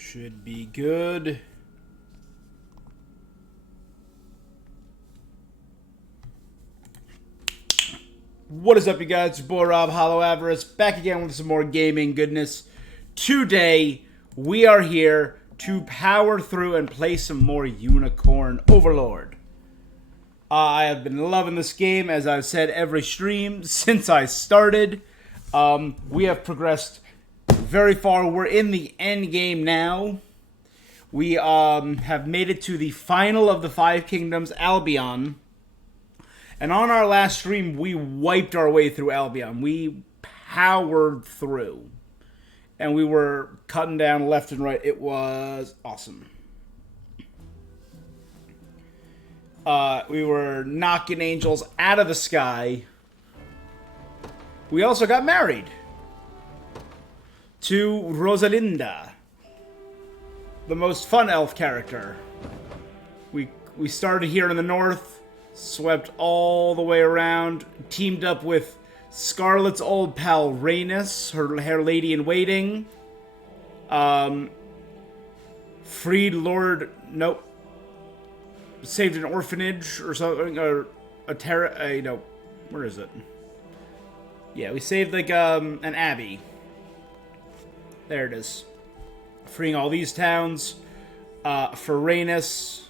Should be good. What is up, you guys? It's your boy Rob Hollow Avarice back again with some more gaming goodness. Today, we are here to power through and play some more Unicorn Overlord. I have been loving this game, as I've said every stream since I started. We have progressed very far. We're in the end game now. We have made it to the final of the Five Kingdoms, Albion. And on our last stream, we wiped our way through Albion. We powered through. And we were cutting down left and right. It was awesome. We were knocking angels out of the sky. We also got married to Rosalinda, the most fun elf character. We started here in the north, swept all the way around, teamed up with Scarlet's old pal Rhaenys, her lady in waiting. Freed Lord, nope. Saved an orphanage or something, or where is it? Yeah, we saved like an abbey. There it is. Freeing all these towns for Rhaenys.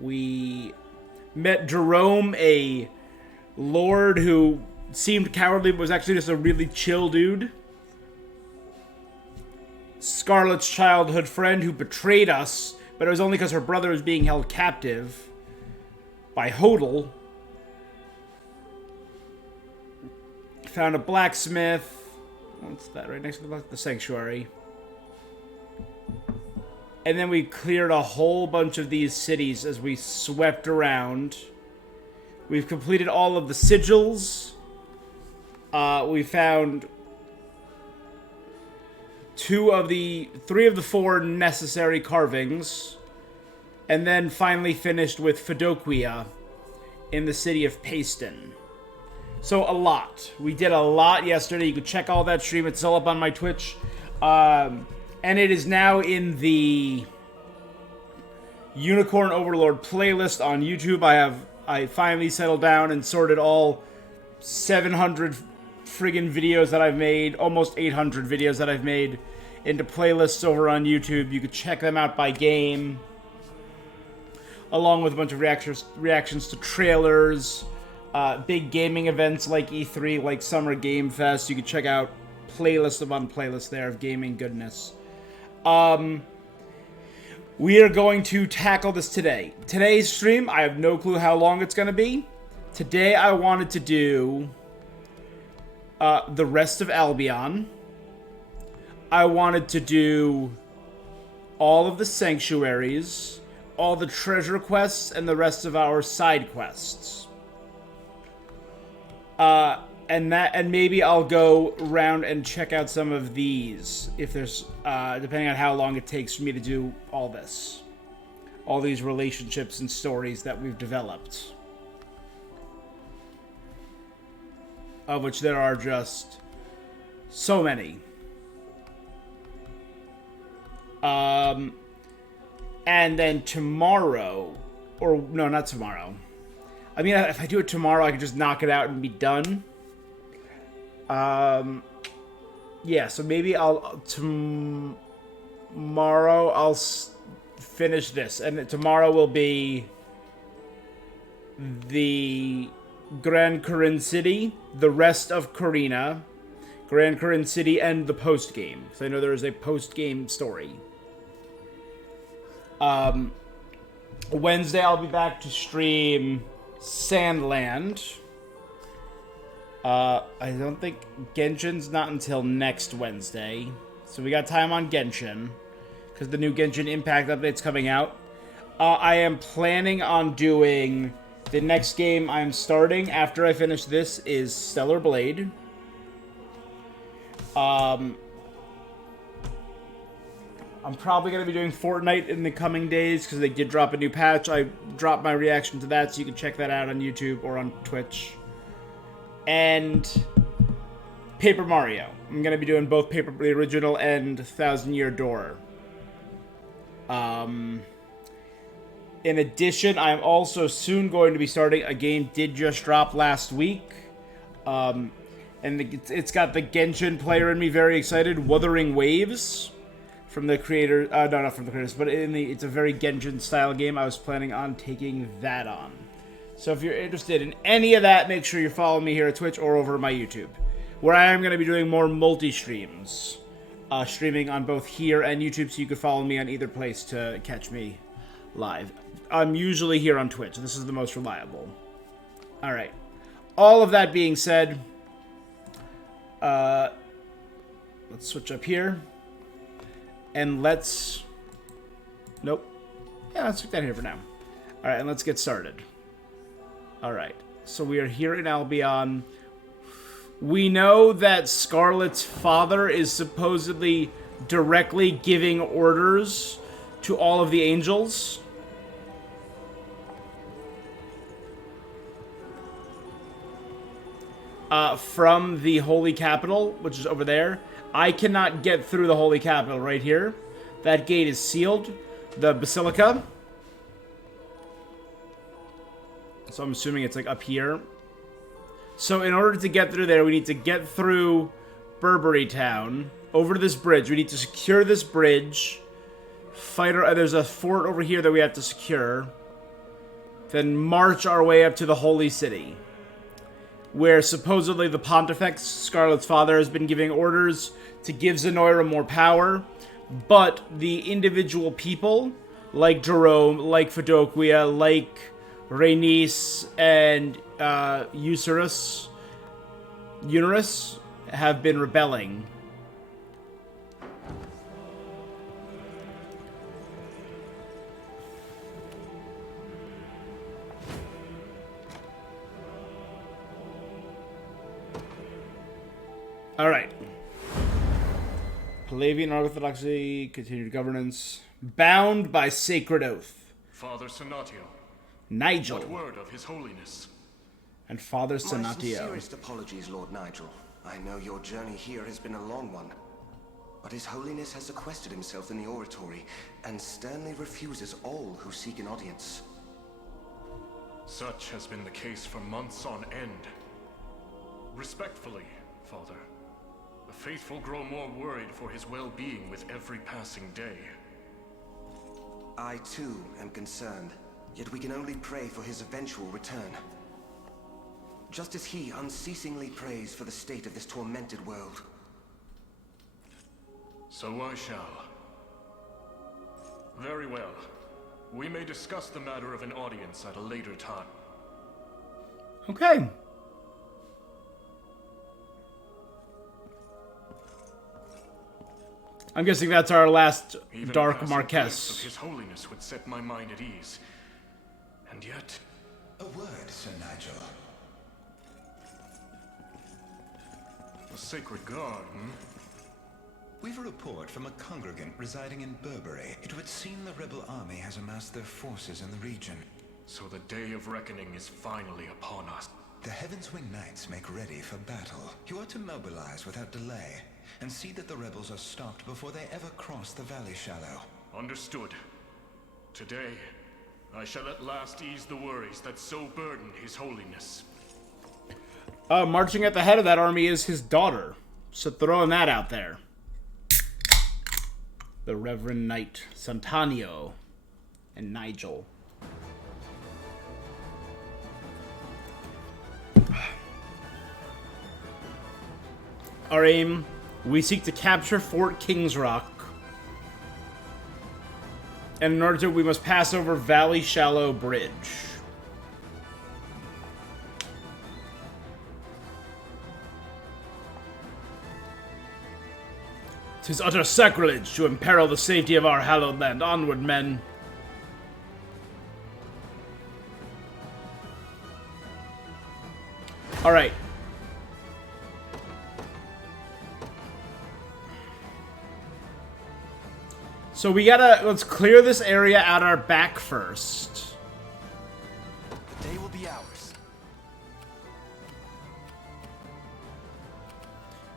We met Jerome, a lord who seemed cowardly but was actually just a really chill dude. Scarlet's childhood friend who betrayed us, but it was only because her brother was being held captive by Hodel. Found a blacksmith. What's that? Right next to the sanctuary. And then we cleared a whole bunch of these cities as we swept around. We've completed all of the sigils. We found three of the four necessary carvings. And then finally finished with Fedoquia in the city of Paeston. So a lot. We did a lot yesterday. You can check all that stream. It's all up on my Twitch. And it is now in the Unicorn Overlord playlist on YouTube. I finally settled down and sorted all 700 friggin' videos that I've made, almost 800 videos that I've made, into playlists over on YouTube. You can check them out by game, along with a bunch of reactions to trailers, big gaming events like E3, like Summer Game Fest. You can check out playlist upon playlist there of gaming goodness. We are going to tackle this today. Today's stream, I have no clue how long it's going to be. Today I wanted to do the rest of Albion. I wanted to do all of the sanctuaries, all the treasure quests, and the rest of our side quests. And maybe I'll go around and check out some of these, if there's, depending on how long it takes for me to do all this. All these relationships and stories that we've developed. Of which there are just so many. And then tomorrow, or no, not tomorrow. I mean, if I do it tomorrow, I can just knock it out and be done. Yeah, so maybe tomorrow I'll finish this, and tomorrow will be the Grand Corinne City, the rest of Carina, Grand Corinne City, and the post-game, because I know there is a post-game story. Wednesday I'll be back to stream Sandland. I don't think Genshin's not until next Wednesday. So we got time on Genshin, because the new Genshin Impact update's coming out. I am planning on doing... The next game I'm starting after I finish this is Stellar Blade. I'm probably going to be doing Fortnite in the coming days, because they did drop a new patch. I dropped my reaction to that, so you can check that out on YouTube or on Twitch. And Paper Mario. I'm going to be doing both the original and Thousand Year Door. In addition, I'm also soon going to be starting a game did just drop last week. And it's got the Genshin player in me very excited. Wuthering Waves. From the creator, no, not from the creators, but it's a very Genshin-style game. I was planning on taking that on. So if you're interested in any of that, make sure you're following me here at Twitch or over at my YouTube, where I am going to be doing more multi-streams. Streaming on both here and YouTube, so you can follow me on either place to catch me live. I'm usually here on Twitch. This is the most reliable. Alright. All of that being said, let's switch up here. And let's... Nope. Yeah, let's stick that here for now. Alright, and let's get started. Alright. So we are here in Albion. We know that Scarlet's father is supposedly directly giving orders to all of the angels. From the Holy Capital, which is over there. I cannot get through the Holy Capital right here. That gate is sealed. The Basilica. So I'm assuming it's like up here. So in order to get through there, we need to get through Burberry Town. Over to this bridge. We need to secure this bridge. There's a fort over here that we have to secure. Then march our way up to the Holy City, where supposedly the Pontifex, Scarlet's father, has been giving orders to give Zenoira more power, but the individual people, like Jerome, like Fedoquia, like Rhaenys, and Usurus, have been rebelling. Alright. Palavian Orthodoxy, continued governance. Bound by sacred oath. Father Senatio. Nigel. What word of His Holiness? And Father My Senatio. sincerest apologies, Lord Nigel. I know your journey here has been a long one. But His Holiness has sequestered himself in the oratory and sternly refuses all who seek an audience. Such has been the case for months on end. Respectfully, Father. The faithful grow more worried for his well-being with every passing day. I too am concerned, yet we can only pray for his eventual return. Just as he unceasingly prays for the state of this tormented world. So I shall. Very well. We may discuss the matter of an audience at a later time. Okay. I'm guessing that's our last Even Dark a passing glimpse Marquess. of His Holiness would set my mind at ease. And yet... A word, Sir Nigel. The Sacred Guard, We've a report from a congregant residing in Burberry. It would seem the rebel army has amassed their forces in the region. So the day of reckoning is finally upon us. The Heaven's Wing Knights make ready for battle. You are to mobilize without delay, and see that the rebels are stopped before they ever cross the Valley Shallow. Understood. Today, I shall at last ease the worries that so burden His Holiness. Marching at the head of that army is his daughter. So throwing that out there. The Reverend Knight Santanio and Nigel. Our aim, we seek to capture Fort Kings Rock. And in order to, we must pass over Valley Shallow Bridge. 'Tis utter sacrilege to imperil the safety of our hallowed land. Onward, men. Alright. So we gotta, let's clear this area out our back first. The day will be ours.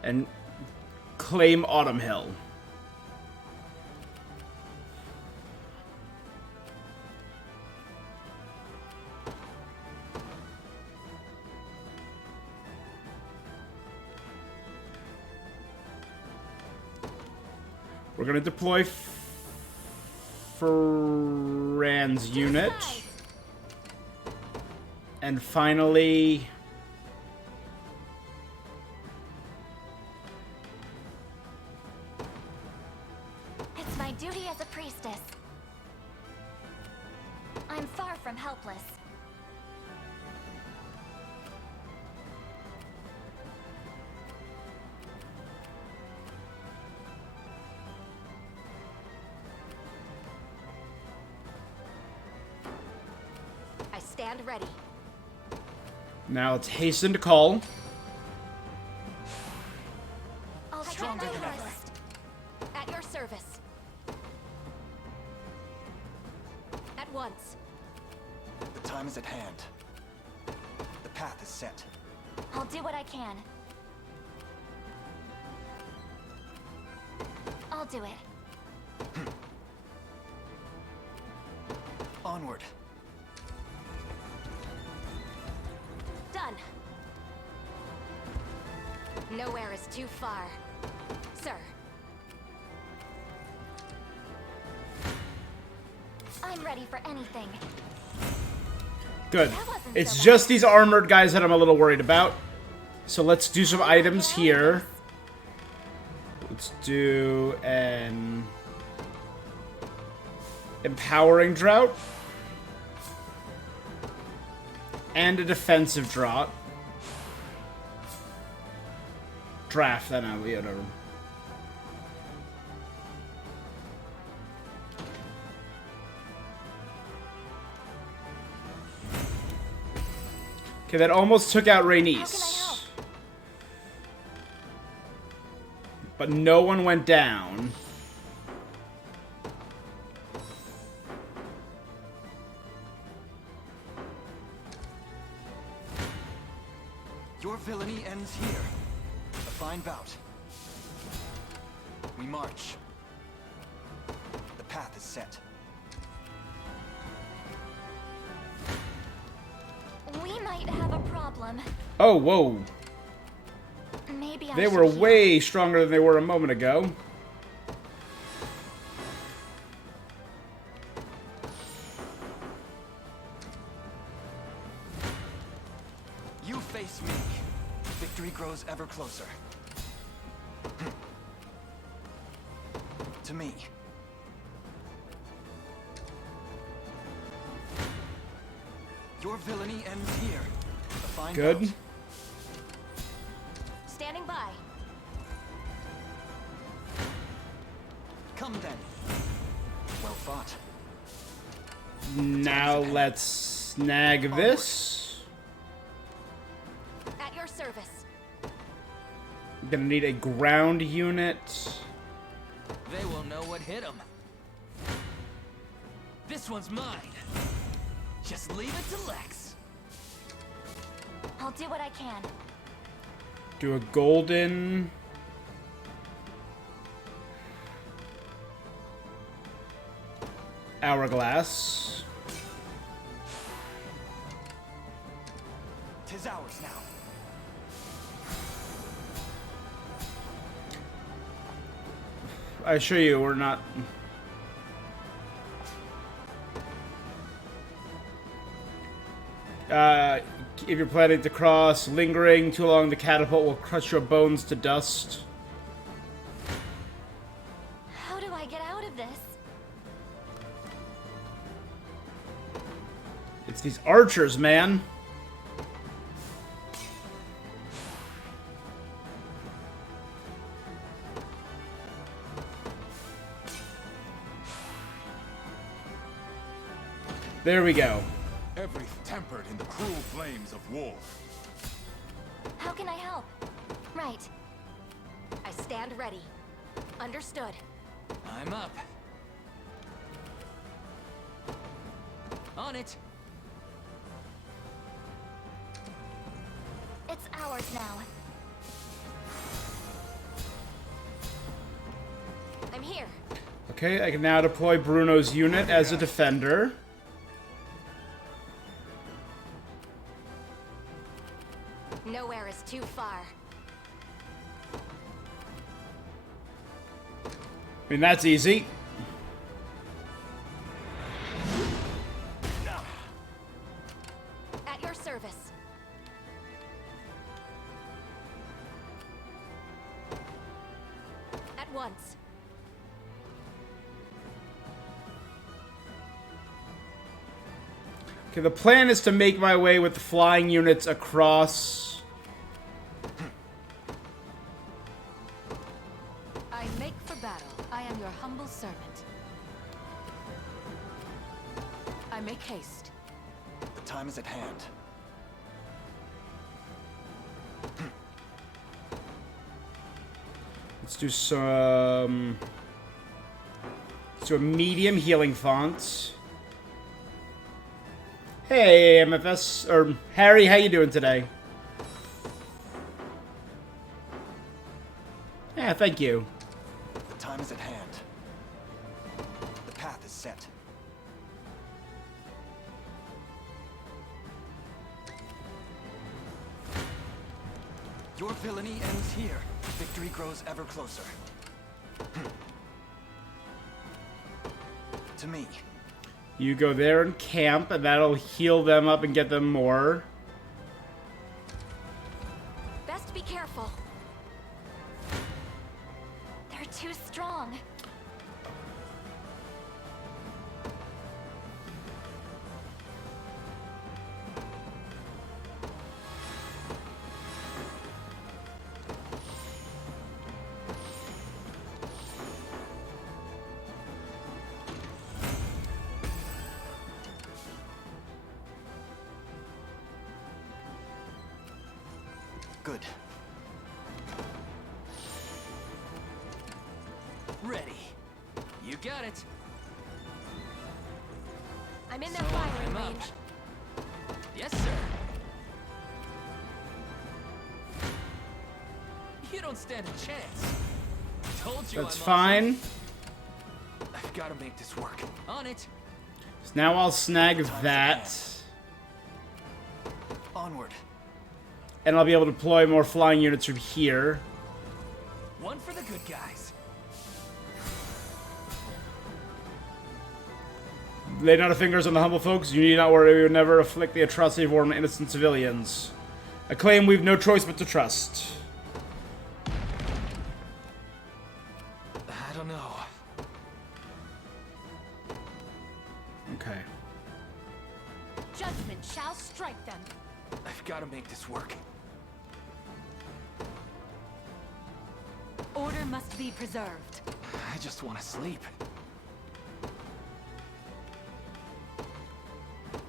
and claim Autumn Hill. We're gonna deploy Fran's unit. And finally... It's my duty as a priestess. I'm far from helpless. I stand ready. Now let's hasten to call. I'll try my hardest. At your service. At once. The time is at hand. The path is set. I'll do what I can. I'll do it. Onward. Done. Nowhere is too far, sir. I'm ready for anything. Good. It's just these armored guys that I'm a little worried about. So let's do some items here. Let's do an empowering drought. And a defensive draft. Draft, I know, yeah, whatever. Okay, that almost took out Rhaenys. But no one went down. Your villainy ends here. A fine bout. We march. The path is set. We might have a problem. Oh, whoa. Maybe They were way stronger than they were a moment ago. You face me. Victory grows ever closer. To me. Your villainy ends here. A fine Good. bout. Standing by. Come then. Well fought. Now let's snag this. At your service. I'm gonna need a ground unit. They will know what hit them. This one's mine. Just leave it to Lex. I'll do what I can. Do a golden. Hourglass. 'Tis ours now. I assure you, we're not. If you're planning to cross, lingering too long, the catapult will crush your bones to dust. How do I get out of this? It's these archers, man. There we go. Every tempered in the cruel flames of war. How can I help? Right. I stand ready. Understood. I'm up. On it. It's ours now. Here. Okay, I can now deploy Bruno's unit as a defender. Nowhere is too far. I mean, that's easy. At your service. At once. Okay, the plan is to make my way with the flying units across. I make for battle. I am your humble servant. I make haste. The time is at hand. Let's do some... Let's do a medium healing font. Hey, MFS, or Harry, how you doing today? Yeah, thank you. The time is at hand. The path is set. Your villainy ends here. Victory grows ever closer. To me. You go there and camp, and that'll heal them up and get them more. Best be careful. They're too strong. Good. Ready. You got it. I'm in their firing I'm up. range. Yes, sir. You don't stand a chance. Told you That's I'm fine. awesome. I've got to make this work. On it. So now I'll snag Time's at that. hand. Onward. And I'll be able to deploy more flying units from here. One for the good guys. Lay not a fingers on the humble folks. You need not worry. We will never afflict the atrocity of war on innocent civilians. A claim we've no choice but to trust. I don't know. Okay. Judgment shall strike them. I've got to make this work. Order must be preserved. I just want to sleep.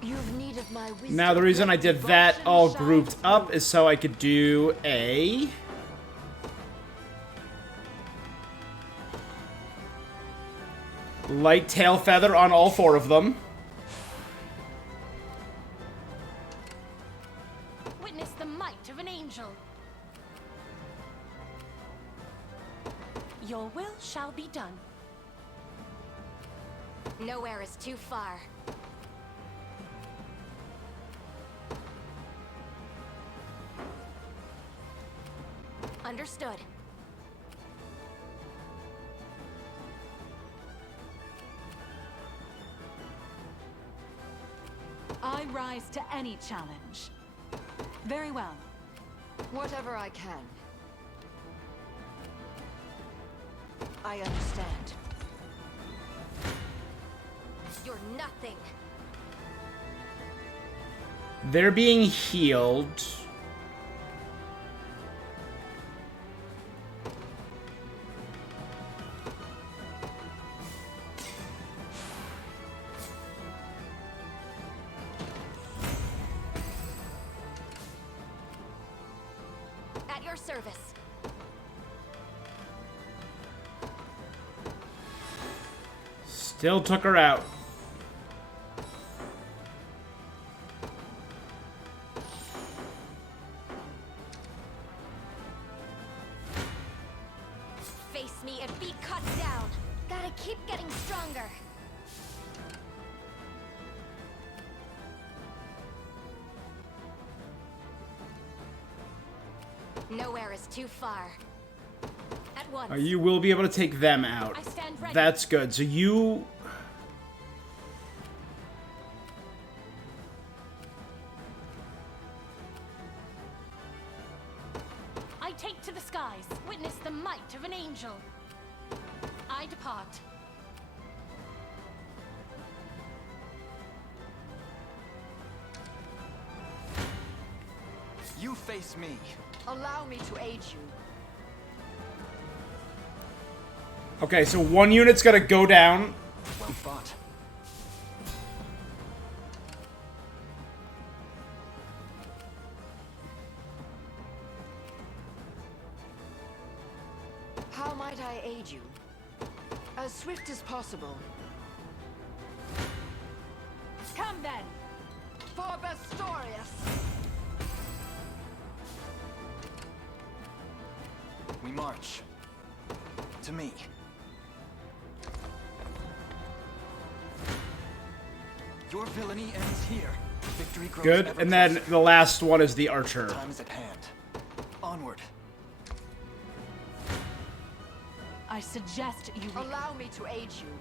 You've need of my wisdom. Now the reason I did that all grouped up is so I could do a... light tail feather on all four of them. Witness the might of an angel. Your will shall be done. Nowhere is too far. Understood. I rise to any challenge. Very well. Whatever I can. I understand. You're nothing. They're being healed. At your service. Still took her out. Face me and be cut down. Gotta keep getting stronger. Nowhere is too far. At once. You will be able to take them out. I stand ready. That's good. So you... I take to the skies. Witness the might of an angel. I depart. You face me. Allow me to aid you. Okay, so one unit's gotta go down. Well fought. How might I aid you? As swift as possible. Come then. For Bastorius! We march. To me. Your villainy ends here. Victory grows Good. ever And then closer. the last one is the archer. Time is at hand. Onward. I suggest you allow me to aid you.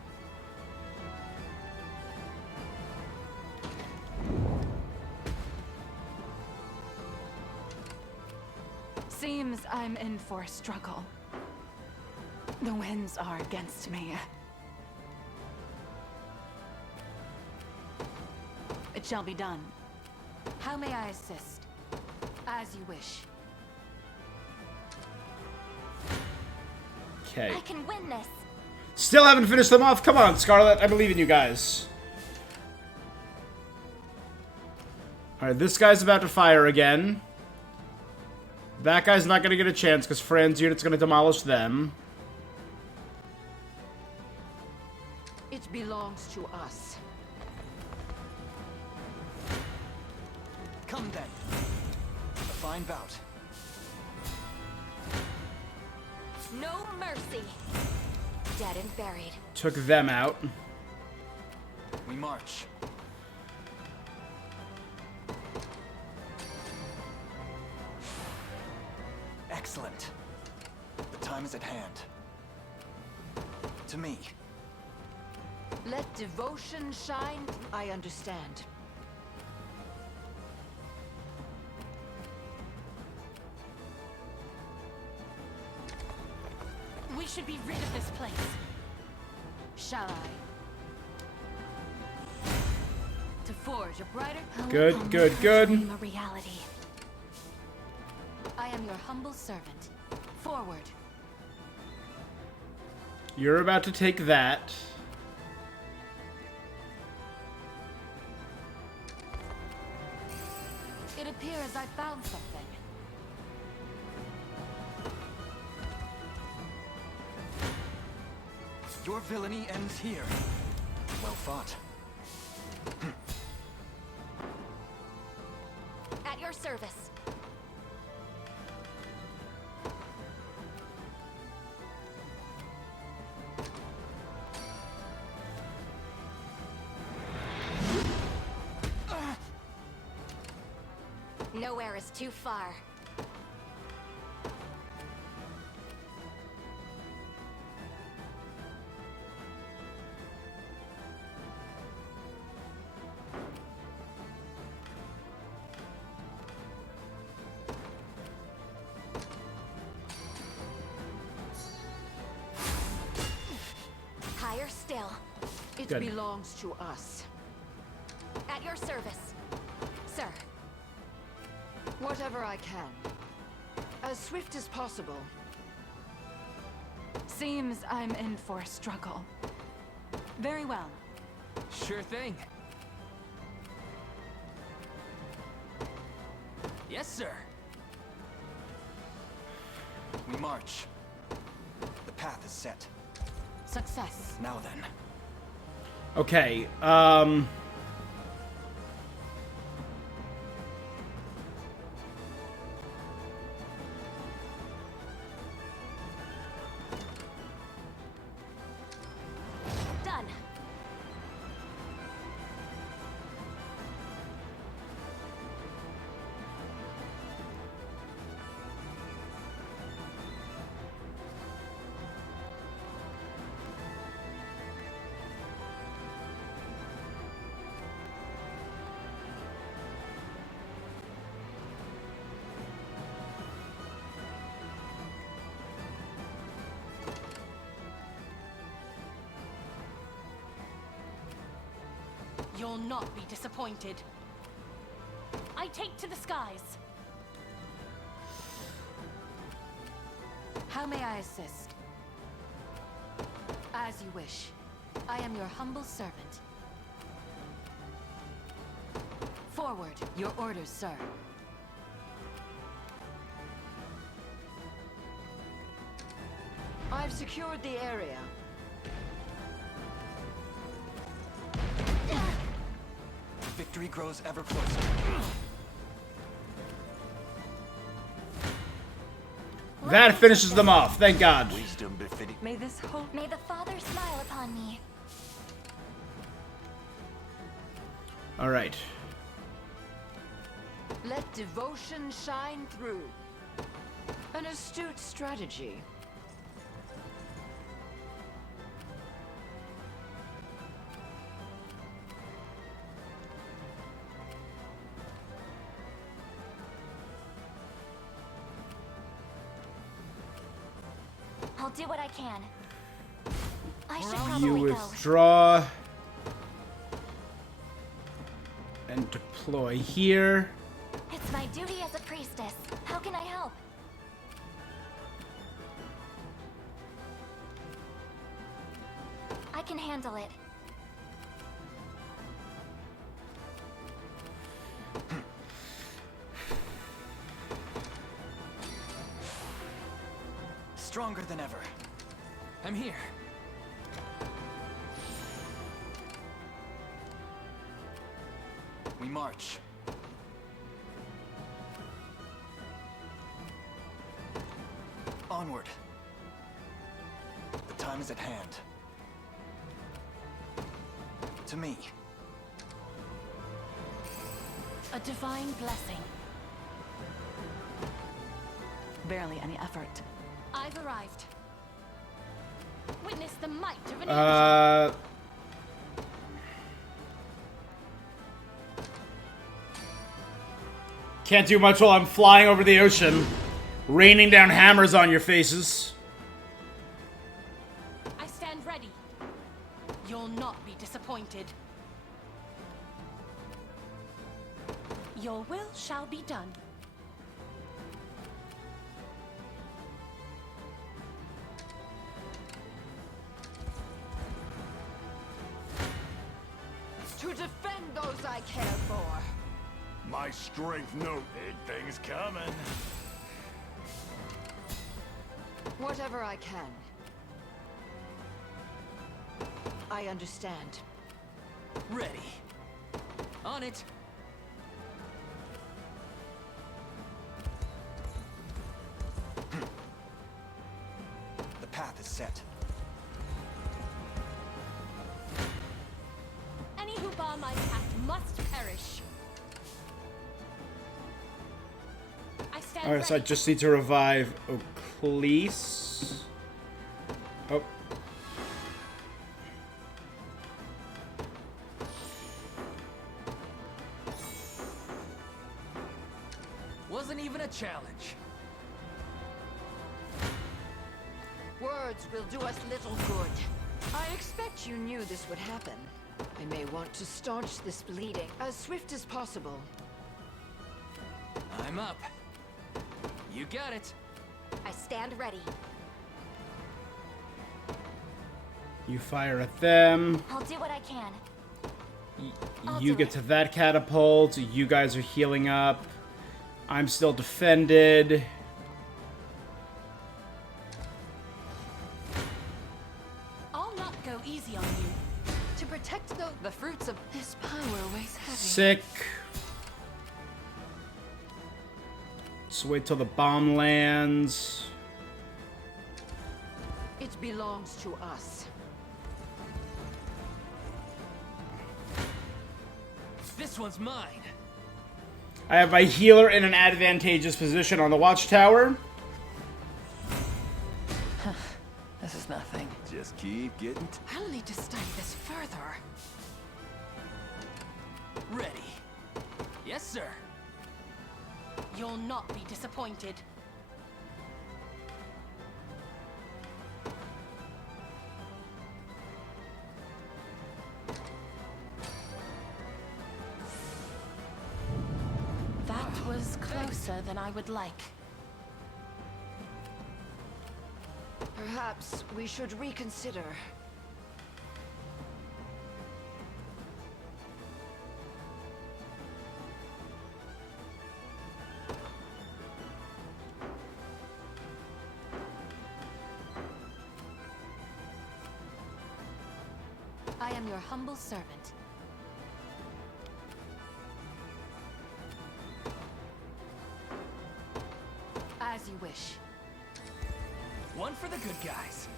Seems I'm in for a struggle. The winds are against me. It shall be done. How may I assist? As you wish. Okay. I can win this. Still haven't finished them off. Come on, Scarlet. I believe in you guys. Alright, this guy's about to fire again. That guy's not going to get a chance because Fran's unit's going to demolish them. It belongs to us. Come then. A fine bout. No mercy. Dead and buried. Took them out. We march. Excellent. The time is at hand. To me. Let devotion shine. I understand. We should be rid of this place. Shall I? To forge a brighter... Good, Only good, her good. dream a reality. I am your humble servant. Forward. You're about to take that. It appears I found something. Your villainy ends here. Well fought. At your service. Nowhere is too far. Higher still. It Good. belongs to us. At your service, sir. Whatever I can. As swift as possible. Seems I'm in for a struggle. Very well. Sure thing. Yes, sir. We march. The path is set. Success. Now then. Okay, You'll not be disappointed. I take to the skies. How may I assist? As you wish. I am your humble servant. Forward. Your orders, sir. I've secured the area. Victory grows ever closer. That finishes them off, thank God. Wisdom befitting. May this hope... May the Father smile upon me. Alright. Let devotion shine through. An astute strategy. I'll do what I can. I should You probably go. withdraw. And deploy here. It's my duty as a priestess. How can I help? I can handle it. Stronger than ever. I'm here. We march. Onward. The time is at hand. To me. A divine blessing. Barely any effort. I've arrived. Witness the might of an angel. Can't do much while I'm flying over the ocean, raining down hammers on your faces. I stand ready. You'll not be disappointed. Your will shall be done. To defend those I care for. My strength knows big things coming. Whatever I can. I understand. Ready. On it. The path is set. Any who bar my path must perish. I stand Alright, so I ready. just need to revive Oclese. Oh. Wasn't even a challenge. Words will do us little good. I expect you knew this would happen. I may want to staunch this bleeding as swift as possible. I'm up. You got it. I stand ready. You fire at them. I'll do what I can. You get to that catapult. You guys are healing up. I'm still defended. I'll not go easy on you. To protect the fruits of this power weighs heavy. Sick. Let's wait till the bomb lands. It belongs to us. This one's mine. I have my healer in an advantageous position on the watchtower. This is nothing. Just keep getting. I'll need to study this further. Ready. Yes, sir. You'll not be disappointed. closer than I would like. Perhaps we should reconsider. I am your humble servant. As you wish. One for the good guys.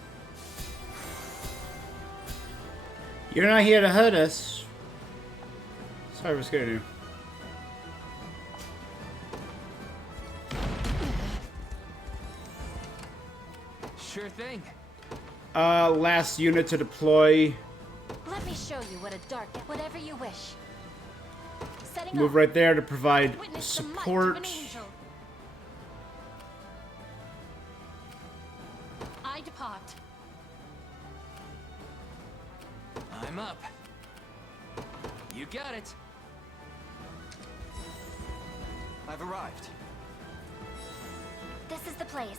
You're not here to hurt us. Sorry for scaring you. Sure thing. Last unit to deploy. Let me show you what a dark... Whatever you wish. Setting Move off. right there to provide Witness the might of support. an angel. I depart. I'm up. You got it. I've arrived. This is the place.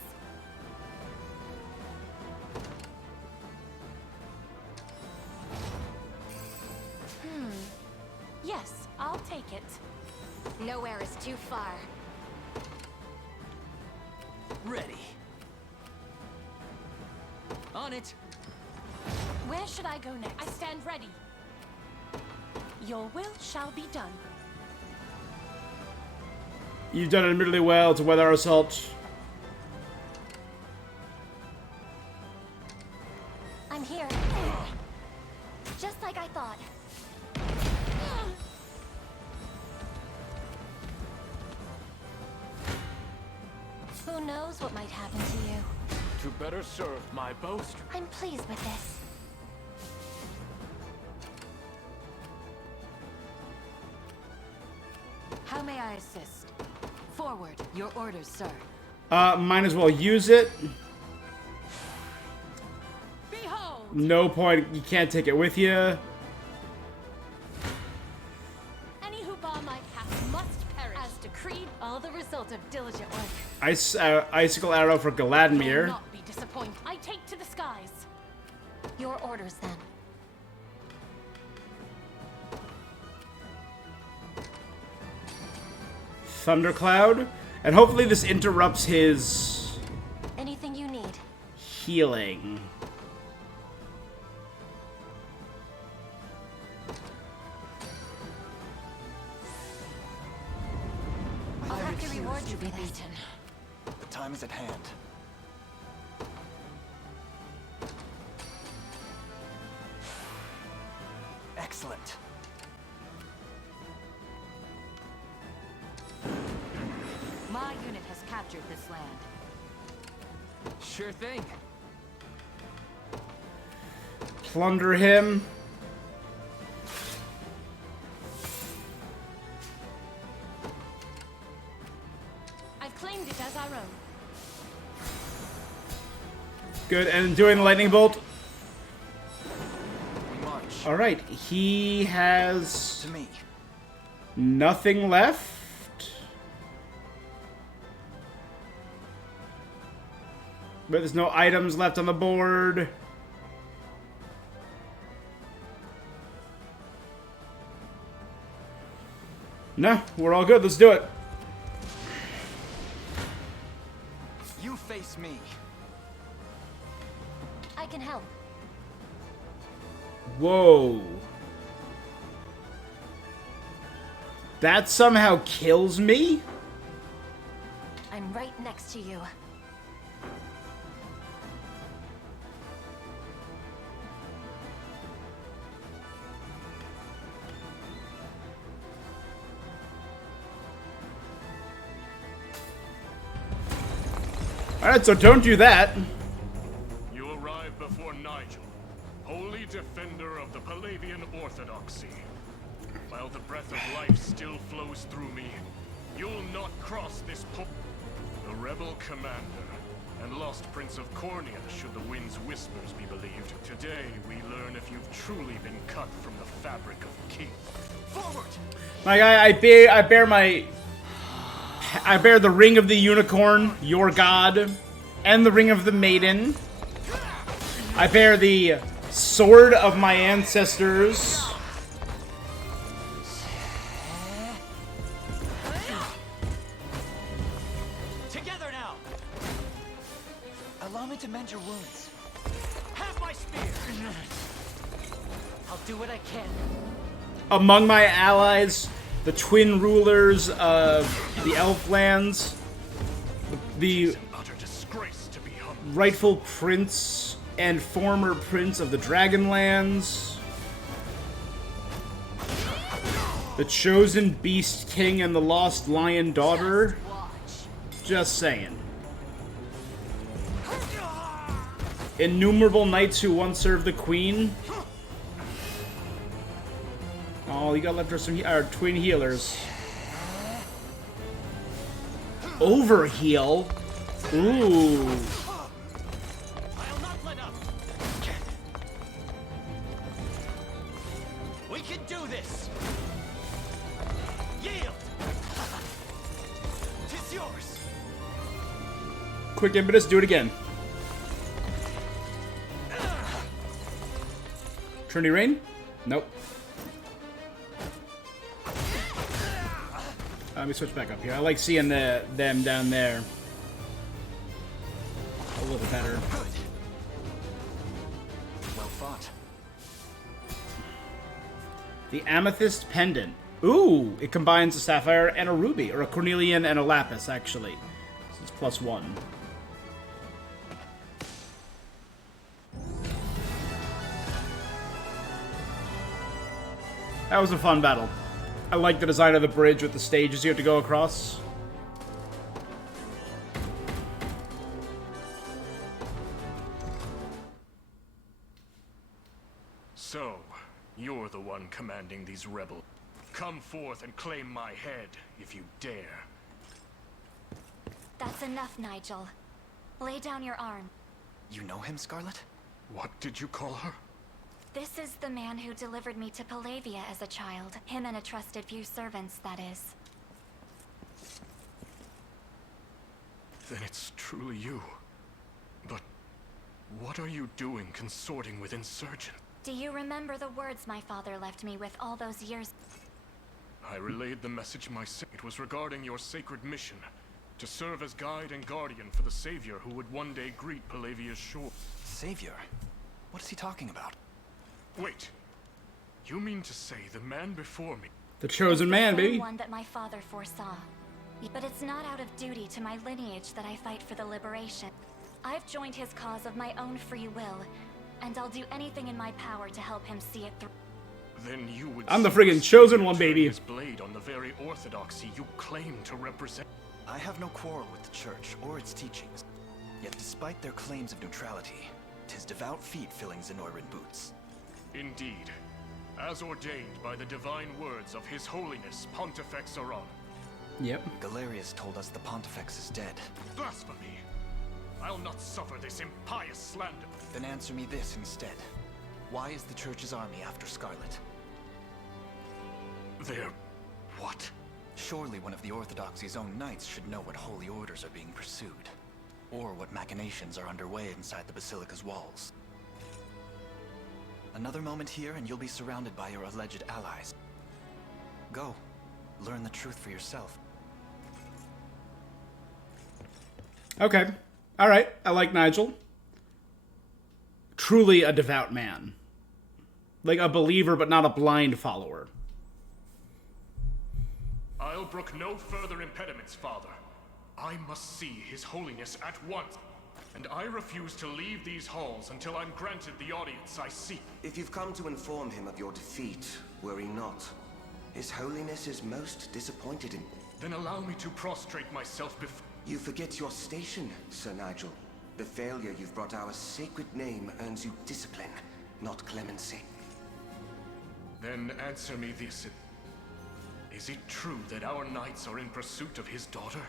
Yes, I'll take it. Nowhere is too far. Ready. On it. Where should I go next? I stand ready. Your will shall be done. You've done admittedly well to weather our assault. I'm here. Just like I thought. Who knows what might happen to you? To better serve my boast. I'm pleased with this. How may I assist? Forward. Your orders, sir. Might as well use it. Behold! No point. You can't take it with you. Any who bar my path must perish. As decreed, all the result of diligent work. Icicle arrow for Will Galadmir. not be disappointed. I take to the skies. Your orders, then. Thundercloud. And hopefully this interrupts his Anything you need. healing. I'll have to reward you to be for this. beaten. The time is at hand. Excellent. My unit has captured this land. Sure thing. Plunder him. I've claimed it as our own. Good. And doing the lightning bolt. March. Alright. He has To me. nothing left. But there's no items left on the board. No, we're all good. Let's do it. You face me. I can help. Whoa. That somehow kills me? I'm right next to you. Alright, so don't do that. You arrive before Nigel, holy defender of the Palavian Orthodoxy. While the breath of life still flows through me, you'll not cross this the rebel commander and lost Prince of Cornea, should the wind's whispers be believed. Today, we learn if you've truly been cut from the fabric of kings. Forward! Like, I bear my I bear the ring of the unicorn, your god, and the ring of the maiden. I bear the sword of my ancestors. Together now. Allow me to mend your wounds. Have my spear. I'll do what I can. Among my allies, the twin rulers of the Elflands, the Utter disgrace to be humble. rightful prince and former prince of the Dragonlands, the chosen beast king and the lost lion daughter. Just saying. Innumerable knights who once served the queen. Oh, you got left us some our twin healers. Overheal? Ooh. I'll not let up. We can do this. Yield. 'Tis yours. Quick impetus, do it again. Trinity Rain? Nope. Let me switch back up here. I like seeing them down there a little better. Well fought. The Amethyst Pendant. Ooh, it combines a sapphire and a ruby, or a cornelian and a lapis, actually. So it's +1. That was a fun battle. I like the design of the bridge with the stages you have to go across. So, you're the one commanding these rebels. Come forth and claim my head, if you dare. That's enough, Nigel. Lay down your arm. You know him, Scarlet? What did you call her? This is the man who delivered me to Palavia as a child. Him and a trusted few servants, that is. Then it's truly you. But what are you doing consorting with insurgents? Do you remember the words my father left me with all those years? I relayed the message myself. It was regarding your sacred mission, to serve as guide and guardian for the Savior who would one day greet Palavia's shore. Savior? What is he talking about? Wait. You mean to say the man before me? The chosen man, the same baby. one that my father foresaw. But it's not out of duty to my lineage that I fight for the liberation. I've joined his cause of my own free will, and I'll do anything in my power to help him see it through. Then you would. I'm the friggin' chosen one, baby. His blade on the very orthodoxy you claim to represent. I have no quarrel with the Church or its teachings. Yet despite their claims of neutrality, 'tis devout feet filling Zenoiran boots. Indeed, as ordained by the divine words of His Holiness Pontifex Aron. Yep. Galerius told us the Pontifex is dead. Blasphemy! I'll not suffer this impious slander. Then answer me this instead. Why is the Church's army after Scarlet? They're... what? Surely one of the Orthodoxy's own knights should know what holy orders are being pursued, or what machinations are underway inside the Basilica's walls. Another moment here and you'll be surrounded by your alleged allies. Go. Learn the truth for yourself. Okay. Alright. I like Nigel. Truly a devout man. Like a believer, but not a blind follower. I'll brook no further impediments, Father. I must see His Holiness at once. And I refuse to leave these halls until I'm granted the audience I seek. If you've come to inform him of your defeat, worry not. His Holiness is most disappointed in... Then allow me to prostrate myself before... You forget your station, Sir Nigel. The failure you've brought our sacred name earns you discipline, not clemency. Then answer me this. Is it true that our knights are in pursuit of his daughter?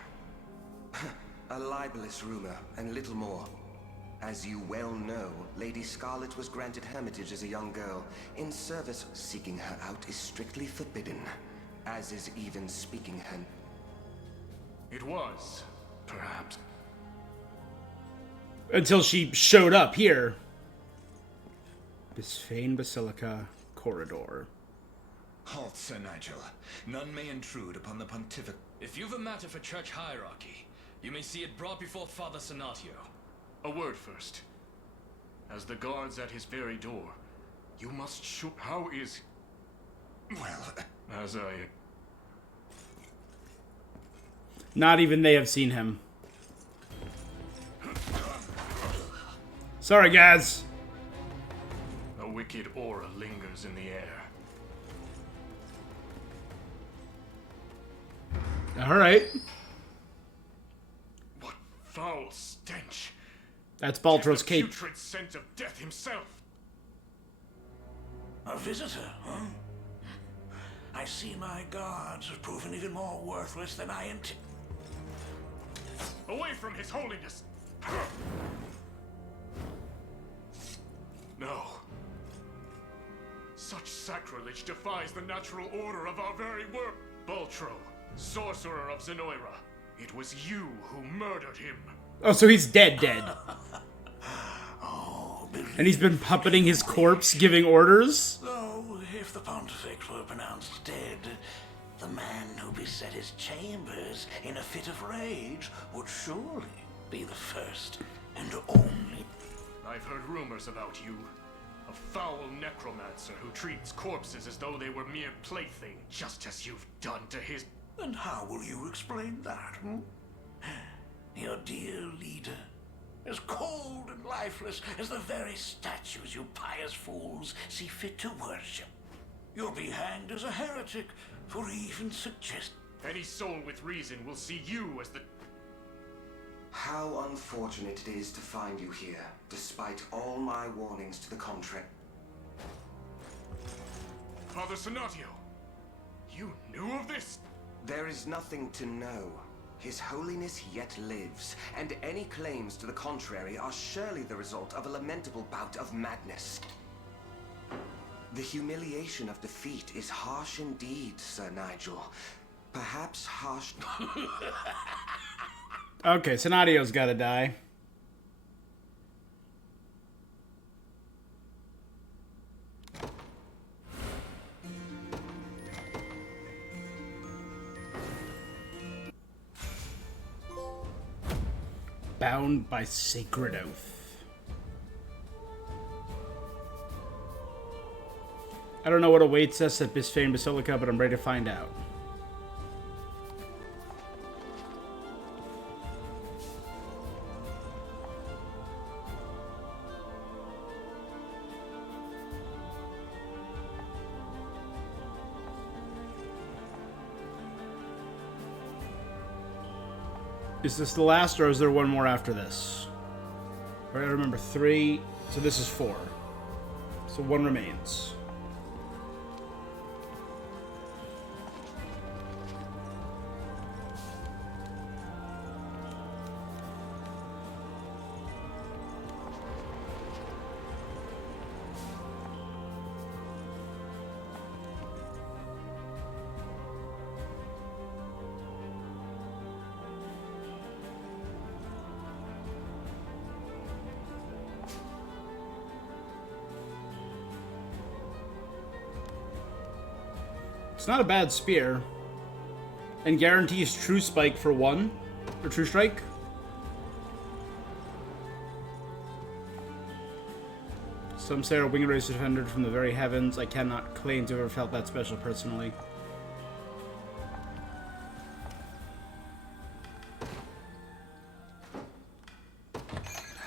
A libelous rumor, and little more. As you well know, Lady Scarlet was granted hermitage as a young girl. In service, seeking her out is strictly forbidden, as is even speaking her. It was, perhaps. Until she showed up here. Bisphane Basilica Corridor. Halt, Sir Nigel. None may intrude upon the pontific. If you've a matter for church hierarchy, you may see it brought before Father Senatio. A word first. As the guards at his very door, you must shoot. How is... Well... As I... Not even they have seen him. Sorry, guys. A wicked aura lingers in the air. All right. What foul stench! That's Baltro's The cape. putrid scent of death himself. A visitor, huh? I see my guards have proven even more worthless than I intended. Away from his holiness! No. Such sacrilege defies the natural order of our very world. Baltro, sorcerer of Zenoira, it was you who murdered him. Oh, so he's dead. Oh, And he's been puppeting his corpse, giving orders? though, if the Pontifex were pronounced dead, the man who beset his chambers in a fit of rage would surely be the first and only. I've heard rumors about you. A foul necromancer who treats corpses as though they were mere plaything, just as you've done to his... And how will you explain that, hmm? Your dear leader, as cold and lifeless as the very statues you pious fools see fit to worship. You'll be hanged as a heretic for even suggest... Any soul with reason will see you as the... How unfortunate it is to find you here, despite all my warnings to the contrary. Father Senatio, you knew of this? There is nothing to know. His Holiness yet lives, and any claims to the contrary are surely the result of a lamentable bout of madness. The humiliation of defeat is harsh indeed, Sir Nigel. Perhaps harsh... Okay, Senatio's gotta die. Bound by sacred oath. I don't know what awaits us at Bisphane Basilica, but I'm ready to find out. Is this the last, or is there one more after this? Right, I remember 3, so this is 4. So 1 remains. It's not a bad spear. And guarantees true spike for 1. Or true strike. Some say our winged race is defended from the very heavens. I cannot claim to have ever felt that special personally.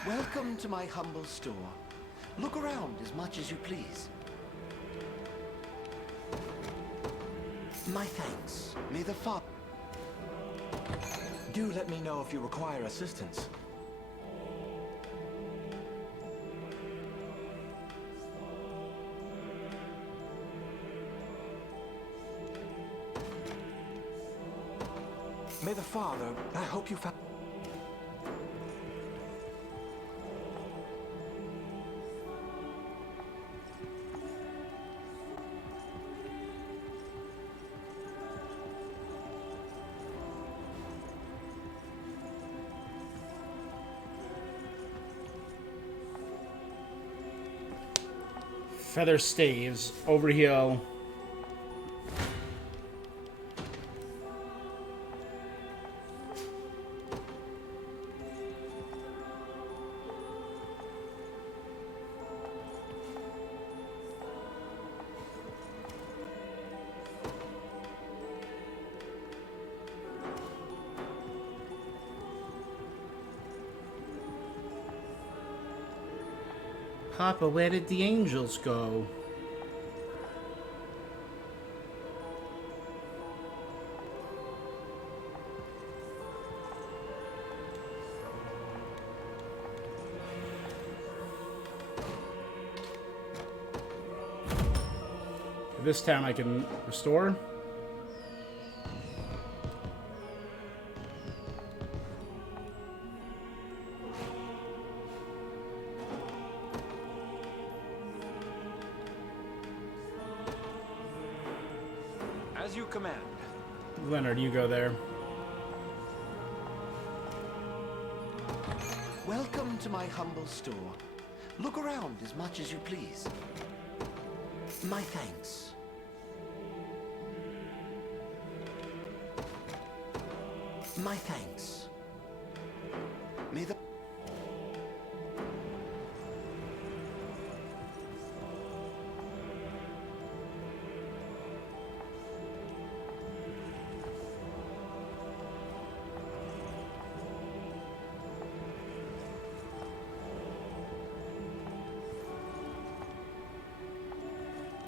Welcome to my humble store. Look around as much as you please. My thanks. May the Father... Do let me know if you require assistance. May the Father... I hope you found... Feather staves. Overheal. Papa, where did the angels go? This town I can restore. As you command. Leonard, you go there. Welcome to my humble store. Look around as much as you please. My thanks. My thanks. May the...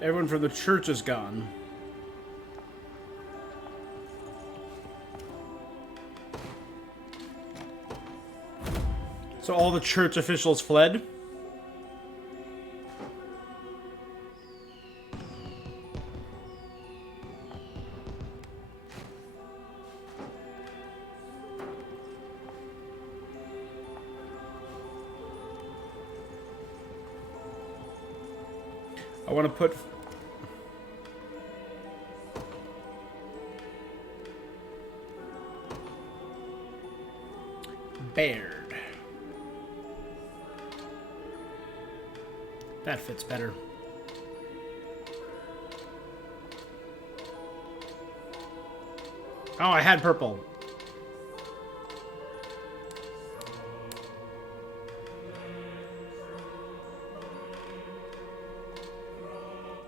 Everyone from the church is gone. So all the church officials fled? I want to put... Baird. That fits better. Oh, I had purple.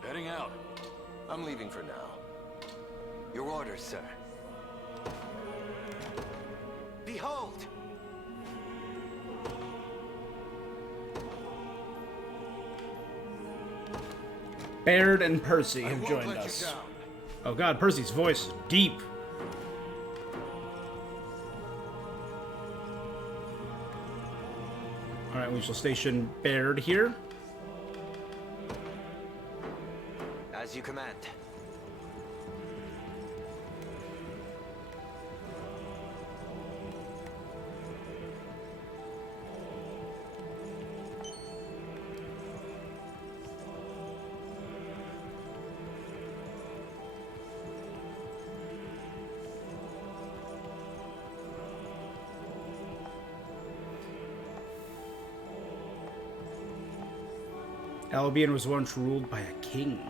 Heading out. I'm leaving for now. Your orders, sir. Behold! Baird and Percy have joined us. Oh god, Percy's voice is deep. Alright, we shall station Baird here. As you command. Albion was once ruled by a king.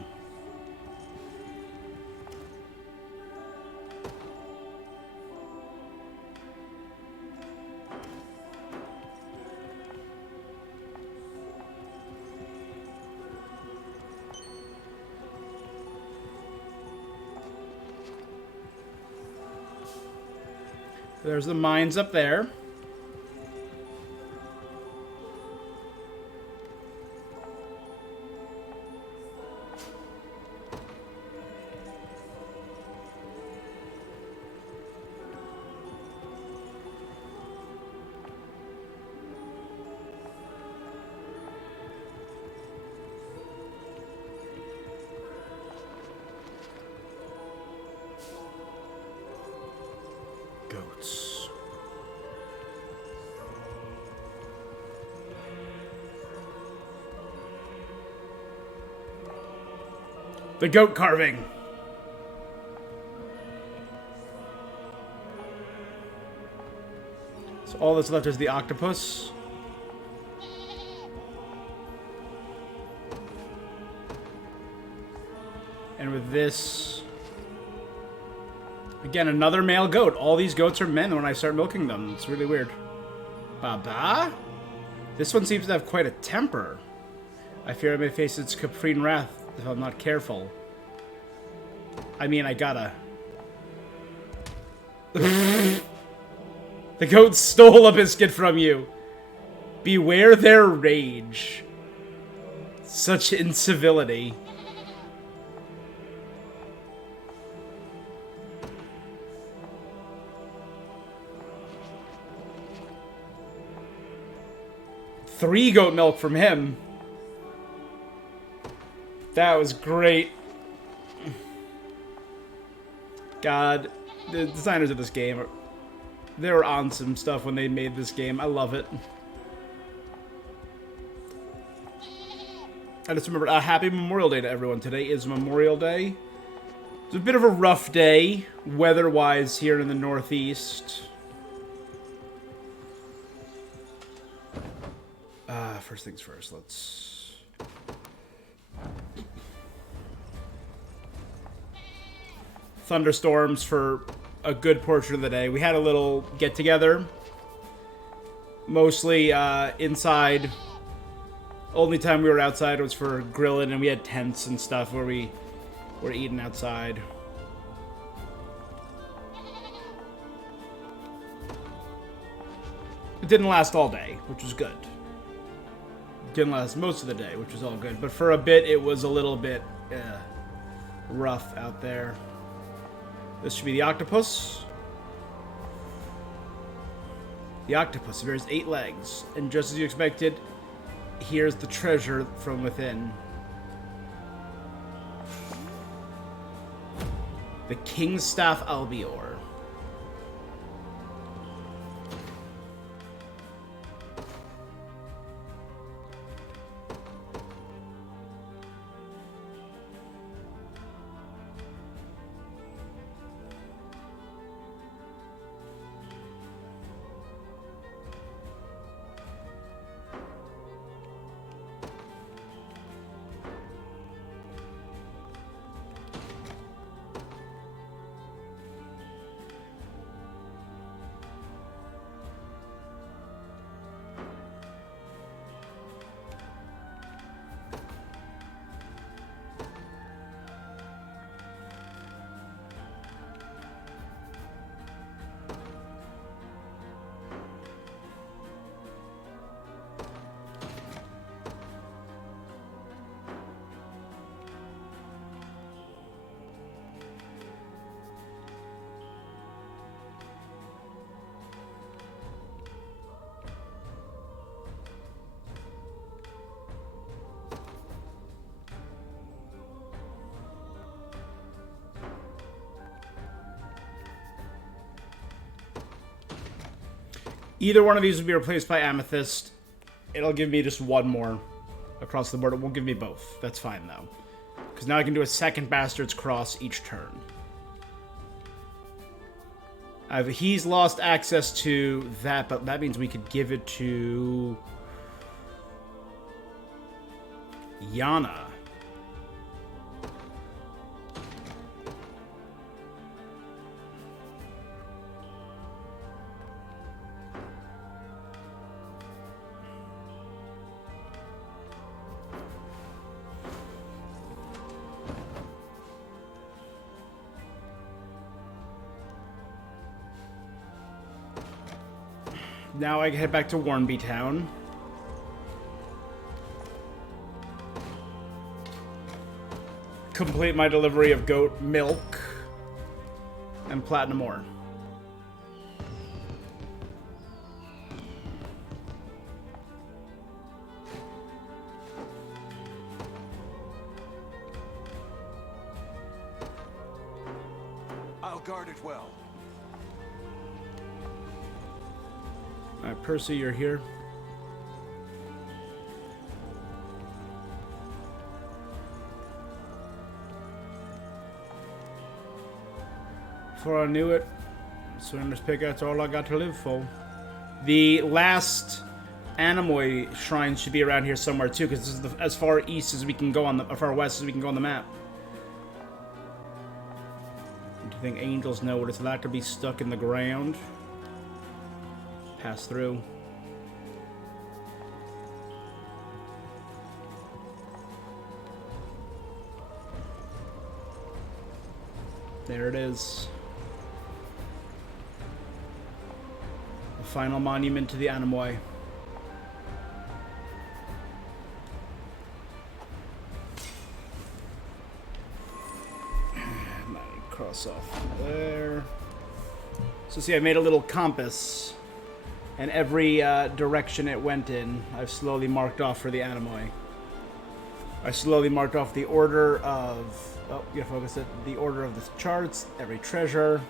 There's the mines up there. Goats. The goat carving. So all that's left is the octopus. And with this... Again, another male goat. All these goats are men when I start milking them. It's really weird. Baba? This one seems to have quite a temper. I fear I may face its caprine wrath if I'm not careful. I mean, I gotta... The goat stole a biscuit from you. Beware their rage. Such incivility. Three goat milk from him. That was great. God, the designers of this game, they were on some stuff when they made this game. I love it. I just remembered, happy Memorial Day to everyone. Today is Memorial Day. It's a bit of a rough day, weather-wise, here in the Northeast. First things first, let's... Thunderstorms for a good portion of the day. We had a little get-together. Mostly inside. Only time we were outside was for grilling, and we had tents and stuff where we were eating outside. It didn't last all day, which was good. Didn't last most of the day, which was all good. But for a bit, it was a little bit rough out there. This should be the octopus. The octopus bears 8 legs. And just as you expected, here's the treasure from within. The King's Staff Albior. Either one of these will be replaced by Amethyst. It'll give me just one more across the board. It won't give me both. That's fine, though. Because now I can do a second Bastard's Cross each turn. He's lost access to that, but that means we could give it to... Yana. Now I can head back to Warnby Town. Complete my delivery of goat milk and platinum ore. I'll guard it well. Alright, Percy, you're here. Before I knew it, Surrender's Pickaxe all I got to live for. The last Anemoy shrine should be around here somewhere too, because this is as far east as we can go on the, as far west as we can go on the map. I think angels know what it's like to be stuck in the ground. Pass through. There it is. The final monument to the Animoy. Cross off there. So see, I made a little compass, and every direction it went in, I've slowly marked off for the Animoy. I slowly marked off the order of... Oh, you gotta focus it. The order of the charts, every treasure.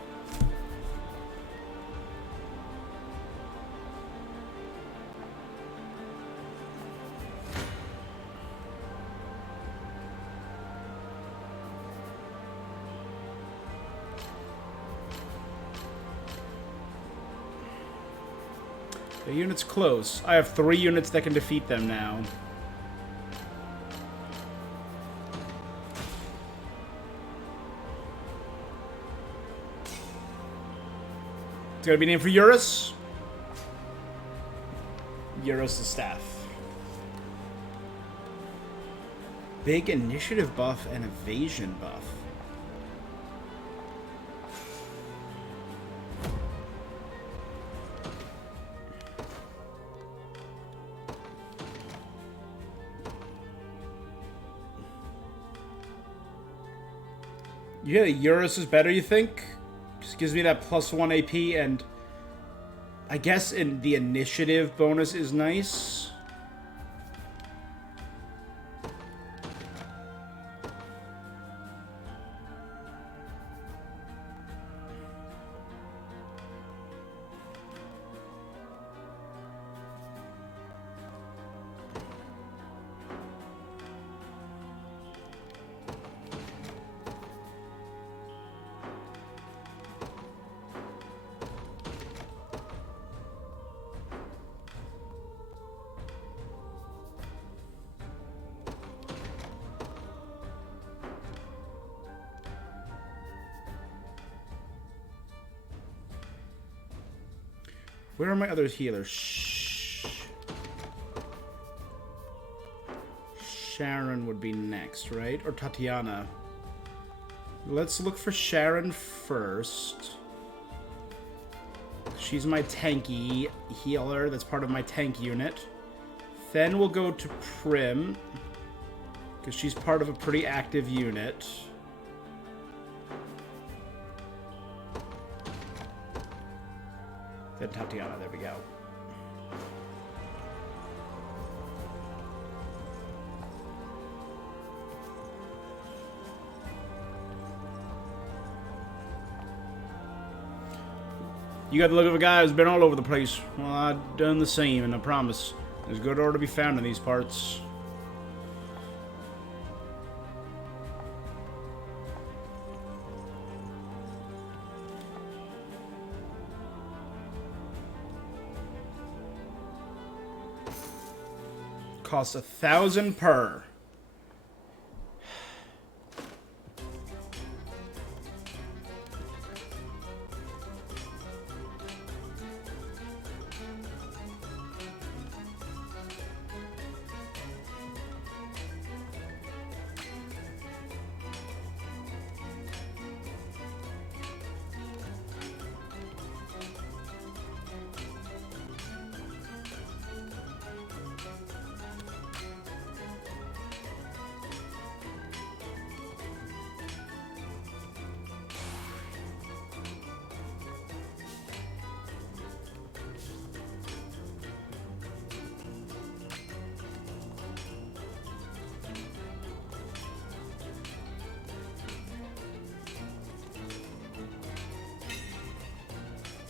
The unit's close. I have 3 units that can defeat them now. It's gonna be named for Eurus. Eurus' staff. Big initiative buff and evasion buff. Yeah, Eurus is better, you think? Just gives me that +1 AP, and I guess in the initiative bonus is nice. Where are my other healers? Sharon would be next, right? Or Tatiana. Let's look for Sharon first. She's my tanky healer. That's part of my tank unit. Then we'll go to Prim, because she's part of a pretty active unit. Then Tatiana, there we go. You got the look of a guy who's been all over the place. Well, I've done the same, and I promise there's good ore to be found in these parts. Costs 1,000 per.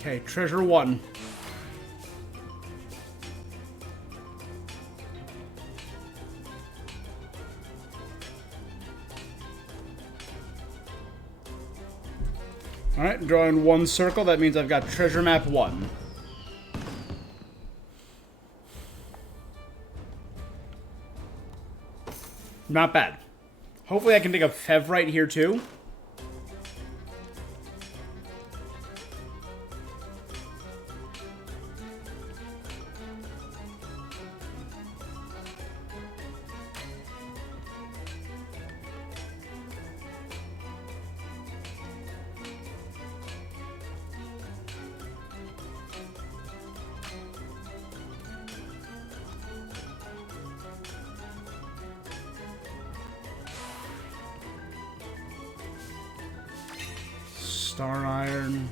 Okay, treasure 1. Alright, drawing 1 circle. That means I've got treasure map 1. Not bad. Hopefully I can pick up Fev right here too. Star Iron.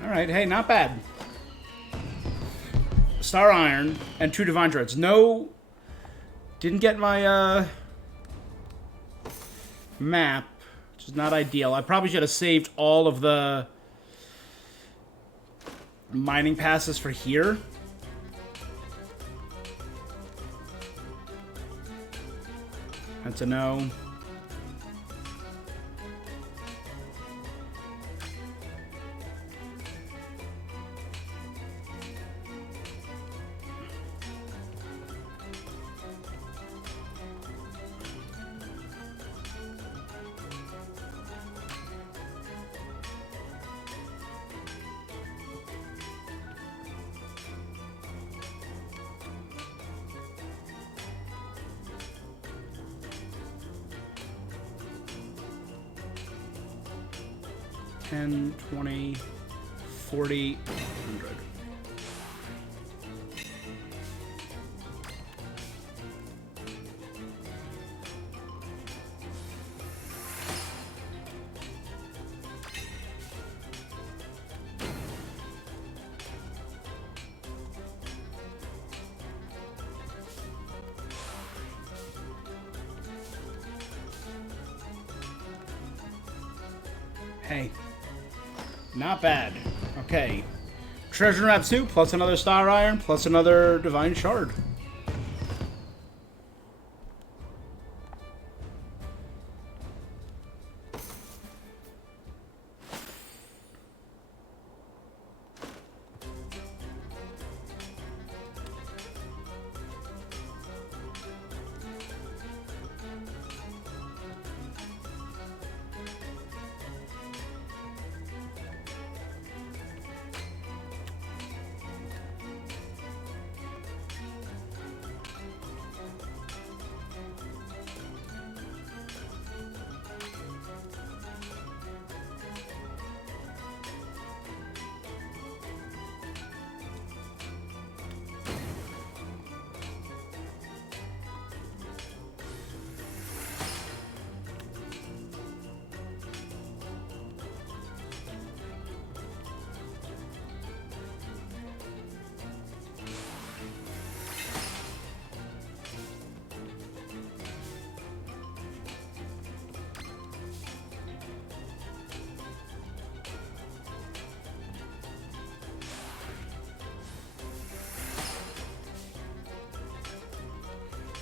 Alright, hey, not bad. Star Iron and 2 Divine Shards. No, didn't get my map, which is not ideal. I probably should have saved all of the mining passes for here. That's a no. $10, $20, $40, $100. Hey. Not bad. Okay. Treasure Map 2, plus another Star Iron, plus another Divine Shard.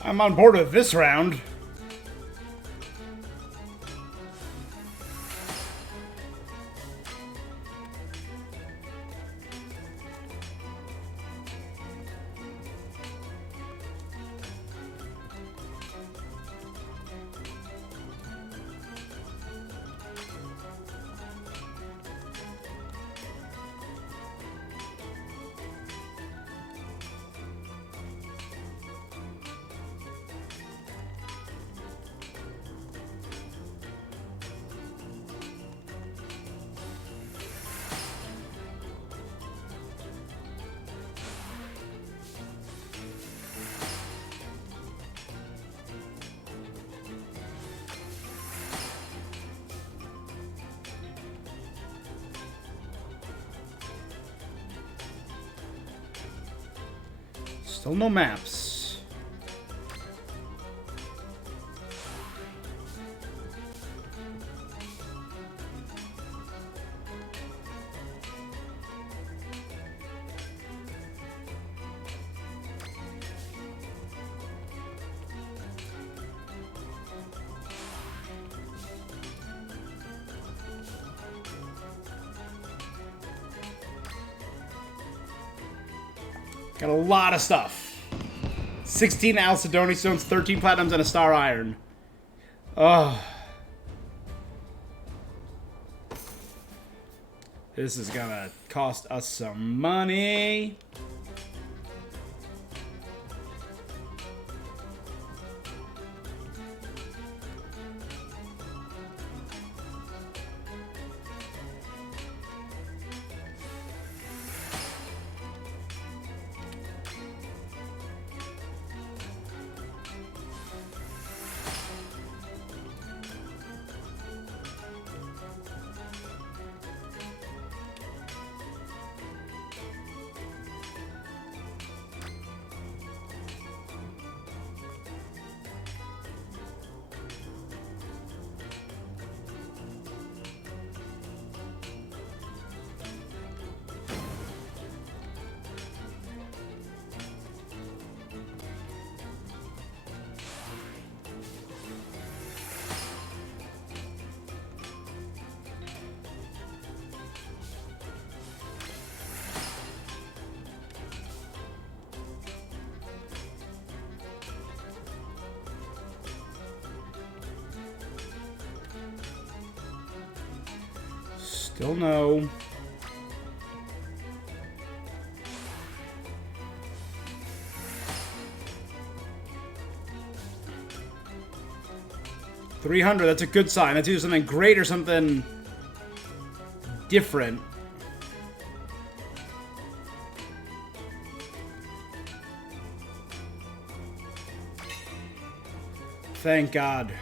I'm on board with this round. Still no maps. Got a lot of stuff. 16 Alcedony stones, 13 platinums, and a star iron. Oh. This is gonna cost us some money. Still no. $300, that's a good sign. That's either something great or something different. Thank God.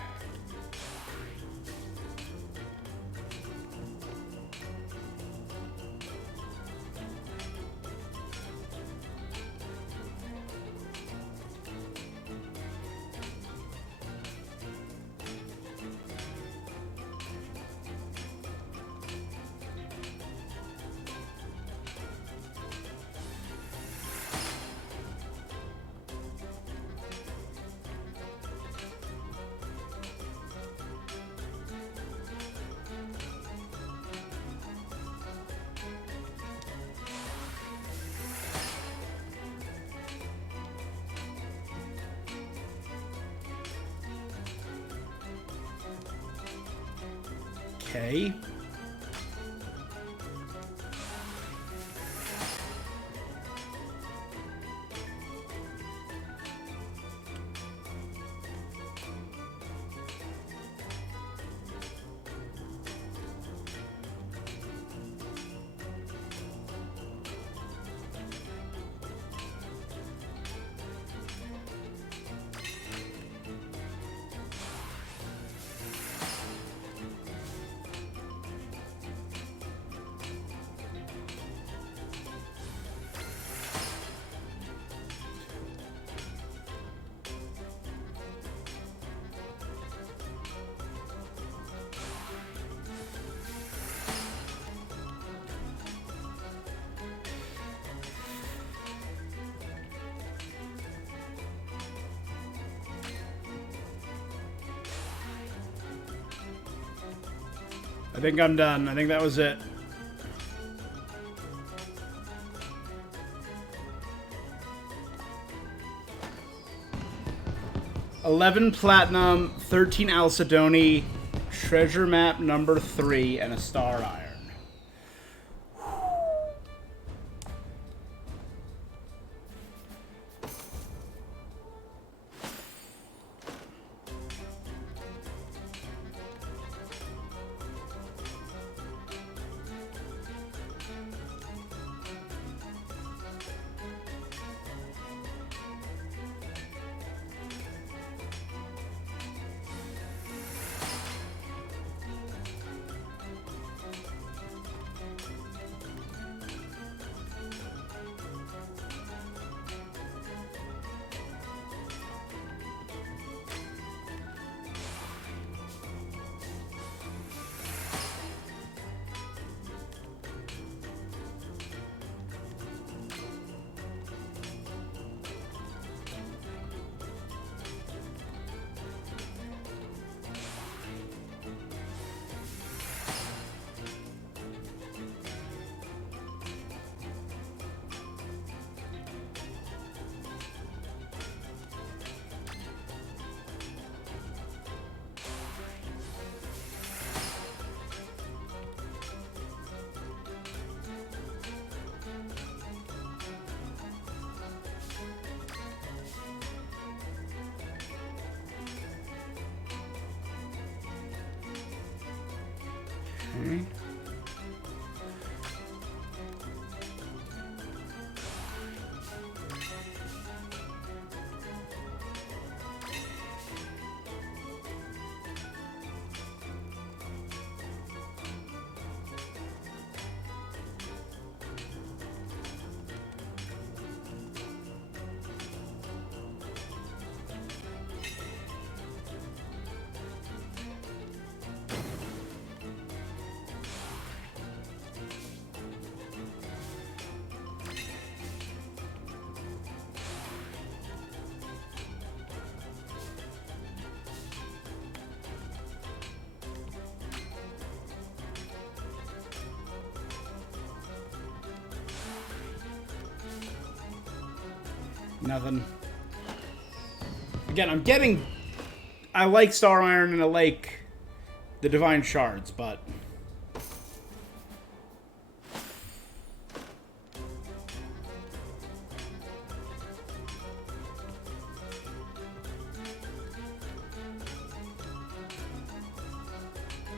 Okay. I think I'm done. I think that was it. $11 platinum, 13 Alcedony, treasure map number 3, and a star iron. Okay. Nothing. Again, I'm getting... I like Star Iron and I like the Divine Shards, but...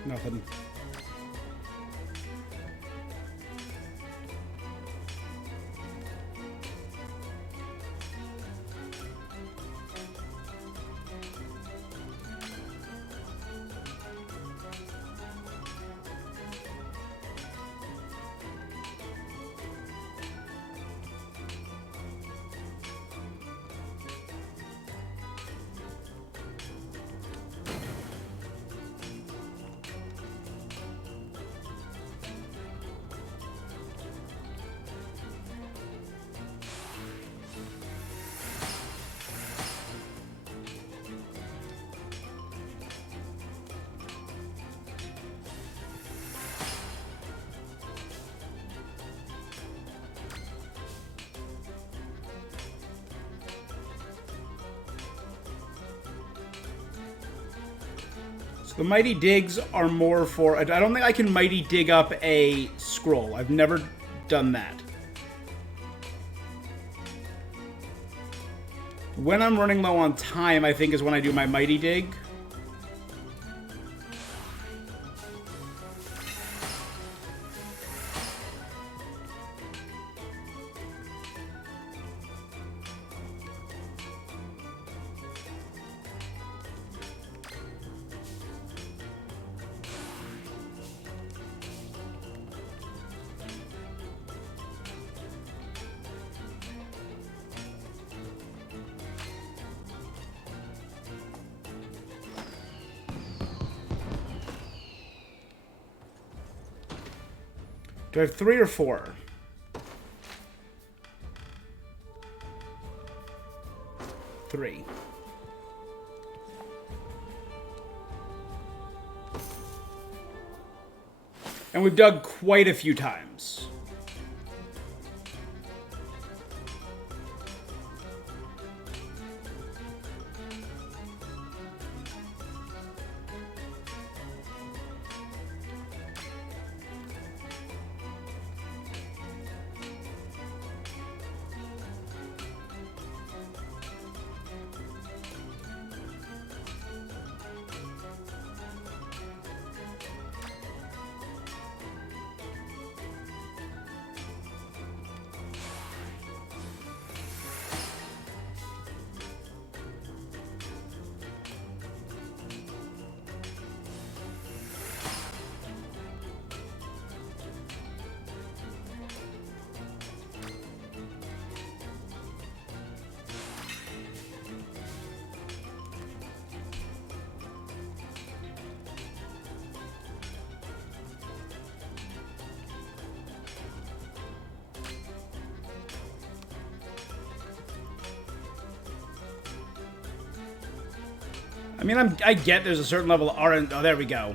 Nothing. The Mighty Digs are more for... I don't think I can Mighty Dig up a scroll. I've never done that. When I'm running low on time, I think is when I do my Mighty Dig. Do I have 3 or 4? Three. And we've dug quite a few times. I mean, I get there's a certain level of RN. Oh, there we go.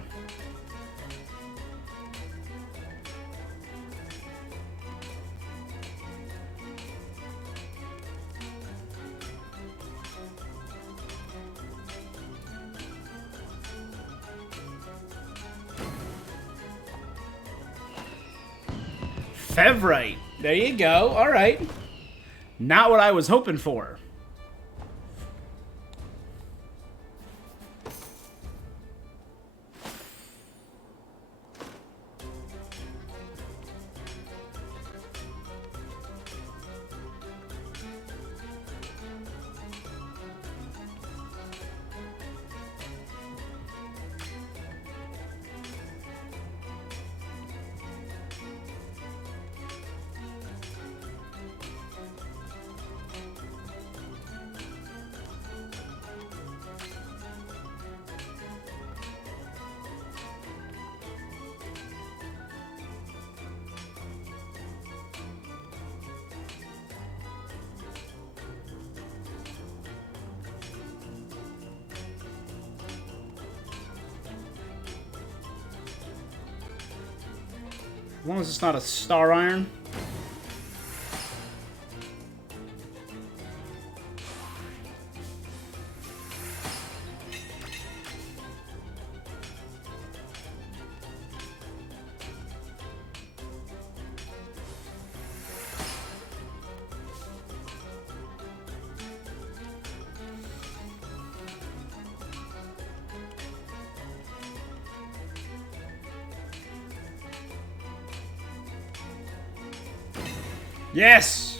Fevrite. There you go. All right. Not what I was hoping for. As long as it's not a star iron. Yes!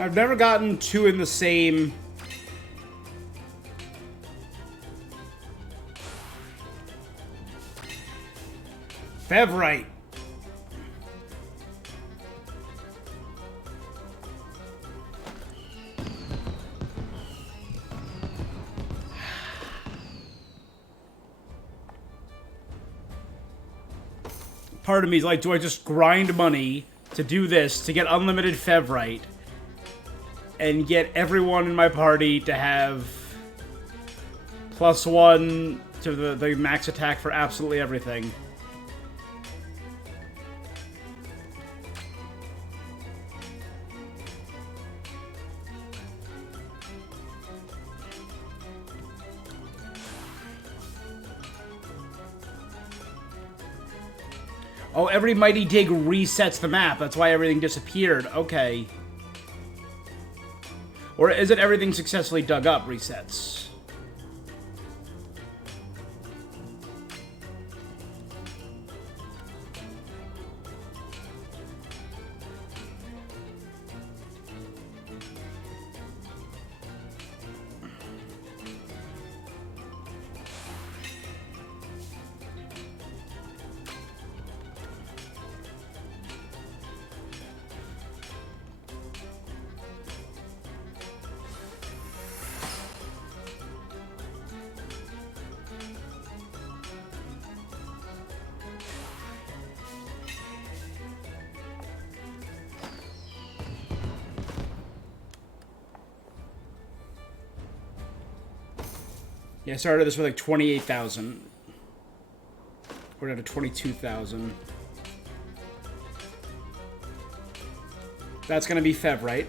I've never gotten two in the same... Fevrite. Part of me is like, do I just grind money to do this, to get unlimited Fevrite, and get everyone in my party to have +1 to the max attack for absolutely everything? Oh, every Mighty Dig resets the map. That's why everything disappeared. Okay. Or is it everything successfully dug up resets? Yeah, I started this with like 28,000. We're down to 22,000. That's gonna be Fev, right?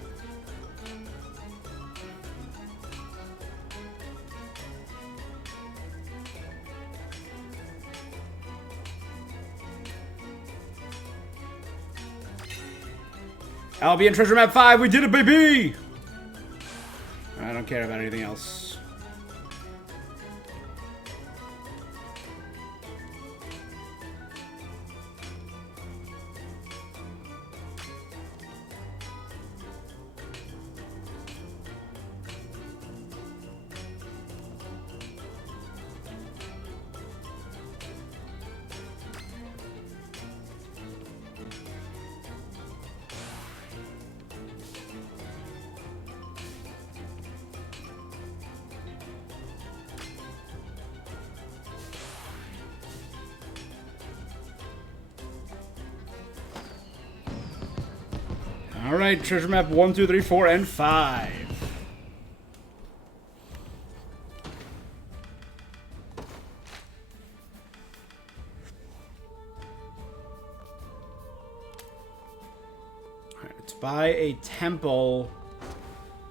Albion Treasure Map 5, we did it, baby! I don't care about anything else. Alright, treasure map 1, 2, 3, 4, and 5. Alright, it's by a temple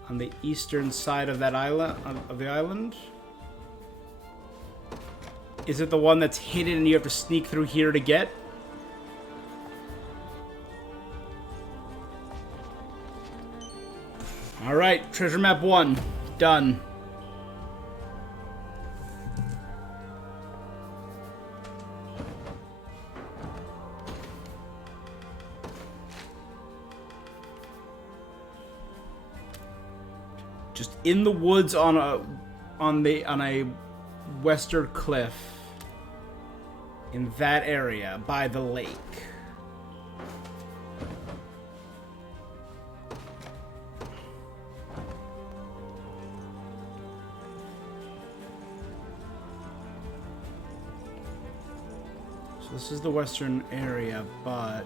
on the eastern side of that island, of the island. Is it the one that's hidden and you have to sneak through here to get? Alright, treasure map 1. Done. Just in the woods on a western cliff. in that area by the lake. So this is the western area, but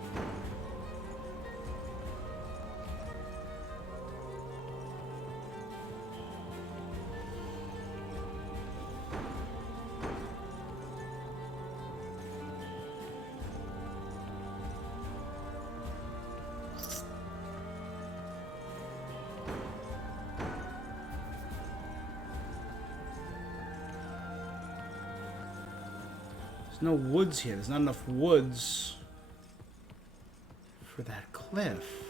no woods here. There's not enough woods for that cliff.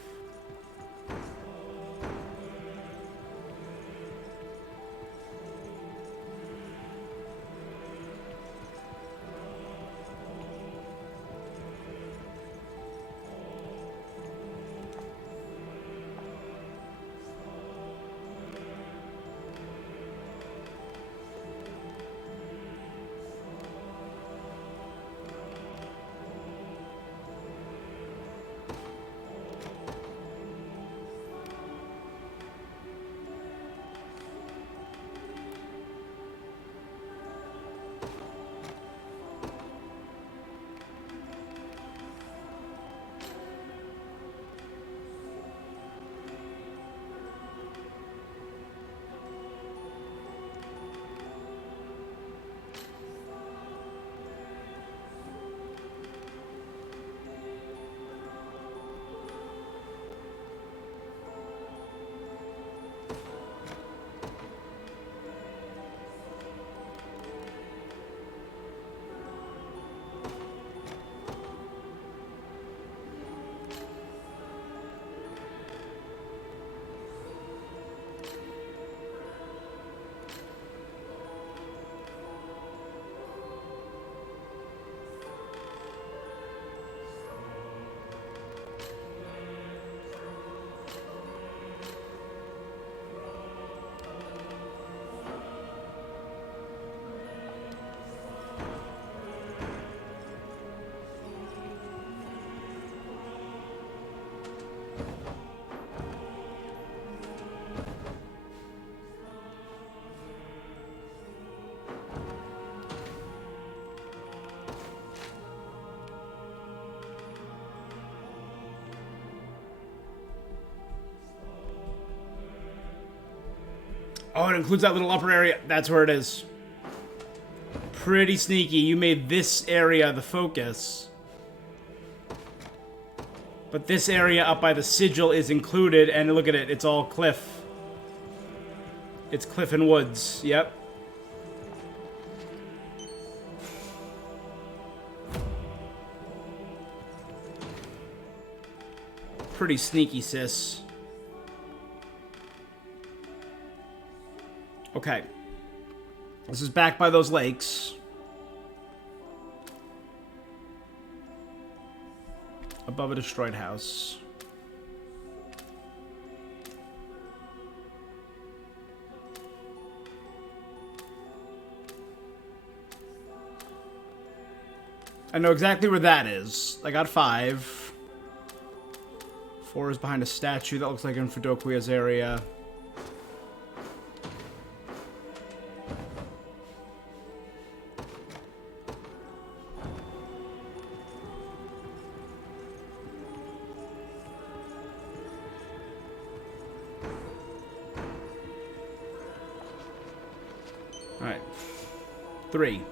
Oh, it includes that little upper area. That's where it is. Pretty sneaky. You made this area the focus. But this area up by the sigil is included, and look at it. It's all cliff. It's cliff and woods. Yep. Pretty sneaky, sis. Okay. This is back by those lakes. Above a destroyed house. I know exactly where that is. I got 5. 4 is behind a statue that looks like in Fudokuya's area. Alright. 3.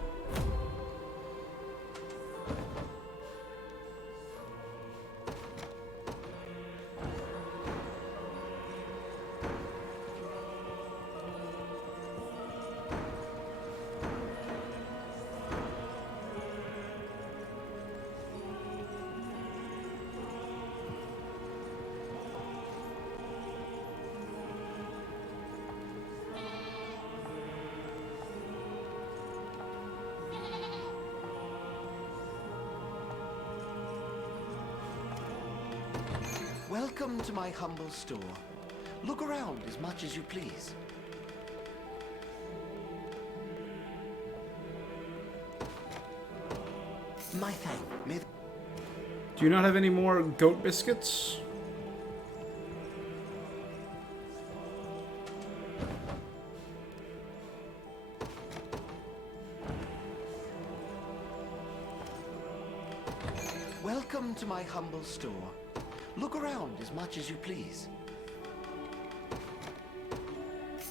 Welcome to my humble store. Look around as much as you please. My thank. May Do you not have any more goat biscuits? Welcome to my humble store. Look around as much as you please.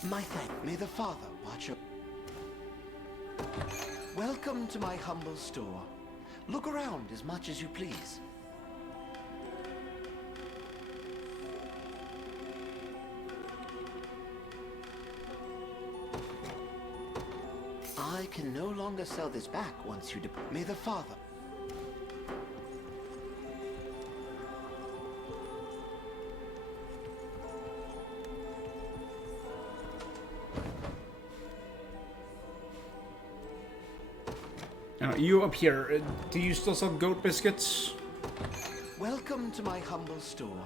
My thank. May the Father watch over. Welcome to my humble store. Look around as much as you please. I can no longer sell this back once you depart. May the Father. Now, you up here, do you still sell goat biscuits? Welcome to my humble store.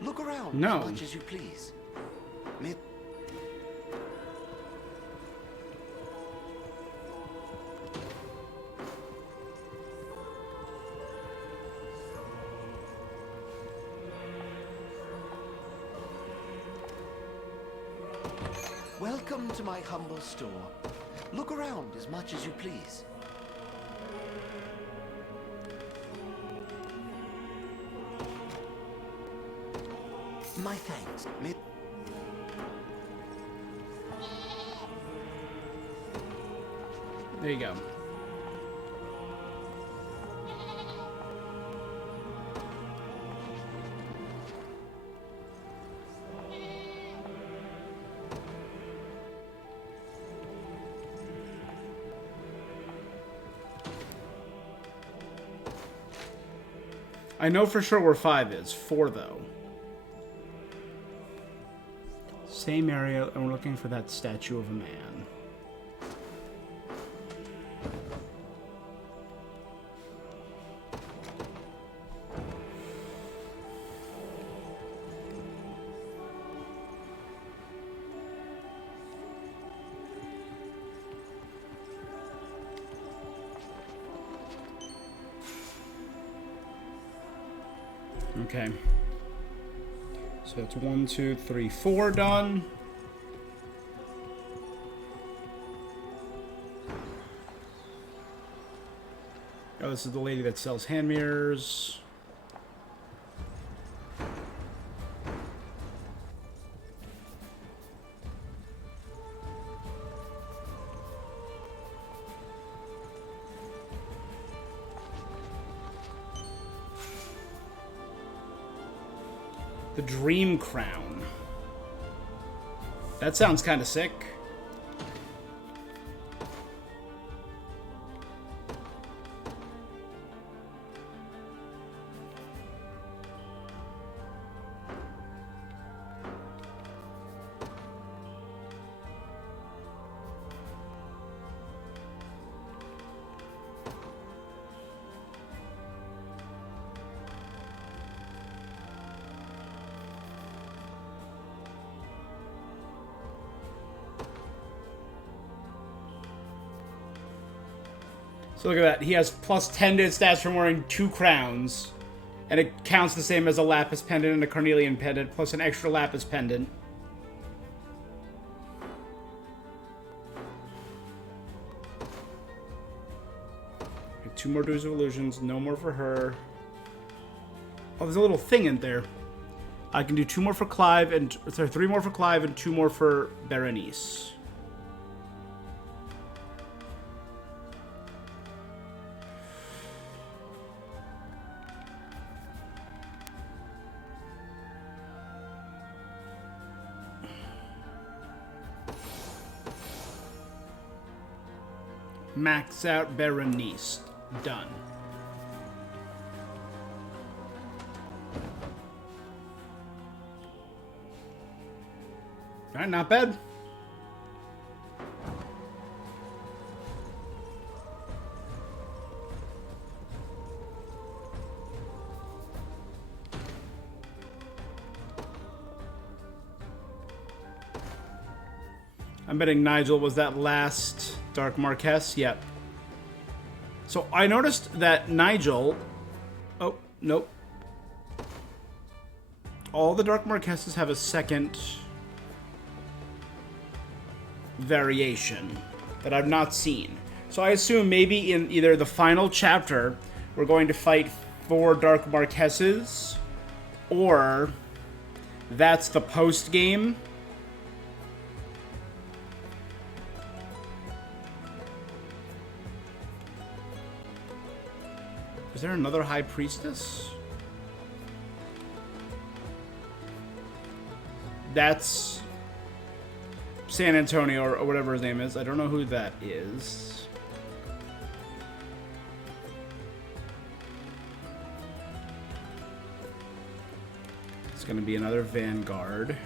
Look around No. as much as you please. May Welcome to my humble store. Look around as much as you please. My thanks. May There you go. I know for sure where 5 is. 4, though. Same area, and we're looking for that statue of a man. Okay. So it's 1, 2, 3, 4 done. Oh, this is the lady that sells hand mirrors. The Dream Crown. That sounds kind of sick. So look at that. He has plus 10 to his stats from wearing 2 crowns. And it counts the same as a lapis pendant and a carnelian pendant, plus an extra lapis pendant. Okay, 2 more Dues of Illusions, no more for her. Oh, there's a little thing in there. I can do 2 more for Clive, and sorry, 3 more for Clive, and 2 more for Berenice. Max out Berenice. Done. Alright, not bad. I'm betting Nigel was that last Dark Marquess. Yep. So I noticed that Nigel... Oh, nope. All the Dark Marquesas have a second variation that I've not seen. So I assume maybe in either the final chapter, we're going to fight 4 Dark Marquesas, or that's the post-game. Is there another High Priestess? That's San Antonio, or whatever his name is. I don't know who that is. It's going to be another Vanguard.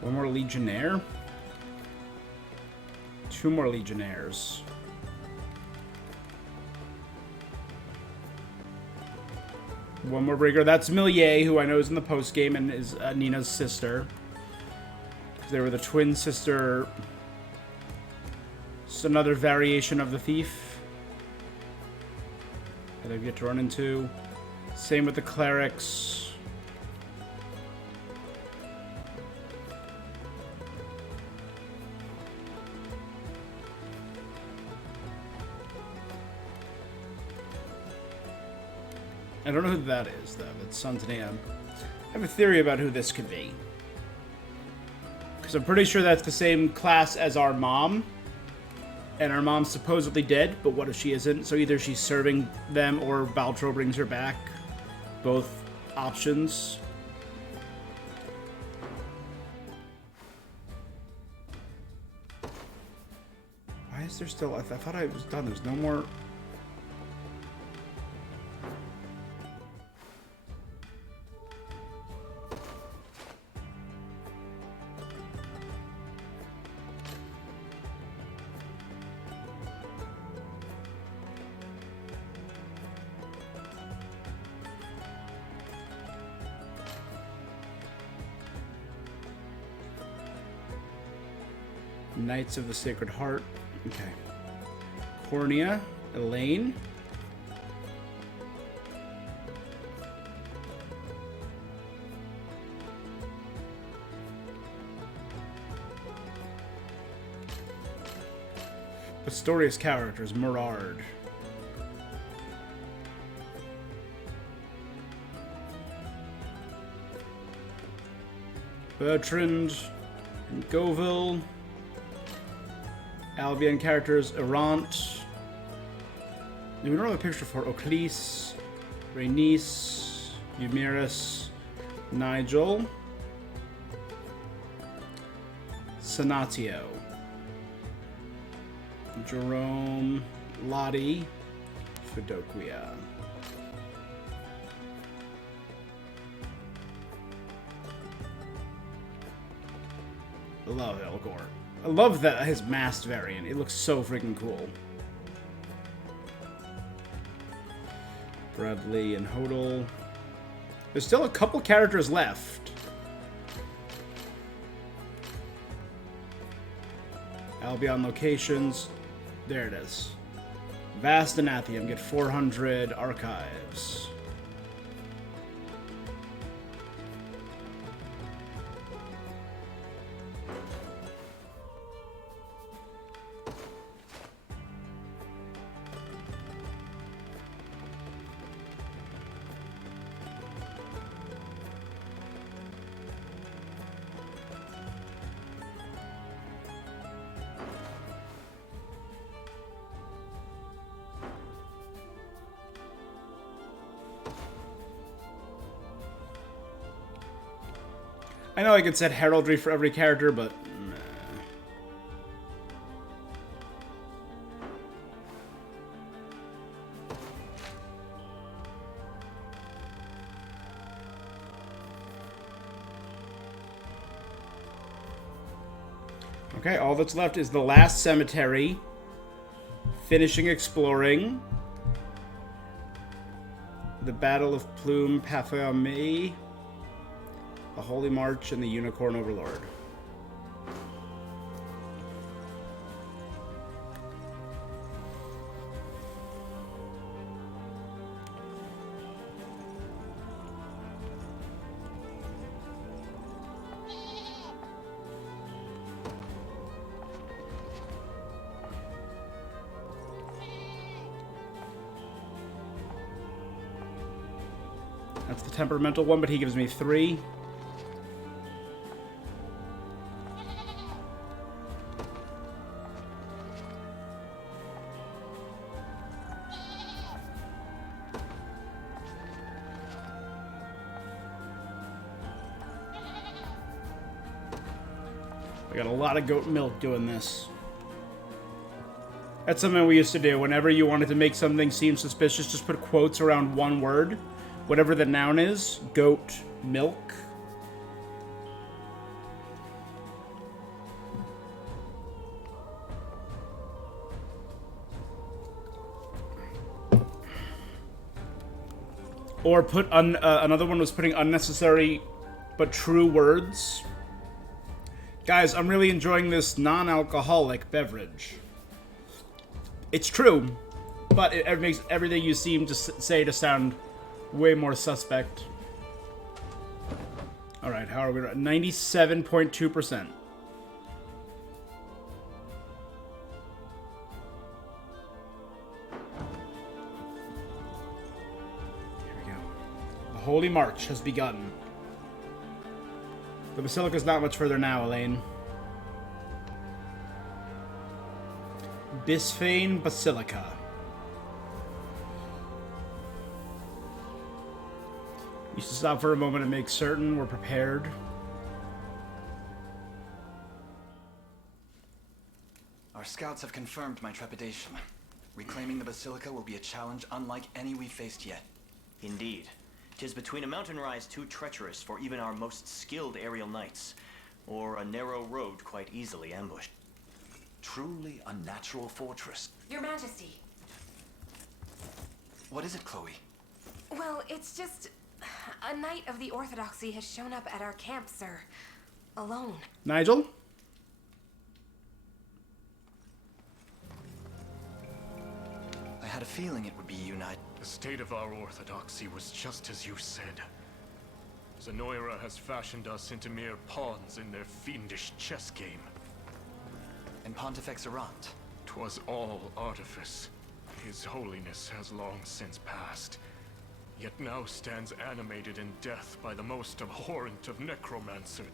One more Legionnaire. 2 more Legionnaires. One more Breaker. That's Millier, who I know is in the post game and is Nina's sister. They were the twin sister. It's another variation of the Thief that I've yet to run into. Same with the Clerics. I don't know who that is, though. That's Santanea. I have a theory about who this could be. Because I'm pretty sure that's the same class as our mom. And our mom's supposedly dead, but what if she isn't? So either she's serving them or Baltro brings her back. Both options. Why is there still... I thought I was done. There's no more... Knights of the Sacred Heart. Okay. Cornea. Elaine. Pistorius characters. Murard. Bertrand. And Goville. Albion characters, Errant. We don't have a picture for Oclise, Rhaenys, Eumeris, Nigel, Senatio, Jerome, Lottie, Fidoquia. I love Elgort. I love that his masked variant. It looks so freaking cool. Bradley and Hodel. There's still a couple characters left. Albion locations. There it is. Vast Anathium. Get 400 archives. I know I could set heraldry for every character, but nah. Okay, all that's left is the last cemetery. Finishing exploring. The Battle of Plume Pathomé. The Holy March and the Unicorn Overlord. That's the temperamental one, but he gives me 3. I got a lot of goat milk doing this. That's something we used to do. Whenever you wanted to make something seem suspicious, just put quotes around one word. Whatever the noun is. Goat milk. Or put another one was putting unnecessary but true words. Guys, I'm really enjoying this non-alcoholic beverage. It's true, but it makes everything you seem to say to sound way more suspect. Alright, how are we? 97.2%. Here we go. The Holy March has begun. The Basilica's not much further now, Elaine. Bisphane Basilica. You should stop for a moment and make certain we're prepared. Our scouts have confirmed my trepidation. Reclaiming the Basilica will be a challenge unlike any we've faced yet. Indeed. 'Tis between a mountain rise too treacherous for even our most skilled aerial knights, or a narrow road quite easily ambushed. Truly a natural fortress. Your Majesty. What is it, Chloe? Well, it's just... a knight of the Orthodoxy has shown up at our camp, sir. Alone. Nigel? I had a feeling it would be you, Knight. The state of our orthodoxy was just as you said. Zenoira has fashioned us into mere pawns in their fiendish chess game. And Pontifex Errant? 'Twas all artifice. His holiness has long since passed, yet now stands animated in death by the most abhorrent of necromancers.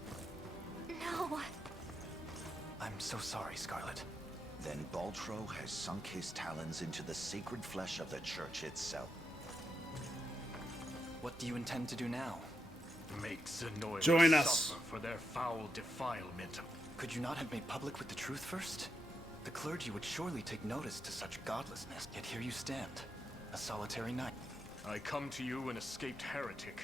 No. I'm so sorry, Scarlet. Then Baltro has sunk his talons into the sacred flesh of the church itself. What do you intend to do now? Make Zenoira join us suffer for their foul defilement. Could you not have made public with the truth first? The clergy would surely take notice to such godlessness. Yet here you stand, a solitary knight. I come to you an escaped heretic,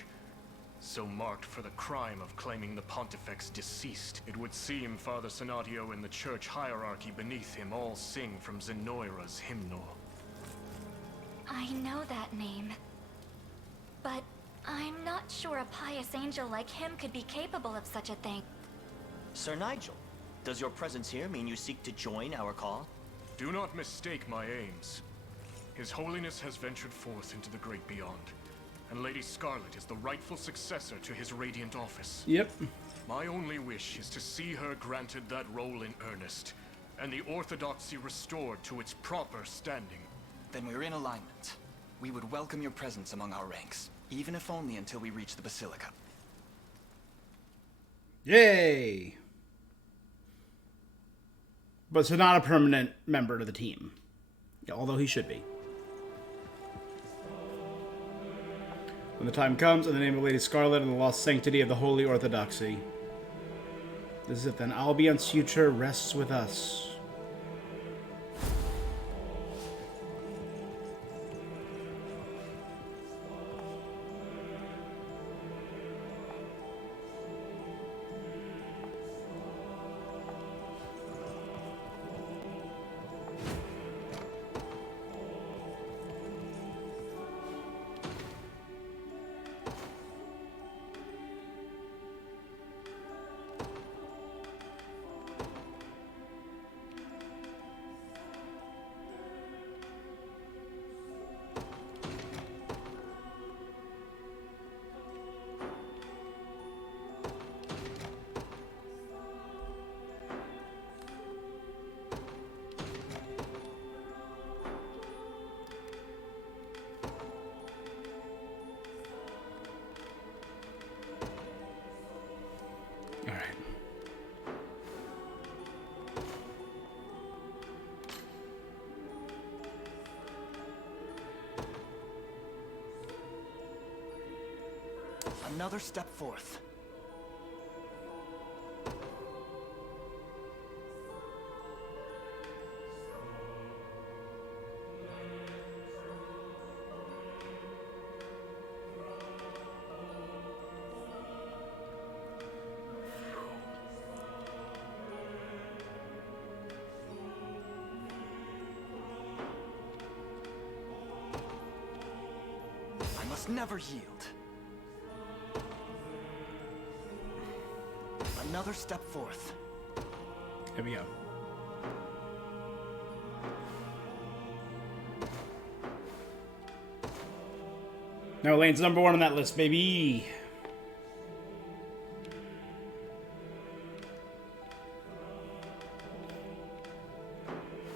so marked for the crime of claiming the Pontifex deceased. It would seem Father Senatio and the church hierarchy beneath him all sing from Zenoira's hymnal. I know that name. But I'm not sure a pious angel like him could be capable of such a thing. Sir Nigel, does your presence here mean you seek to join our cause? Do not mistake my aims. His Holiness has ventured forth into the great beyond, and Lady Scarlet is the rightful successor to his radiant office. Yep. My only wish is to see her granted that role in earnest, and the orthodoxy restored to its proper standing. Then we're in alignment. We would welcome your presence among our ranks, even if only until we reach the Basilica. Yay! But so not a permanent member to the team. Although he should be. When the time comes, in the name of Lady Scarlet and the lost sanctity of the Holy Orthodoxy. This is it then. Albion's future rests with us. Another step forth. I must never yield. Another step forth. Here we go. No, Lane's number 1 on that list, baby.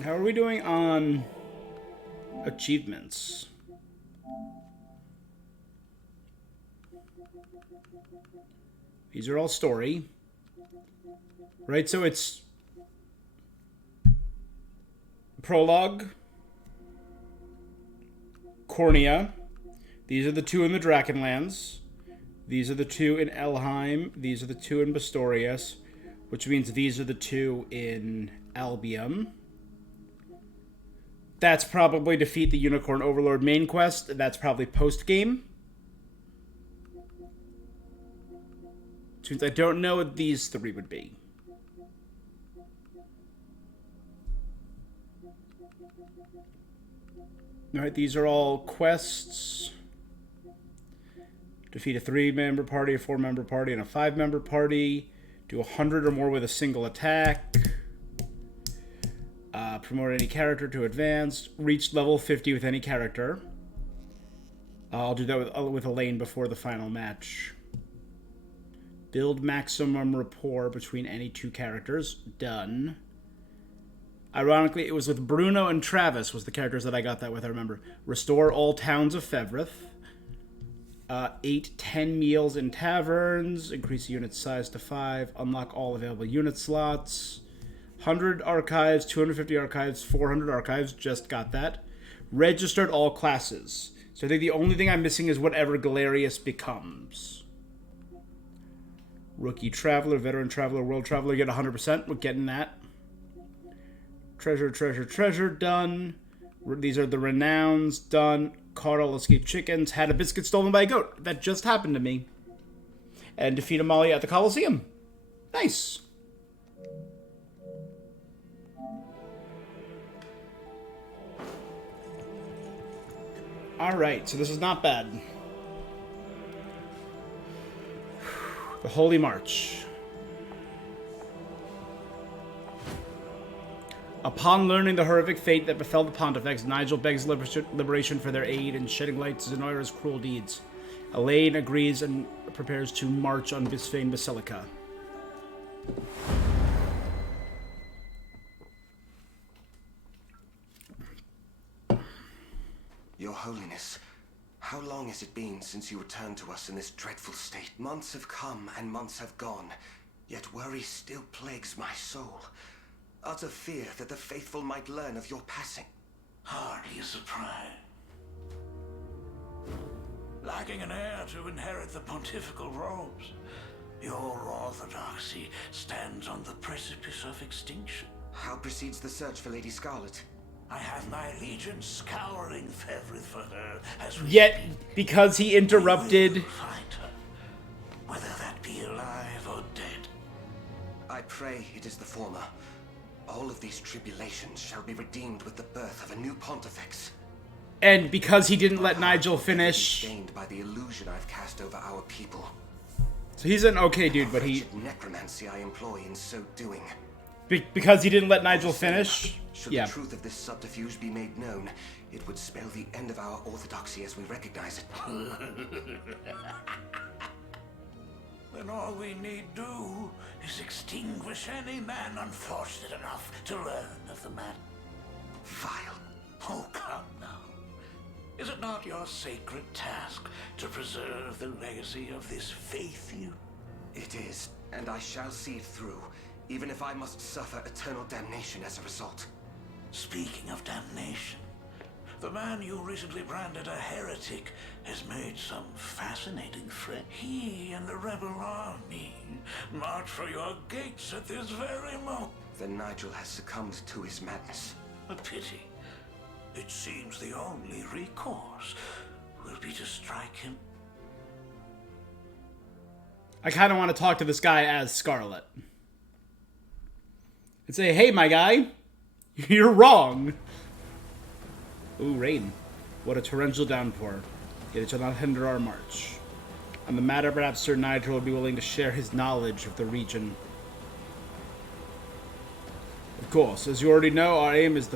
How are we doing on achievements? These are all story. Right, so it's prologue, Cornea. These are the 2 in the Drakenlands. These are the 2 in Elheim. These are the 2 in Bastorius, which means these are the 2 in Albion. That's probably defeat the Unicorn Overlord main quest. That's probably post-game. Which means I don't know what these 3 would be. Alright, these are all quests. Defeat a 3-member party, a 4-member party, and a 5-member party. Do 100 or more with a single attack. Promote any character to advanced. Reach level 50 with any character. I'll do that with Elaine before the final match. Build maximum rapport between any 2 characters. Done. Ironically, it was with Bruno and Travis was the characters that I got that with, I remember. Restore all towns of Fevrith. 10 meals in taverns. Increase the unit size to 5. Unlock all available unit slots. 100 archives, 250 archives, 400 archives. Just got that. Registered all classes. So I think the only thing I'm missing is whatever Galerius becomes. Rookie Traveler, Veteran Traveler, World Traveler, get 100%. We're getting that. Treasure, treasure, treasure, done. These are the Renowns, done. Caught all escaped chickens. Had a biscuit stolen by a goat. That just happened to me. And defeat Amalia at the Colosseum. Nice. Alright, so this is not bad. The Holy March. Upon learning the horrific fate that befell the Pontifex, Nigel begs liberation for their aid in shedding light to Zenoira's cruel deeds. Elaine agrees and prepares to march on Bisphane Basilica. Your Holiness, how long has it been since you returned to us in this dreadful state? Months have come and months have gone, yet worry still plagues my soul. Utter fear that the faithful might learn of your passing. Hardly a surprise. Lacking an heir to inherit the pontifical robes, your orthodoxy stands on the precipice of extinction. How proceeds the search for Lady Scarlet? I have my legions scouring Fevrith for her as we Yet, because he interrupted... find her, whether that be alive or dead. I pray it is the former. All of these tribulations shall be redeemed with the birth of a new pontifex. And because he didn't let Nigel finish... Stained by the illusion I've cast over our people. So he's an okay dude, but he... necromancy I employ in so doing. Because he didn't let Nigel finish? Should Yeah. the truth of this subterfuge be made known, it would spell the end of our orthodoxy as we recognize it. Then all we need do is extinguish any man unfortunate enough to learn of the man. Vile. Oh, come now. Is it not your sacred task to preserve the legacy of this faith you? It is, and I shall see it through, even if I must suffer eternal damnation as a result. Speaking of damnation, The man you recently branded a heretic has made some fascinating friends. He and the rebel army march for your gates at this very moment. Then Nigel has succumbed to his madness. A pity. It seems the only recourse will be to strike him. I kind of want to talk to this guy as Scarlet. And say, hey, my guy, you're wrong. Ooh, rain. What a torrential downpour. Yet it shall not hinder our march. On the matter, perhaps Sir Nigel would be willing to share his knowledge of the region. Of course, as you already know, our aim is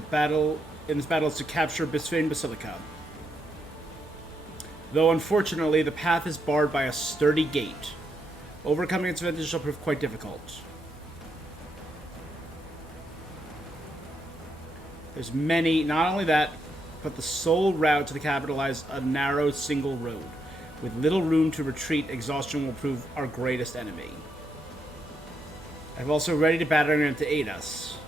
in this battle is to capture Bisphane Basilica. Though unfortunately, the path is barred by a sturdy gate. Overcoming its advantage shall prove quite difficult. There's many, not only that, but the sole route to the capital lies a narrow single road. With little room to retreat, exhaustion will prove our greatest enemy. I'm also ready to batter in to aid us.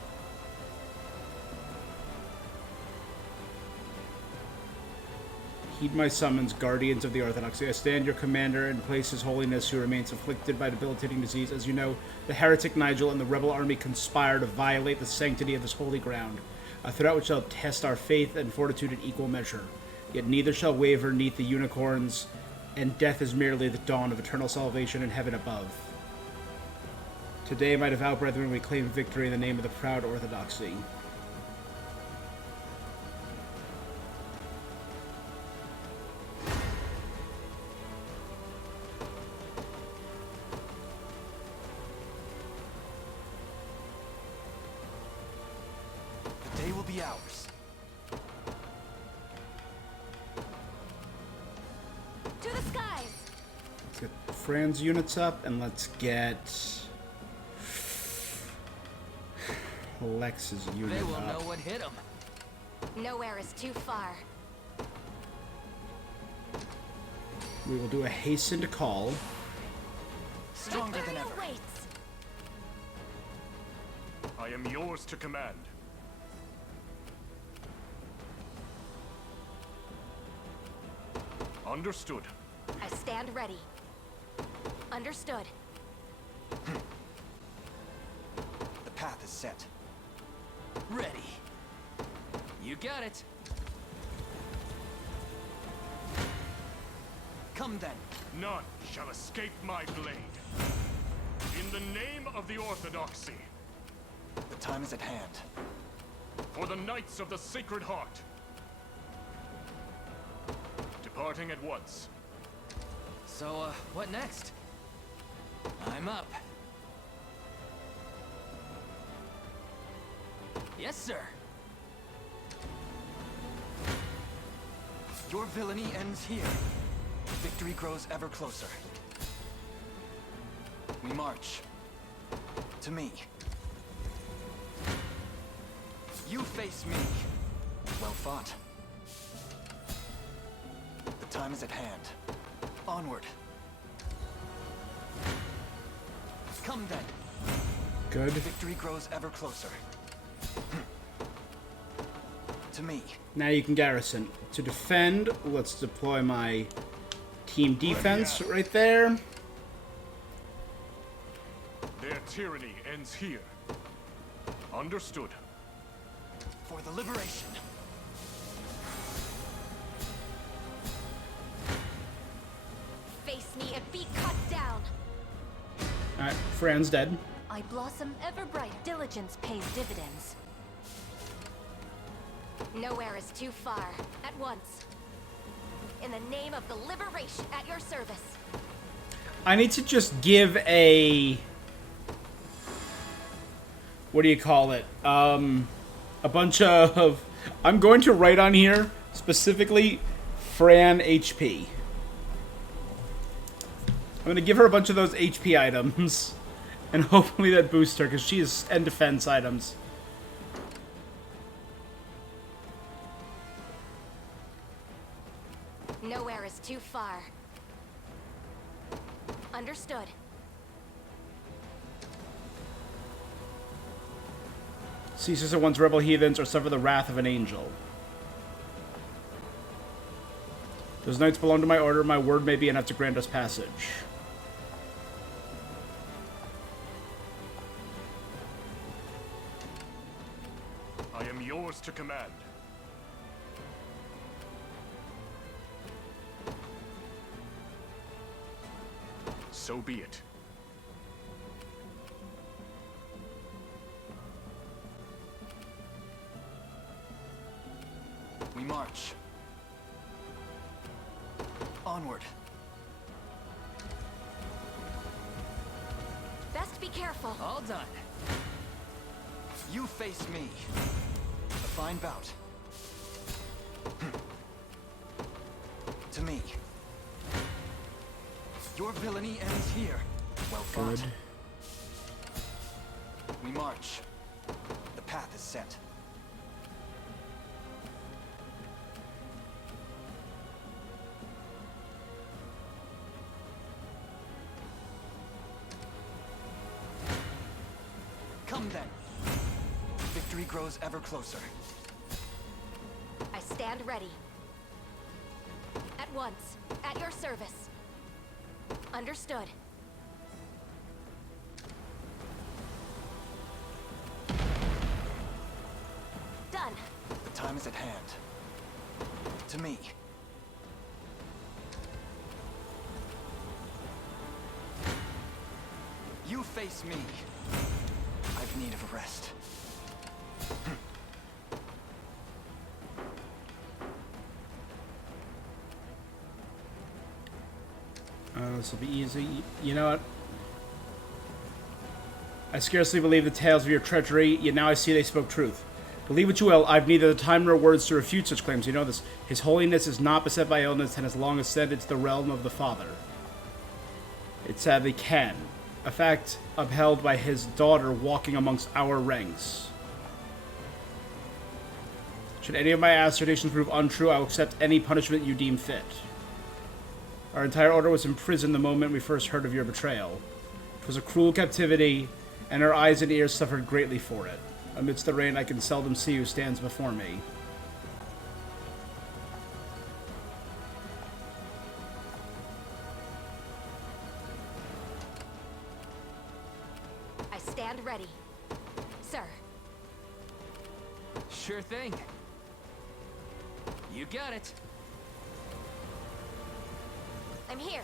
Heed my summons, guardians of the Orthodoxy. I stand your commander and place His Holiness, who remains afflicted by debilitating disease. As you know, the heretic Nigel and the rebel army conspire to violate the sanctity of this holy ground. A threat which shall test our faith and fortitude in equal measure. Yet neither shall waver neath the unicorns, and death is merely the dawn of eternal salvation in heaven above. Today, my devout brethren, we claim victory in the name of the proud Orthodoxy. Ours. To the skies! Let's get Fran's units up, and let's get Lex's unit up. They will know what hit them. Nowhere is too far. We will do a hastened call. Stronger than ever. Waits. I am yours to command. Understood. I stand ready. Understood. The path is set. Ready. You got it. Come then. None shall escape my blade. In the name of the Orthodoxy. The time is at hand. For the Knights of the Sacred Heart. Departing at once. So, what next? I'm up. Yes, sir. Your villainy ends here. Victory grows ever closer. We march. To me. You face me. Well fought. The time is at hand. Onward. Come then. Good. Victory grows ever closer. To me. Now you can garrison. To defend, let's deploy my team defense right there. Their tyranny ends here. Understood. For the liberation. Face me and be cut down. Alright, Fran's dead. I blossom ever bright. Diligence pays dividends. Nowhere is too far. At once. In the name of the liberation, at your service. I need to just give a... what do you call it? A bunch of... I'm going to write on here, specifically, Fran HP. I'm going to give her a bunch of those HP items. And hopefully that boosts her, because she is end defense items. Nowhere is too far. Understood. Ceases at once rebel heathens or suffer the wrath of an angel. Those knights belong to my order. My word may be enough to grant us passage. I am yours to command. So be it. We march. Onward. Best be careful. All done. You face me. A fine bout. To me. Your villainy ends here. Well fought. Good. We march. The path is set. Come then. Victory grows ever closer. I stand ready. At once. At your service. Understood. Done. The time is at hand. To me. You face me. I've need of a rest. This will be easy. You know what? I scarcely believe the tales of your treachery, yet now I see they spoke truth. Believe what you will, I've neither the time nor words to refute such claims. You know this. His holiness is not beset by illness and has long ascended to the realm of the Father. It sadly can. A fact upheld by his daughter walking amongst our ranks. Should any of my assertions prove untrue, I will accept any punishment you deem fit. Our entire order was imprisoned the moment we first heard of your betrayal. It was a cruel captivity, and our eyes and ears suffered greatly for it. Amidst the rain, I can seldom see who stands before me. I stand ready. Sir. Sure thing. You got it. I'm here.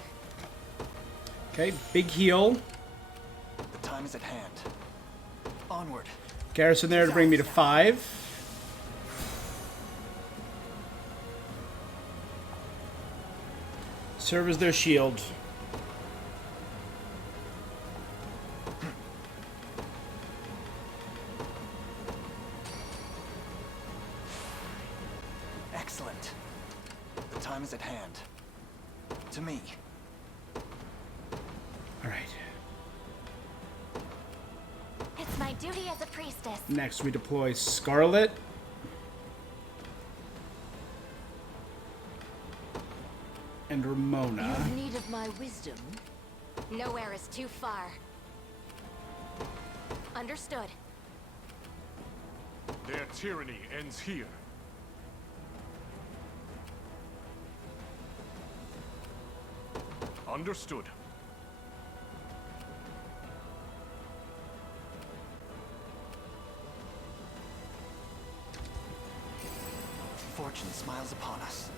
Okay, big heal. The time is at hand. Onward. Garrison there to bring me to 5. Serve as their shield. Excellent. The time is at hand. To me. All right. It's my duty as a priestess. Next, we deploy Scarlet. And Ramona. You have need of my wisdom? Nowhere is too far. Understood. Their tyranny ends here. Understood. Fortune smiles upon us.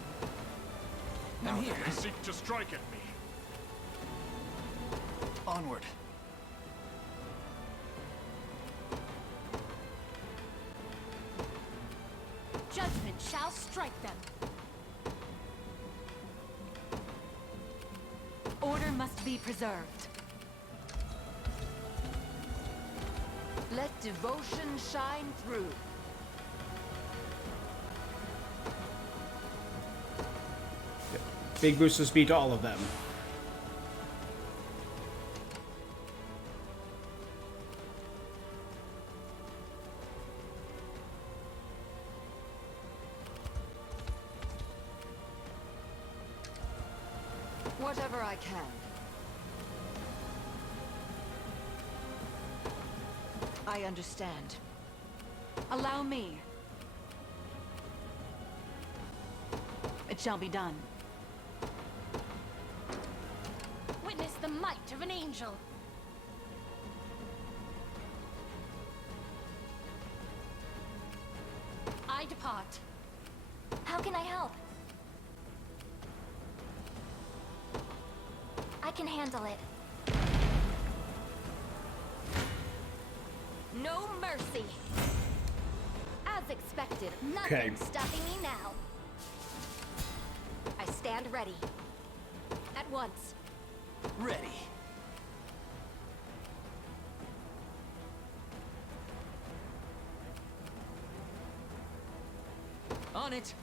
Now I'm here. they seek to strike at me. Onward. Judgment shall strike them. Order must be preserved. Let devotion shine through. Big boost of speed to all of them. Whatever I can. I understand. Allow me. It shall be done. Witness the might of an angel. I depart. How can I help? I can handle it. No mercy. As expected, Okay. nothing's stopping me now. I stand ready. At once. Ready. On it.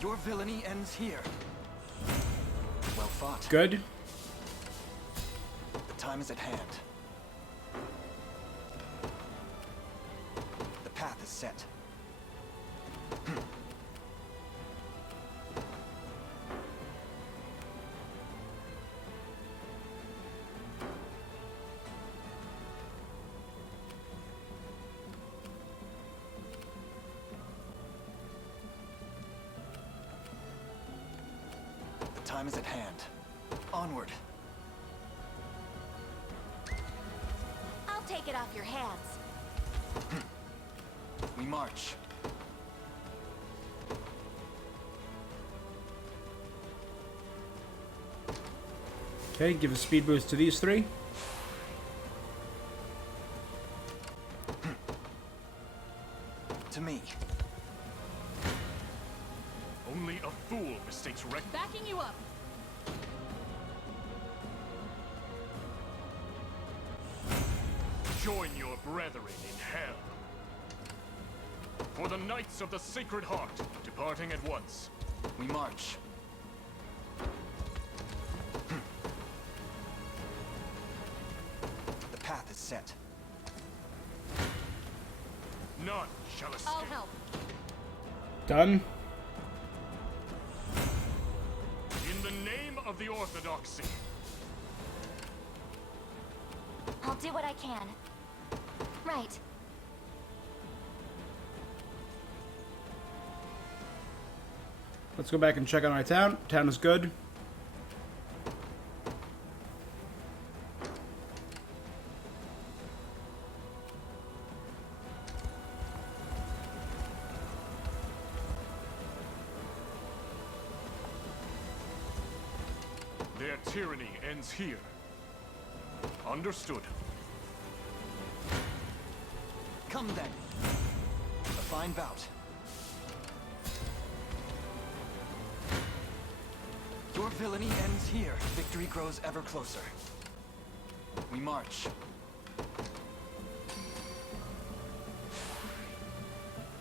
Your villainy ends here. Well fought. Good. The time is at hand. The path is set. The time is at hand. Onward. I'll take it off your hands. We march. Okay, give a speed boost to these three. To me. Only a fool mistakes Backing you up. Join your brethren in hell. For the Knights of the Sacred Heart, departing at once. We march. The path is set. None shall escape. I'll help. Done. In the name of the Orthodoxy. I'll do what I can. Right. Let's go back and check on our town. Town is good. Their tyranny ends here. Understood. Come then. A fine bout. Your villainy ends here. Victory grows ever closer. We march.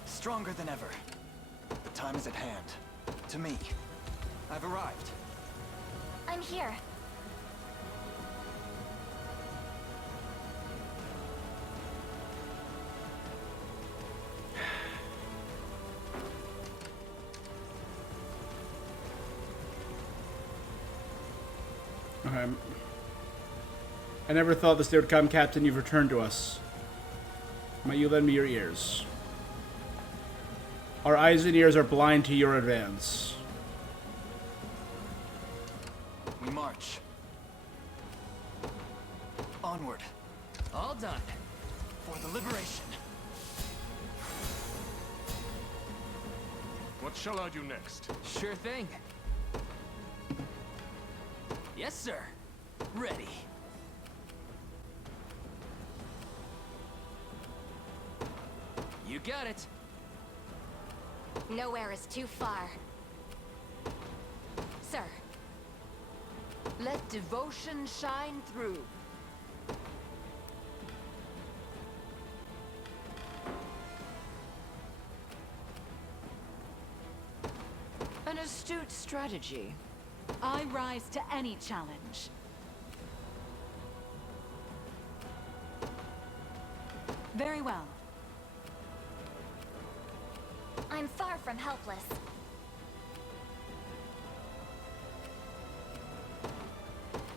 Stronger than ever. The time is at hand. To me. I've arrived. I'm here. Okay. I never thought this day would come, Captain. You've returned to us. Might you lend me your ears? Our eyes and ears are blind to your advance. We march. Onward. All done. For the liberation. What shall I do next? Sure thing. Yes, sir. Ready. You got it. Nowhere is too far. Sir. Let devotion shine through. An astute strategy. I rise to any challenge. Very well. I'm far from helpless.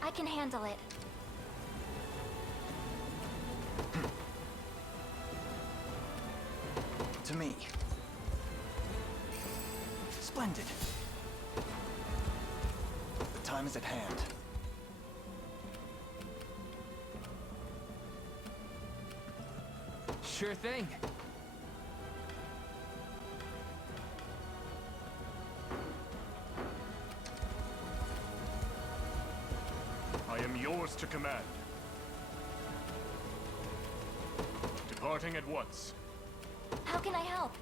I can handle it. To me. Splendid. time is at hand. Sure thing. I am yours to command. Departing at once. How can I help?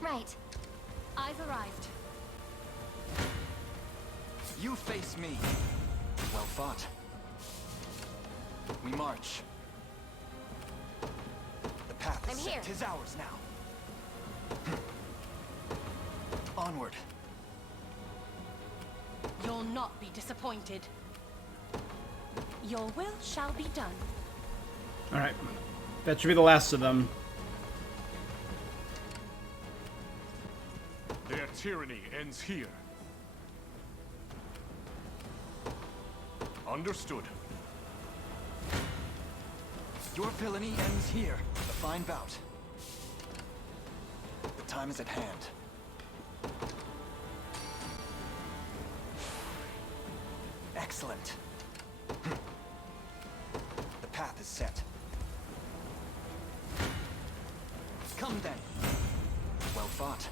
Right. I've arrived. You face me. Well fought. We march. The path is I'm set. here. 'Tis ours now. Onward. You'll not be disappointed. Your will shall be done. Alright. That should be the last of them. Their tyranny ends here. Understood. Your villainy ends here. A fine bout. The time is at hand. Excellent. The path is set. Come then. Well fought.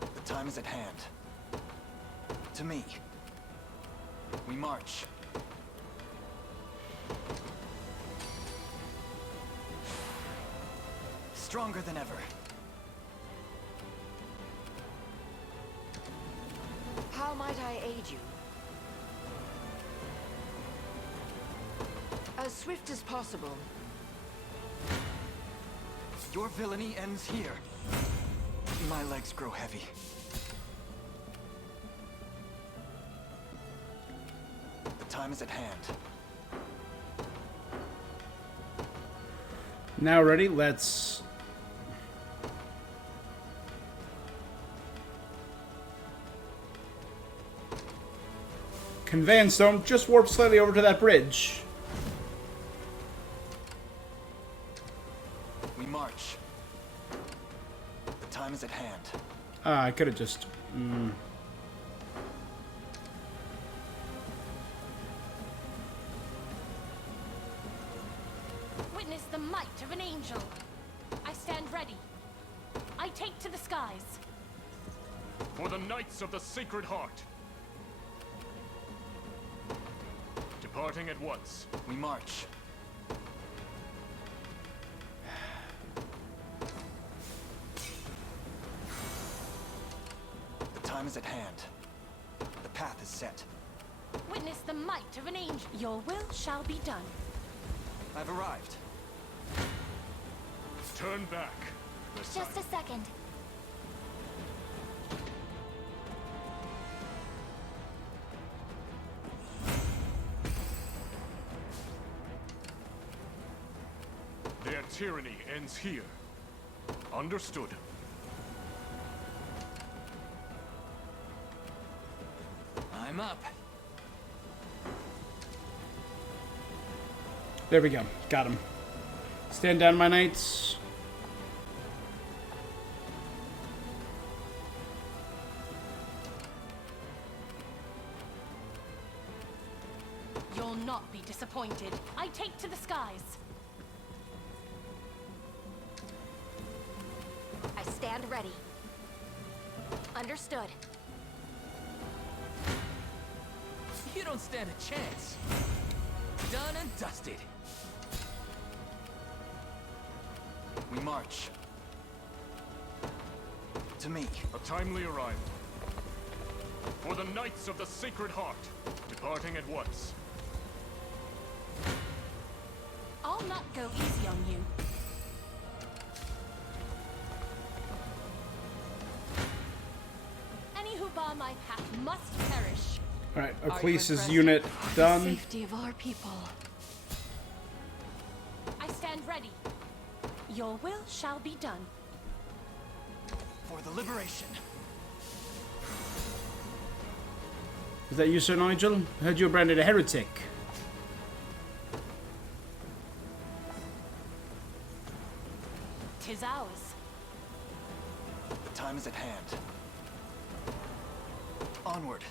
The time is at hand. To me. We march. Stronger than ever. How might I aid you? As swift as possible. Your villainy ends here. My legs grow heavy. The time is at hand. Now ready, let's... Conveyance Dome, just warp slightly over to that bridge. We march. The time is at hand. I could have just... Witness the might of an angel. I stand ready. I take to the skies. For the Knights of the Sacred Heart. Departing at once. We march. The time is at hand. The path is set. Witness the might of an angel. Your will shall be done. I've arrived. Turn back. Just a second. Their tyranny ends here. Understood. I'm up. There we go. Got him. Stand down, my knights. You'll not be disappointed. I take to the skies. I stand ready. Understood. You don't stand a chance. Done and dusted. We march. To me. A timely arrival. For the Knights of the Sacred Heart. Departing at once. I'll not go easy on you. Any who bar my path must perish. Alright, Ecclesia's unit done. The safety of our people. I stand ready. Your will shall be done. For the liberation. Is that you, Sir Nigel? I heard you were branded a heretic. Tis ours. The time is at hand. Onward.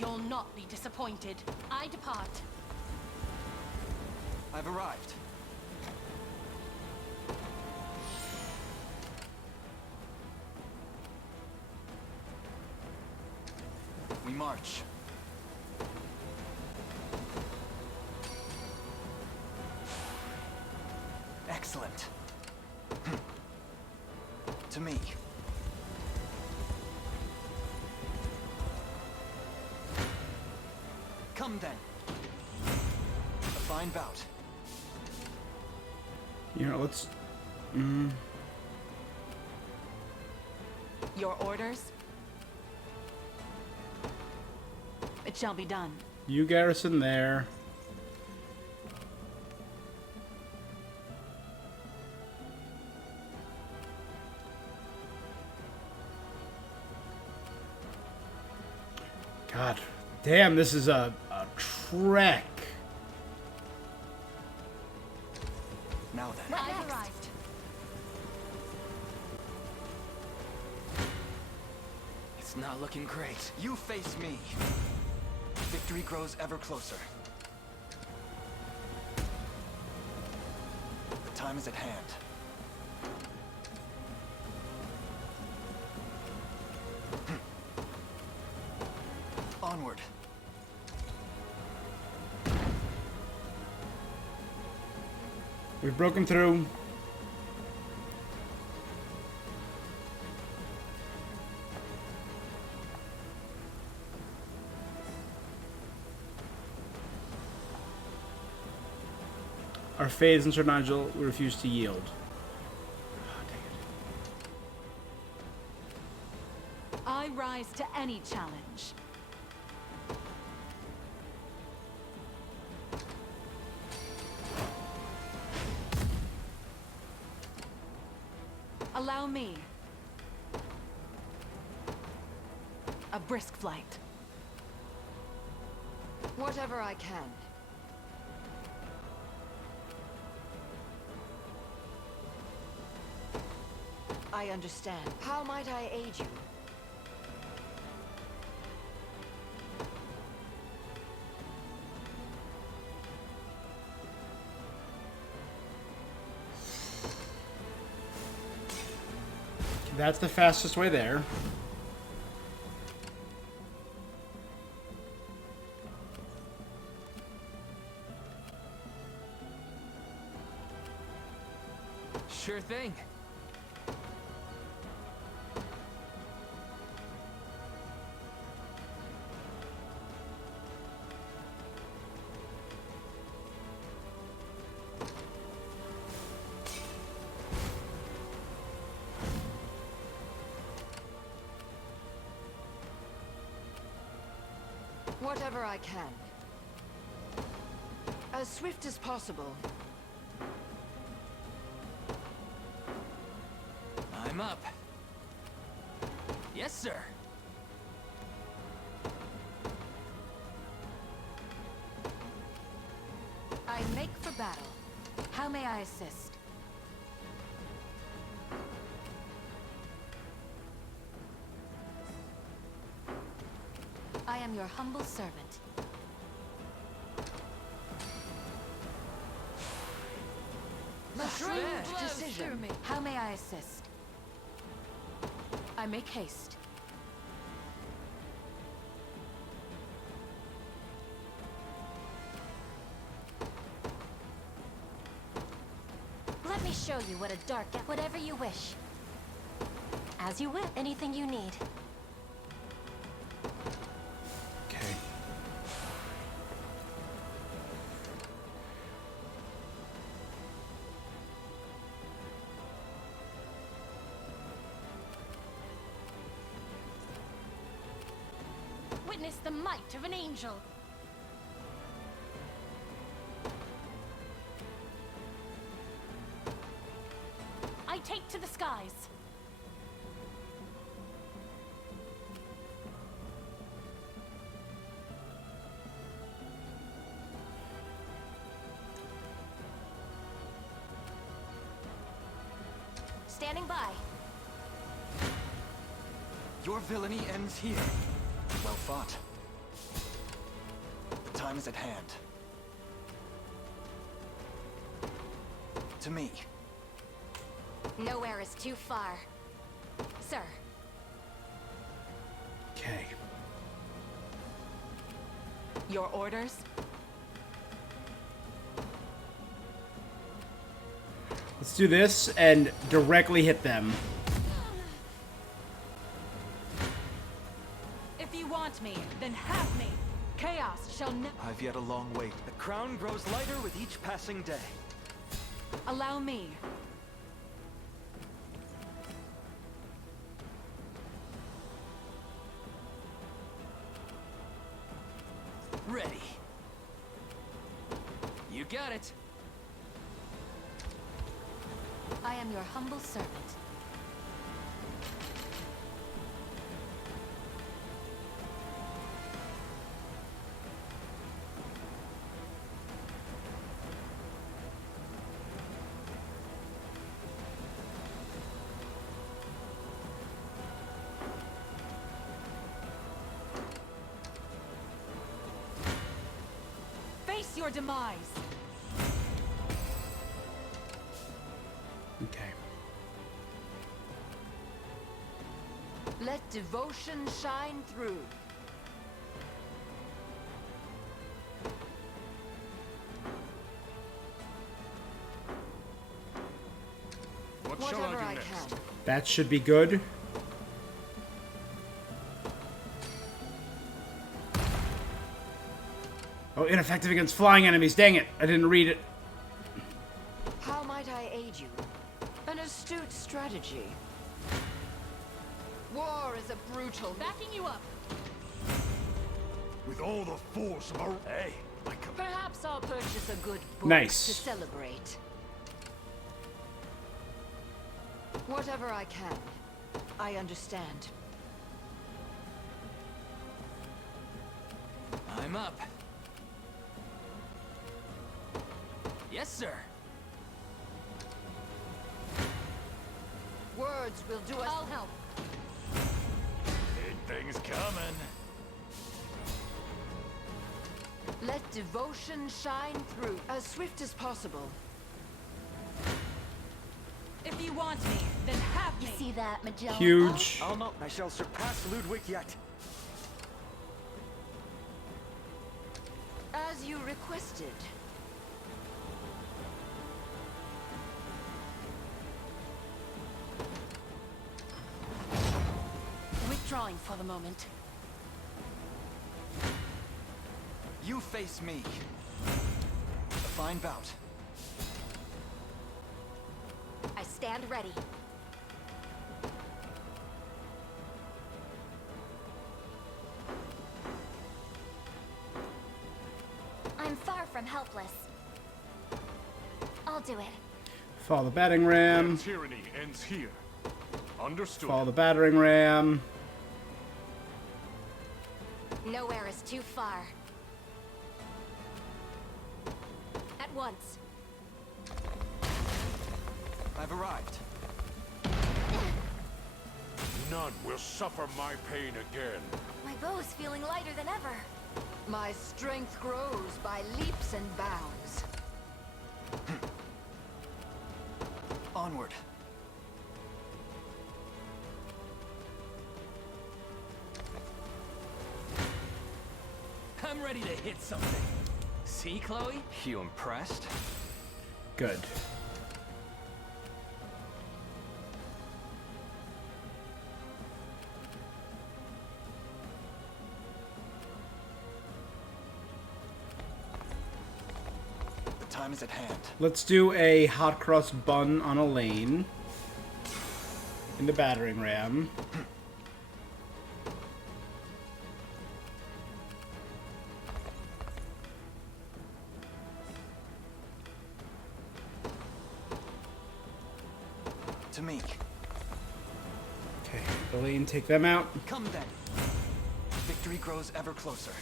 You'll not be disappointed. I depart. I've arrived. We march. Excellent. To me. Come then. A fine bout. You know, let's... Your orders? It shall be done. You garrison there. God damn, this is a trek. Now then. I've arrived. It's not looking great. You face me. Victory grows ever closer. The time is at hand. Onward. We've broken through. Our faiths in Sir Nigel, we refuse to yield. I rise to any challenge. Allow me. A brisk flight. Whatever I can. I understand. How might I aid you? That's the fastest way there. Sure thing. Whatever I can. As swift as possible. I'm up. Yes, sir. I make for battle. How may I assist? I am your humble servant. Strange Blows decision. through me. How may I assist? I make haste. Let me show you what a dark... Whatever you wish. As you will. Anything you need. Okay. Witness the might of an angel. I take to the skies. Standing by. Your villainy ends here. Well fought. The time is at hand. To me. Nowhere is too far. Sir. Okay. Your orders? Let's do this and directly hit them. If you want me, then have me. Chaos shall never. I've yet a long wait. The crown grows lighter with each passing day. Allow me. Ready. You got it. I am your humble servant. Face your demise. Okay. Let devotion shine through. What shall Whatever I I do next? can. That should be good. Oh, ineffective against flying enemies. Dang it. I didn't read it. How might I aid you? An astute strategy. War is a brutal. Backing you up. With all the force of our... Hey, Perhaps I'll purchase a good book Nice. to celebrate. Whatever I can. I understand. I'm up. Yes, sir. Words will do us. I'll help. Big things coming. Let devotion shine through. As swift as possible. If you want me, then have me. You see that, Magellan? Huge. I'll not. I shall surpass Ludwig yet. As you requested. Withdrawing for the moment. You face me. A fine bout. I stand ready. I'm far from helpless. I'll do it. Follow the battering ram. Their tyranny ends here. Understood. Follow the battering ram. Nowhere is too far. At once. I've arrived. None will suffer my pain again. My bow's feeling lighter than ever. My strength grows by leaps and bounds. Onward. I'm ready to hit something. See, Chloe? You impressed? Good. The time is at hand. Let's do a hot cross bun on a lane. In the battering ram. To me. Okay, the lane, take them out. Come then. Victory grows ever closer.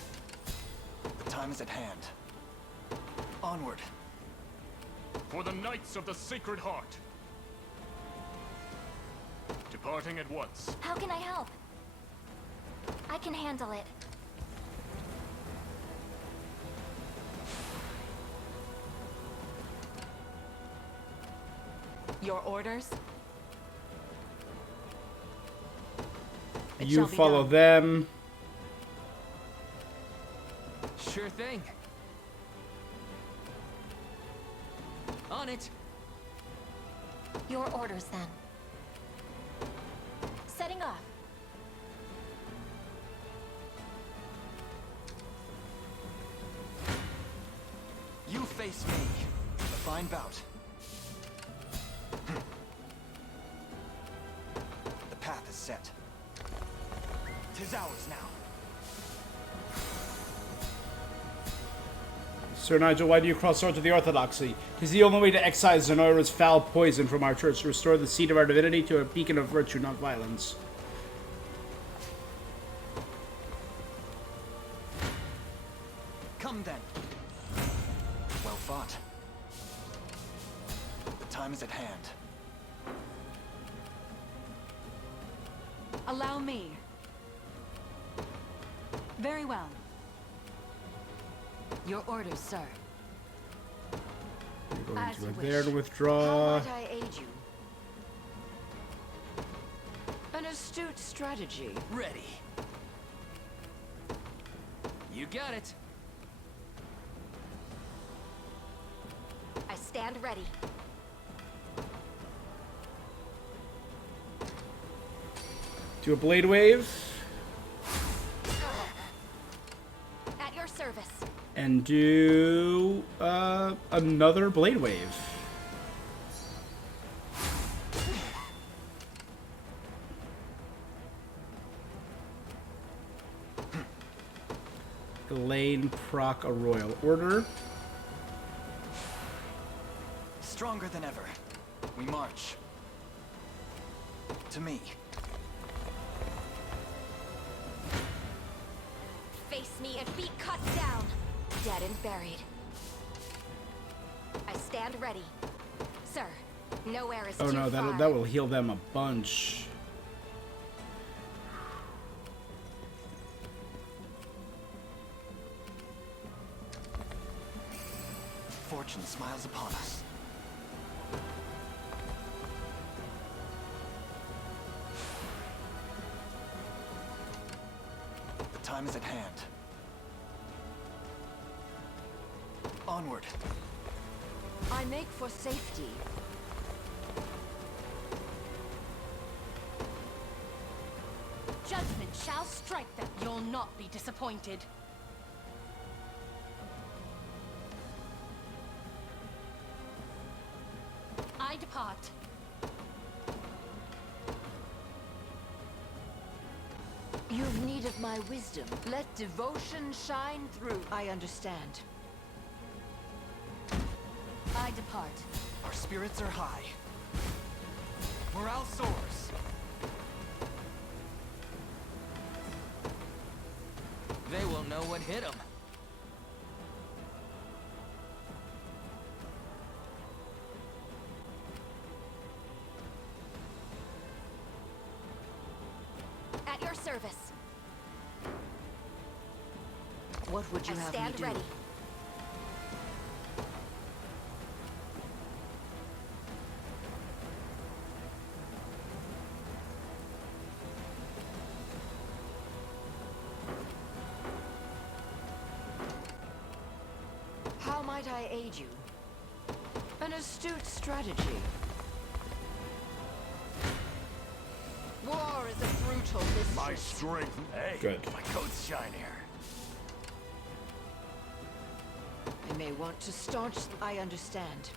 The time is at hand. Onward. For the Knights of the Sacred Heart. Departing at once. How can I help? I can handle it. Your orders? It You shall be follow done. them. Sure thing. On it. Your orders, then. Setting off. You face me. A fine bout. The path is set. 'Tis ours now. Sir Nigel, why do you cross swords with the Orthodoxy? 'Tis the only way to excise Zenora's foul poison from our church, to restore the seed of our divinity to a beacon of virtue, not violence. Come then. Well fought. The time is at hand. Allow me. Very well. Your orders, sir. You're going As to you go there to wish. withdraw. How might I aid you? An astute strategy. Ready. You got it. I stand ready. Do a blade wave. At your service. And do another blade wave. Elaine proc a royal order. Stronger than ever. We march. To me. Face me and be cut down. Dead and buried. I stand ready. Sir, nowhere is Oh too no, far. that will heal them a bunch. Fortune smiles upon us. The time is at hand. Onward. I make for safety. Judgment shall strike them. You'll not be disappointed. I depart. You've need of my wisdom. Let devotion shine through. I understand. I depart. Our spirits are high. Morale soars. They will know what hit them. At your service. What would you I have me stand do? ready. How might I aid you? An astute strategy. War is a brutal mistress. My strength. Hey, Good. my coat's shinier. I may want to staunch. I understand.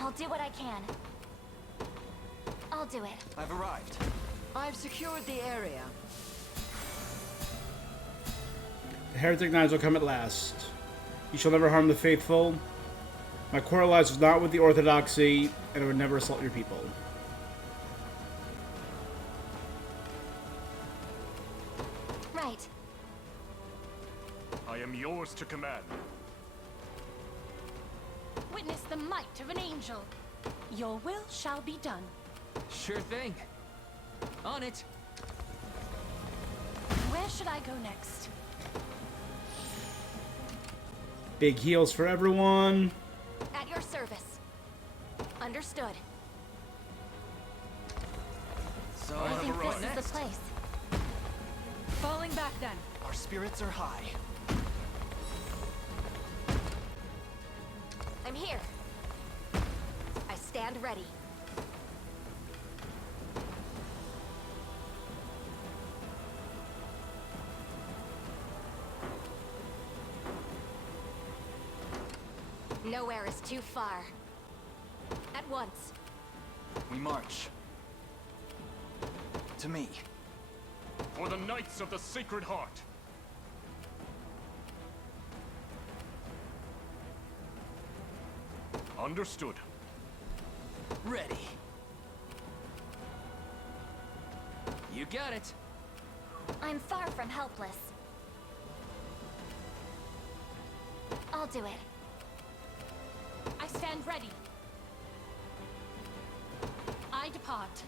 I'll do what I can. I'll do it. I've arrived. I've secured the area. The heretic knights will come at last. You shall never harm the faithful. My quarrel lies not with the Orthodoxy, and I would never assault your people. Right. I am yours to command. Witness the might of an angel. Your will shall be done. Sure thing. On it. should I go next? Big heals for everyone. At your service. Understood. So I think this is the place. Falling back then. Our spirits are high. I'm here. I stand ready. Nowhere is too far. At once. We march. To me. For the Knights of the Sacred Heart. Understood. Ready. You got it. I'm far from helpless. I'll do it. I stand ready. I depart.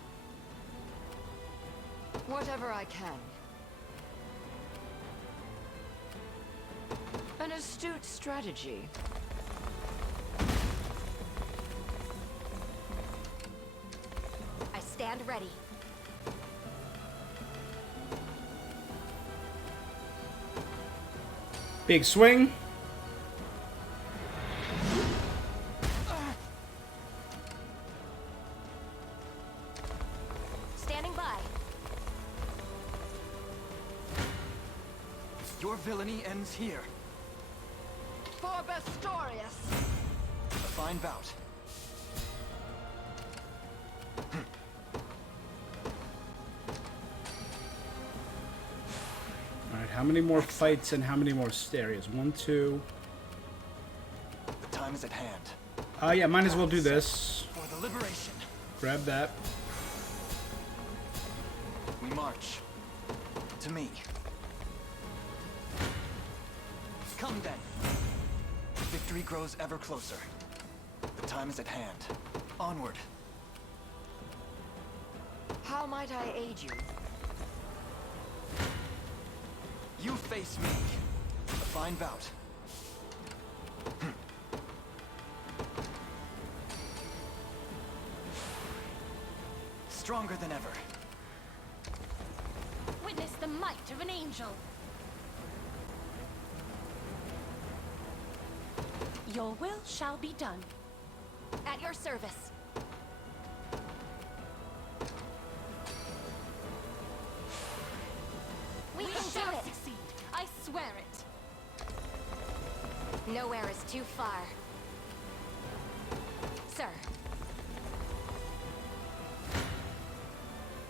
Whatever I can. An astute strategy. I stand ready. Big swing. Standing by. Your villainy ends here. For Bastorius! A fine bout. Alright, how many more fights and how many more areas? 1, 2. The time is at hand. Yeah, might as well do this. For the liberation. Grab that. We march. To me. Come then. Victory grows ever closer. The time is at hand. Onward. How might I aid you? You face me. A fine bout. Stronger than ever. Witness the might of an angel. Your will shall be done. At your service. We shall succeed. I swear it. Nowhere is too far. Sir.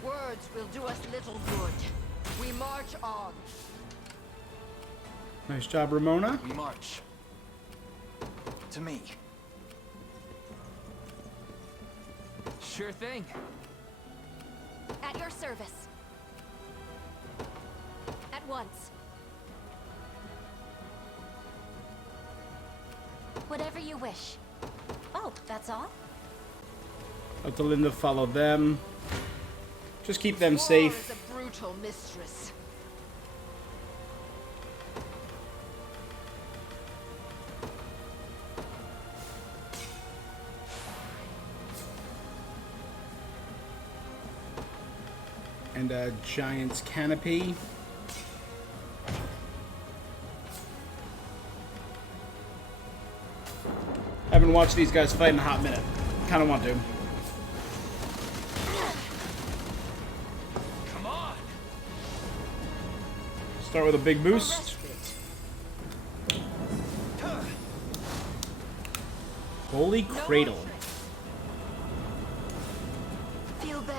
Words will do us little good. We march on. Nice job, Ramona. We march. To me. Sure thing. At your service. At once. Whatever you wish. Oh, that's all? Let the Linda follow them. Just keep them War safe. is a brutal mistress. And a giant's canopy. Haven't watched these guys fight in a hot minute. Kind of want to. Come on. Start with a big boost. Holy cradle. Feel better.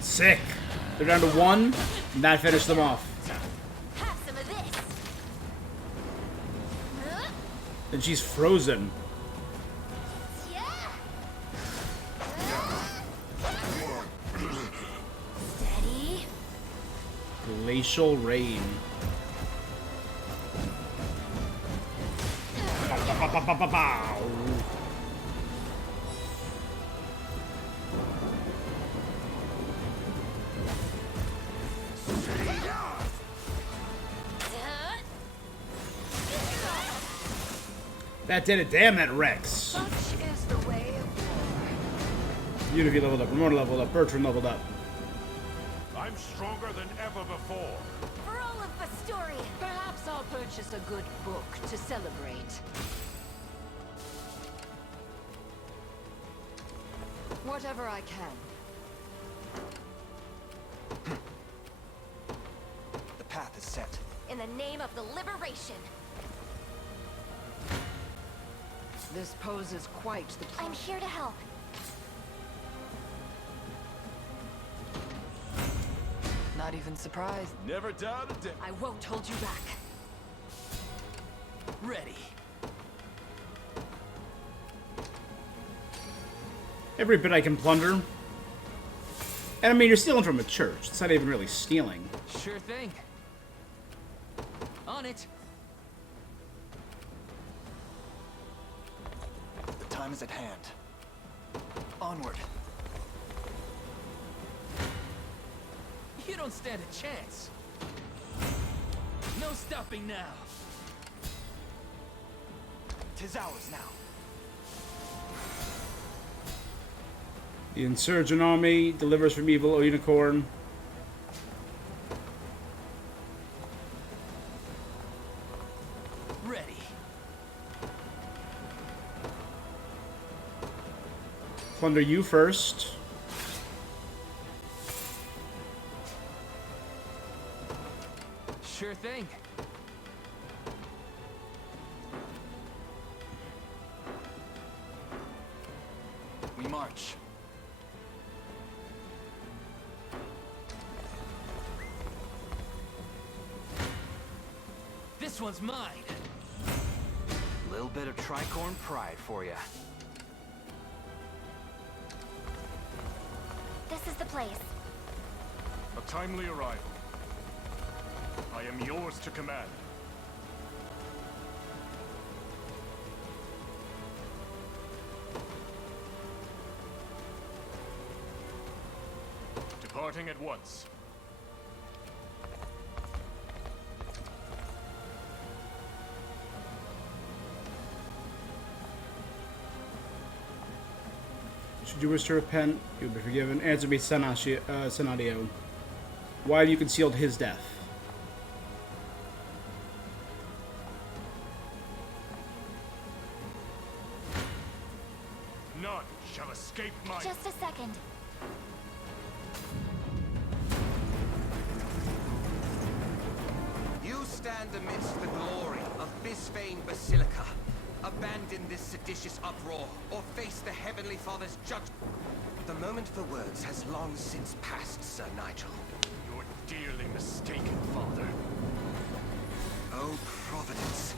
Sick. They're down to 1, and that finished them off. Have some of this. And she's frozen. Steady. Glacial rain. Pow. That did it. Damn, that Rex. Such is the way of war. Unity leveled up. Ramona leveled up. Bertrand leveled up. I'm stronger than ever before. For all of Bastoria. Perhaps I'll purchase a good book to celebrate. Whatever I can. The path is set. In the name of the liberation. This poses quite the I'm here to help. Not even surprised. Never doubt a day. I won't hold you back. Ready. Every bit I can plunder. And I mean, you're stealing from a church. It's not even really stealing. Sure thing. On it. The time is at hand. Onward. You don't stand a chance. No stopping now. 'Tis ours now. The insurgent army delivers from evil, O unicorn. Ready. Plunder you first. Sure thing. We march. This one's mine. Little bit of tricorn pride for ya. This is the place. A timely arrival. I am yours to command. Departing at once. Should you wish to repent, you will be forgiven. Answer me, Senadio. Why have you concealed his death? None shall escape my... Just a second. You stand amidst the glory of Bisphane Basilica. Abandon this seditious uproar, or face the Heavenly Father's judgment. The moment for words has long since passed, Sir Nigel. You're dearly mistaken, Father. Oh, Providence.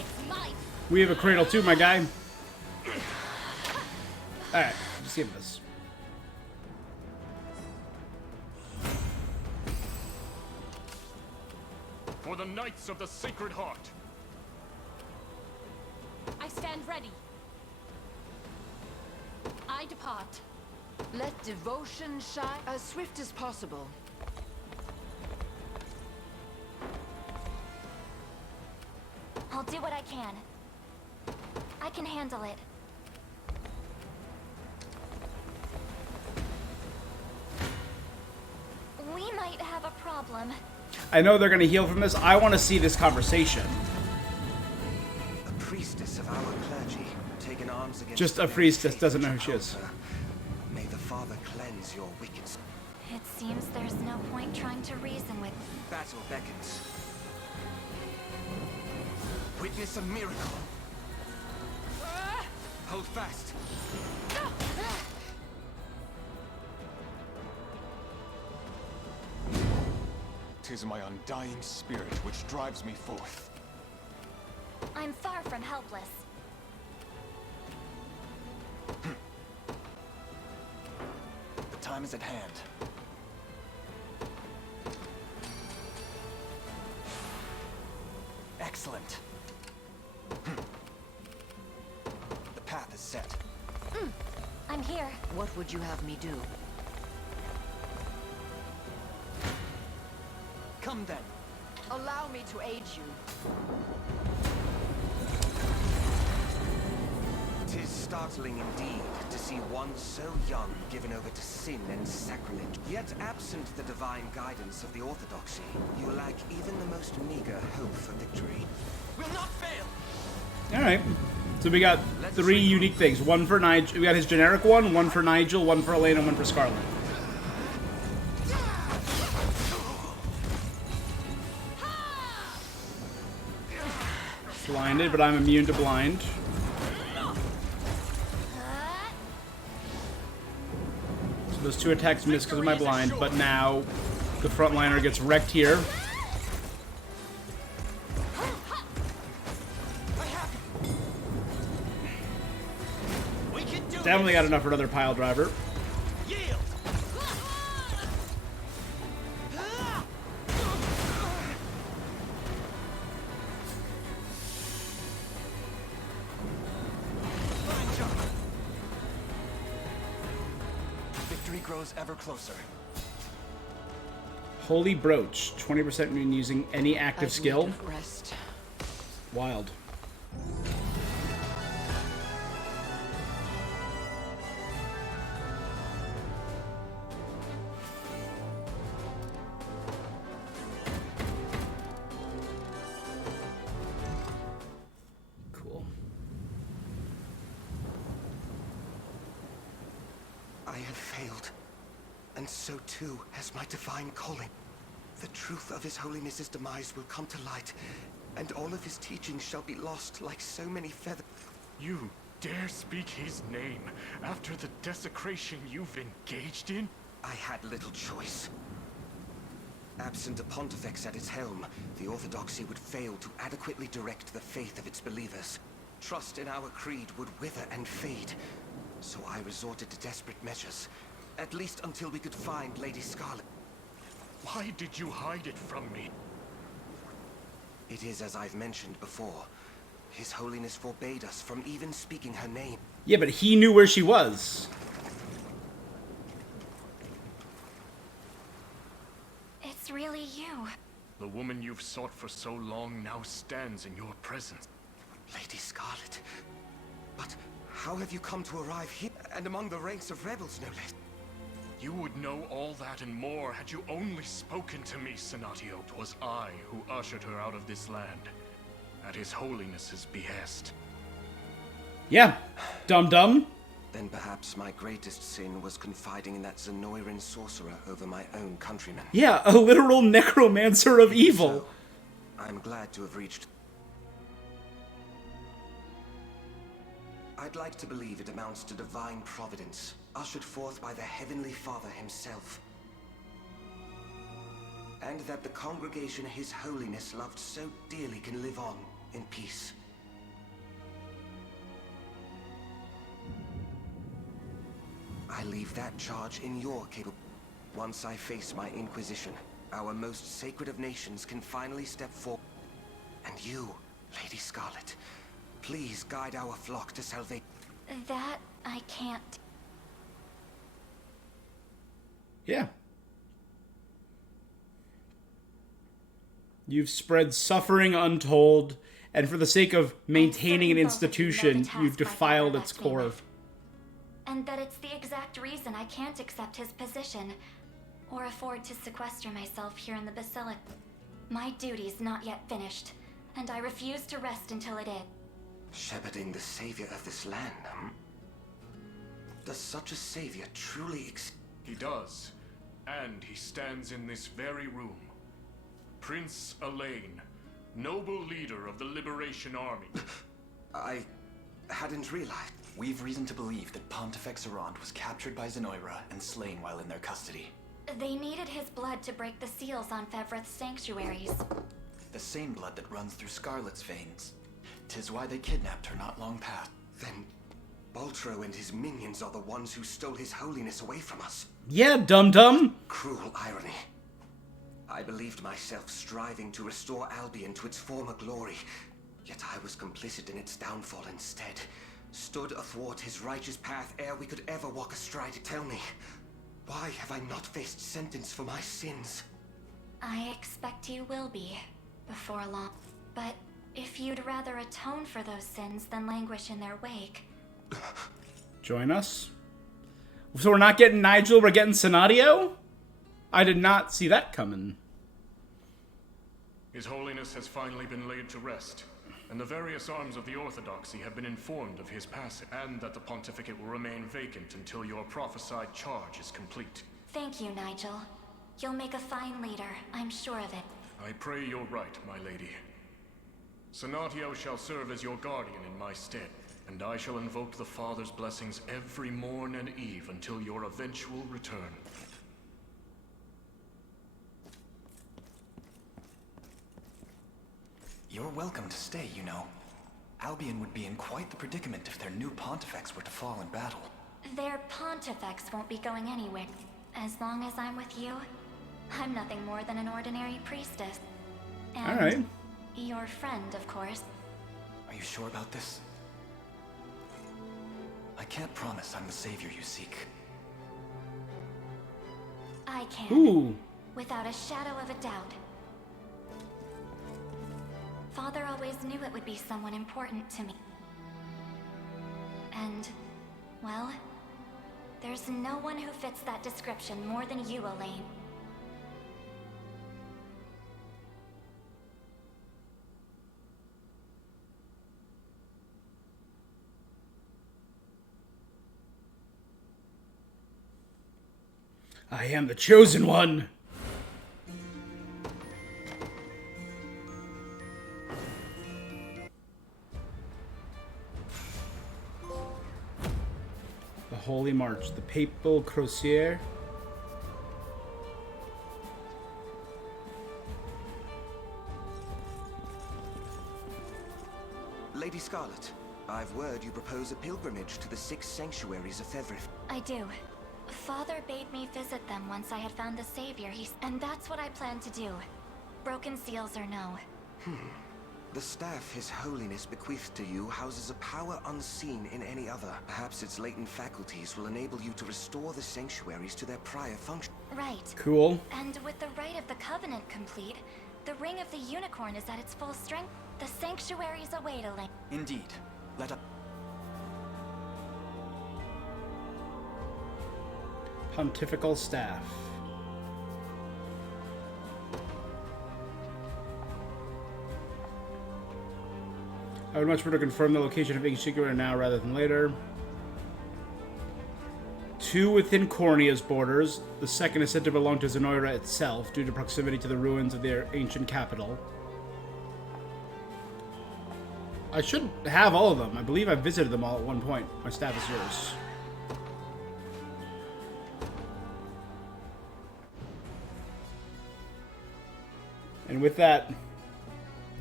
It's mine. We have a cradle too, my guy. Alright, just give this. For the Knights of the Sacred Heart. I stand ready. I depart. Let devotion shine as swift as possible. I'll do what I can. I can handle it. We might have a problem. I know they're going to heal from this. I want to see this conversation. A priestess of our clergy, taken arms against... Just a priestess, doesn't know who she is. May the Father cleanse your wicked... It seems there's no point trying to reason with... Battle beckons. Witness a miracle. Hold fast. 'Tis my undying spirit which drives me forth. I'm far from helpless. The time is at hand. Excellent. The path is set. I'm here. What would you have me do? Come then. Allow me to aid you. Tis startling indeed to see one so young given over to sin and sacrilege. Yet absent the divine guidance of the Orthodoxy, you lack even the most meager hope for victory. Will not fail! Alright. So we got 3 unique things. One for Nigel. We got his generic one for Nigel, one for Elena, one for Scarlet. Blinded, but I'm immune to blind. So those 2 attacks miss because of my blind, but now the frontliner gets wrecked here. Definitely got enough for another pile driver. Victory grows ever closer. Holy Brooch, 20% when using any active skill. Rest. Wild. Cool. I have failed, and so too has my divine calling. The truth of His Holiness's demise will come to light, and all of his teachings shall be lost like so many feathers. You dare speak his name after the desecration you've engaged in? I had little choice. Absent a pontifex at its helm, the Orthodoxy would fail to adequately direct the faith of its believers. Trust in our creed would wither and fade. So I resorted to desperate measures, at least until we could find Lady Scarlet. Why did you hide it from me? It is as I've mentioned before. His Holiness forbade us from even speaking her name. Yeah, but he knew where she was. It's really you. The woman you've sought for so long now stands in your presence. Lady Scarlet. But how have you come to arrive here, and among the ranks of rebels, no less? You would know all that and more had you only spoken to me, Senatio. 'Twas I who ushered her out of this land, at His Holiness's behest. Yeah, dum-dum. Then perhaps my greatest sin was confiding in that Zenoiran sorcerer over my own countrymen. Yeah, a literal necromancer of evil. So, I'm glad to have reached... I'd like to believe it amounts to divine providence, ushered forth by the Heavenly Father himself. And that the congregation His Holiness loved so dearly can live on in peace. I leave that charge in your capable. Once I face my Inquisition, our most sacred of nations can finally step forward. And you, Lady Scarlet, please guide our flock to salvation. That I can't. Yeah. You've spread suffering untold, and for the sake of maintaining an institution, you've defiled its core. And that it's the exact reason I can't accept his position, or afford to sequester myself here in the Basilica. My duty's not yet finished, and I refuse to rest until it is. Shepherding the savior of this land, hmm? Does such a savior truly exist? He does, and he stands in this very room. Prince Elaine, noble leader of the Liberation Army. I hadn't realized. We've reason to believe that Pontifex Errant was captured by Zenoira and slain while in their custody. They needed his blood to break the seals on Fevreth's sanctuaries. The same blood that runs through Scarlet's veins. 'Tis why they kidnapped her not long past. Then Baltro and his minions are the ones who stole His Holiness away from us. Yeah, dum-dum. Cruel irony. I believed myself striving to restore Albion to its former glory, yet I was complicit in its downfall instead. Stood athwart his righteous path ere we could ever walk astride. Tell me, why have I not faced sentence for my sins? I expect you will be, before long. But if you'd rather atone for those sins than languish in their wake... Join us? So we're not getting Nigel, we're getting Senadio? I did not see that coming. His Holiness has finally been laid to rest, and the various arms of the Orthodoxy have been informed of his passing, and that the pontificate will remain vacant until your prophesied charge is complete. Thank you, Nigel. You'll make a fine leader, I'm sure of it. I pray you're right, my lady. Senatio shall serve as your guardian in my stead, and I shall invoke the Father's blessings every morn and eve until your eventual return. You're welcome to stay, you know. Albion would be in quite the predicament if their new pontifex were to fall in battle. Their pontifex won't be going anywhere. As long as I'm with you, I'm nothing more than an ordinary priestess. And alright. Your friend, of course. Are you sure about this? I can't promise I'm the savior you seek. I can. Ooh. Without a shadow of a doubt. Father always knew it would be someone important to me. And, well, there's no one who fits that description more than you, Elaine. I am the chosen one. The Holy March, the Papal Crosier. Lady Scarlet, I've word you propose a pilgrimage to the 6 sanctuaries of Fevriff. I do. Father bade me visit them once I had found the savior, and that's what I plan to do. Broken seals or no. The staff His Holiness bequeathed to you houses a power unseen in any other. Perhaps its latent faculties will enable you to restore the sanctuaries to their prior function. Right. Cool. And with the rite of the Covenant complete, the Ring of the Unicorn is at its full strength. The sanctuaries await, Elaine. Indeed. Let us... Pontifical staff. I would much prefer to confirm the location of each sanctuary now rather than later. 2 within Cornea's borders. The second is said to belong to Zenoira itself due to proximity to the ruins of their ancient capital. I should have all of them. I believe I visited them all at one point. My staff is yours. And with that,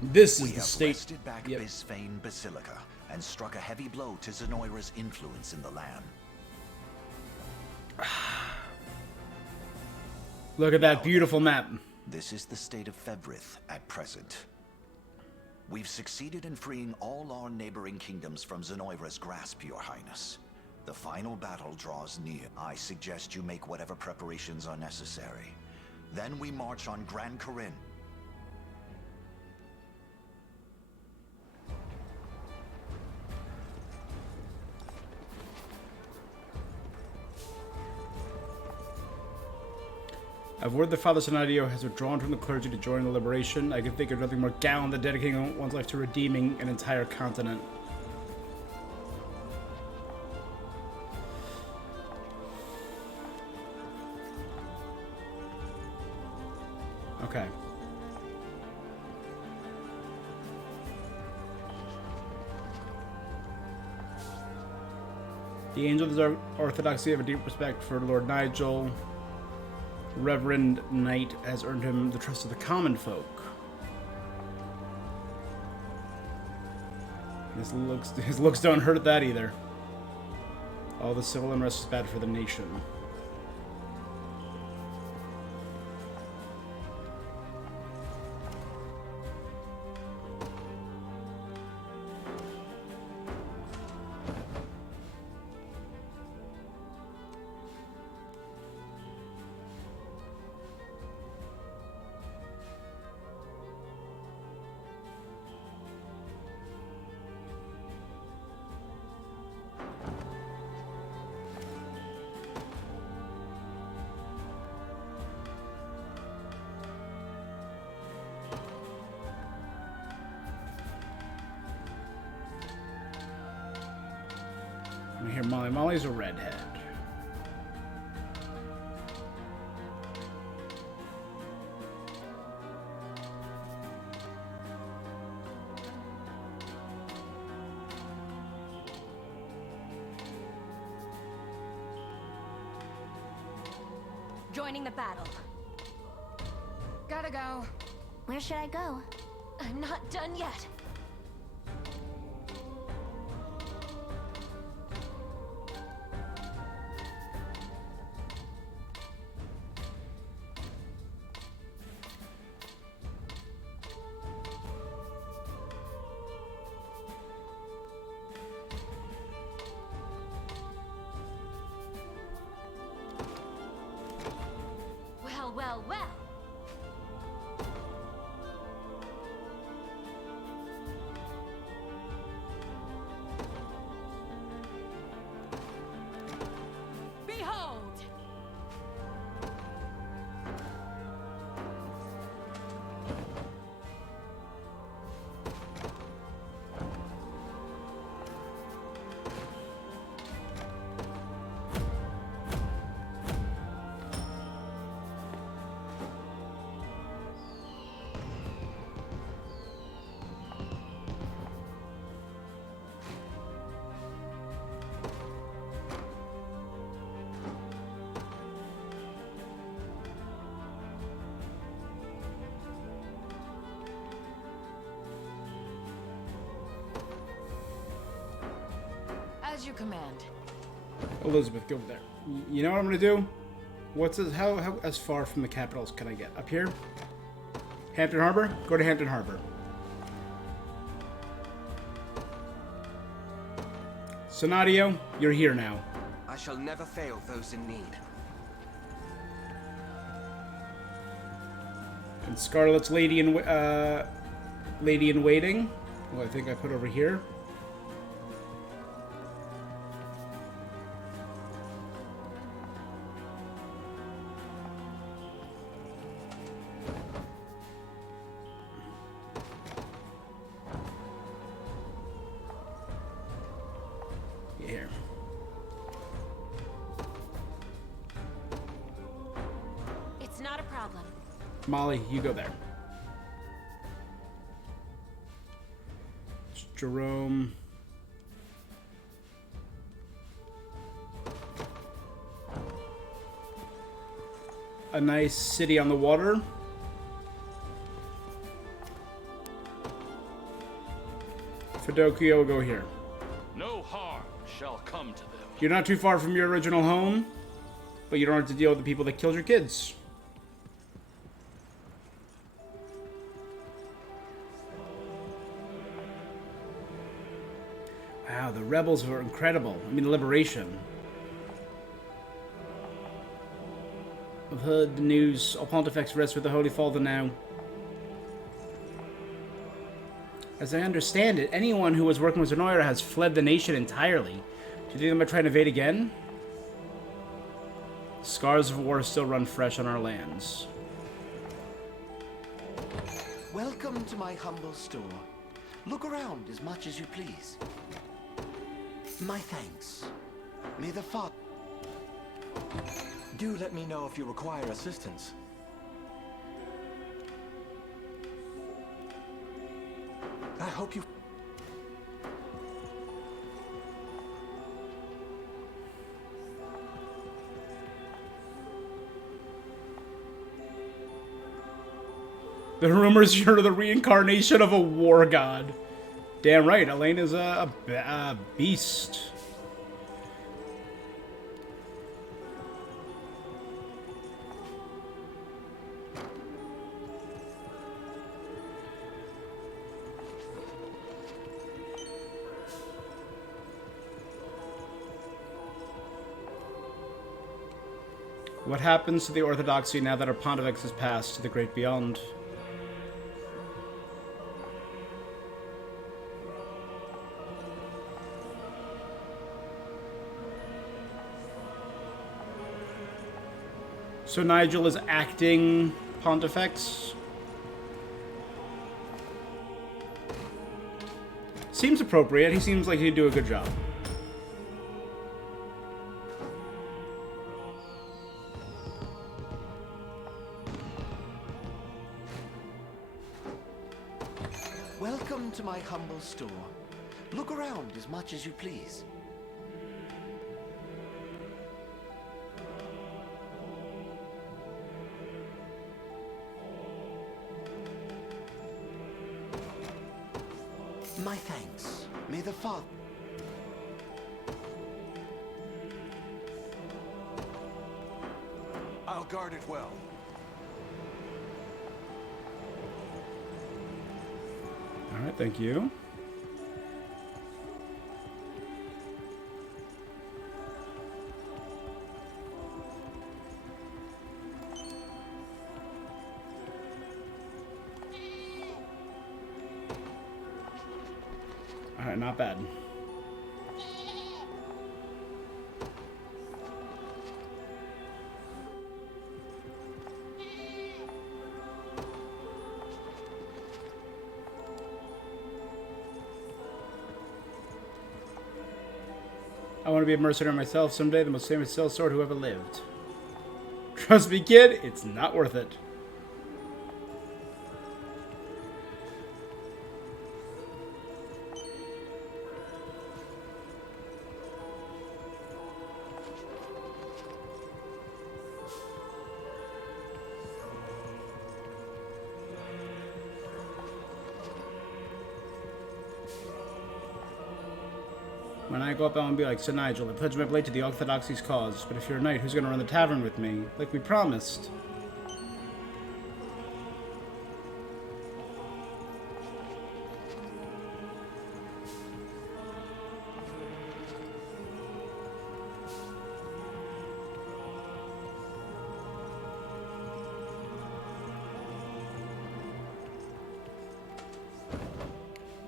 this is the state. We have wrested back Bisphane Basilica and struck a heavy blow to Zenoira's influence in the land. Look at that beautiful map. This is the state of Fevrith at present. We've succeeded in freeing all our neighboring kingdoms from Zenoira's grasp, Your Highness. The final battle draws near. I suggest you make whatever preparations are necessary. Then we march on Gran Corinne. I've word that Father Senadio has withdrawn from the clergy to join the liberation. I can think of nothing more gallant than dedicating one's life to redeeming an entire continent. Okay. The Angels of Orthodoxy have a deep respect for Lord Nigel. Reverend Knight has earned him the trust of the common folk. His looks don't hurt that either. All the civil unrest is bad for the nation. Here, Molly. Molly's a redhead. Joining the battle. Gotta go. Where should I go? I'm not done yet. Well, well, well. Behold! As you command. Elizabeth, go over there. You know what I'm gonna do? What's this? How as far from the capitals can I get? Up here? Hampton Harbor? Go to Hampton Harbor. Sonadio, you're here now. I shall never fail those in need. And Scarlet's Lady in Waiting, who I think I put over here. Here. It's not a problem. Molly, you go there. It's Jerome. A nice city on the water. Fidokio will go here. No harm shall come to them. You're not too far from your original home, but you don't have to deal with the people that killed your kids. Wow, the rebels were incredible. I mean, liberation. I've heard the news. All Pontifex rests with the Holy Father now. As I understand it, anyone who was working with Zenoira has fled the nation entirely. Do you think they might try and invade again? Scars of war still run fresh on our lands. Welcome to my humble store. Look around as much as you please. My thanks. May the Father... Do let me know if you require assistance. I hope you... The rumors you're the reincarnation of a war god. Damn right, Elaine is a beast. What happens to the Orthodoxy now that our Pontifex has passed to the great beyond? So Nigel is acting Pontifex? Seems appropriate. He seems like he'd do a good job. Welcome to my humble store. Look around as much as you please. My thanks. May the Father... I'll guard it well. All right, thank you. All right, not bad. I want to be a mercenary myself someday, the most famous sellsword who ever lived. Trust me, kid, it's not worth it. When I go up, I want to be like, Sir Nigel, I pledge my blade to the Orthodoxy's cause, but if you're a knight, who's going to run the tavern with me? Like we promised.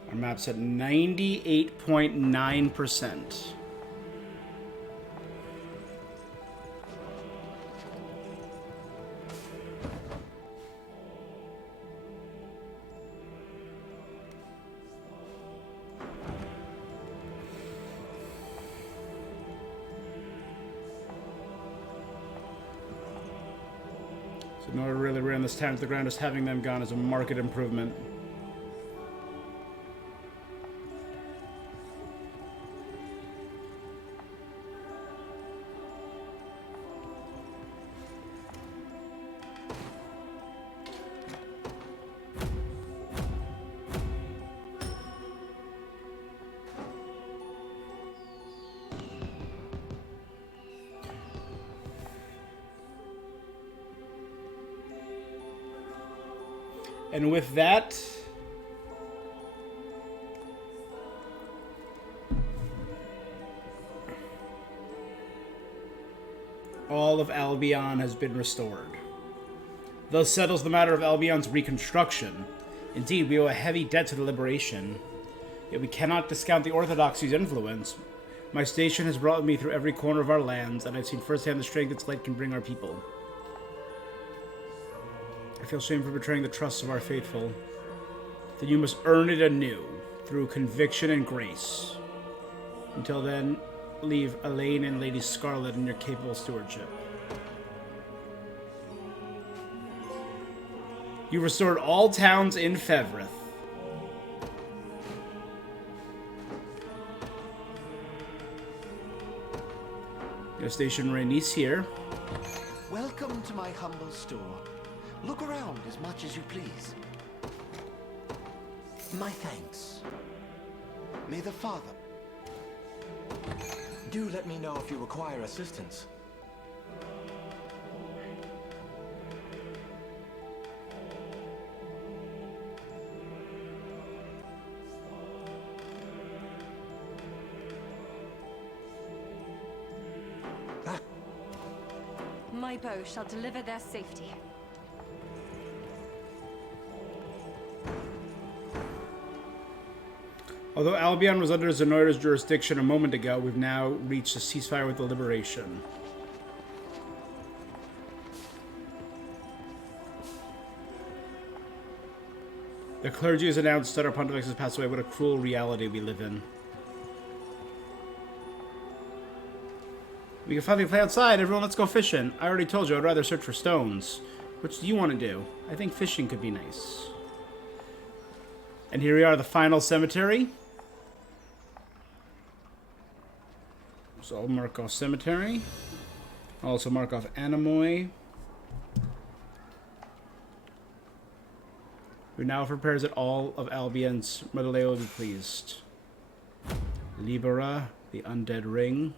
Our map's at 98.9%. So in order to really run this town to the ground, just having them gone is a market improvement. And with that, all of Albion has been restored. Thus settles the matter of Albion's reconstruction. Indeed, we owe a heavy debt to the Liberation, yet we cannot discount the Orthodoxy's influence. My station has brought me through every corner of our lands, and I've seen firsthand the strength its light can bring our people. I feel shame for betraying the trust of our faithful. Then you must earn it anew, through conviction and grace. Until then, leave Elaine and Lady Scarlet in your capable stewardship. You restored all towns in Fevrith. Your station Rhaenys here. Welcome to my humble store. Look around as much as you please. My thanks. May the Father... Do let me know if you require assistance. My bow shall deliver their safety. Although Albion was under Zenoira's jurisdiction a moment ago, we've now reached a ceasefire with the Liberation. The clergy has announced that our pontifex has passed away. What a cruel reality we live in. We can finally play outside. Everyone, let's go fishing. I already told you I'd rather search for stones. Which do you want to do? I think fishing could be nice. And here we are, the final cemetery. So I'll mark off cemetery. I'll also mark off Anemoy. Who now prepares it all of Albion's. Mother Leia will be pleased. Libera, the undead ring.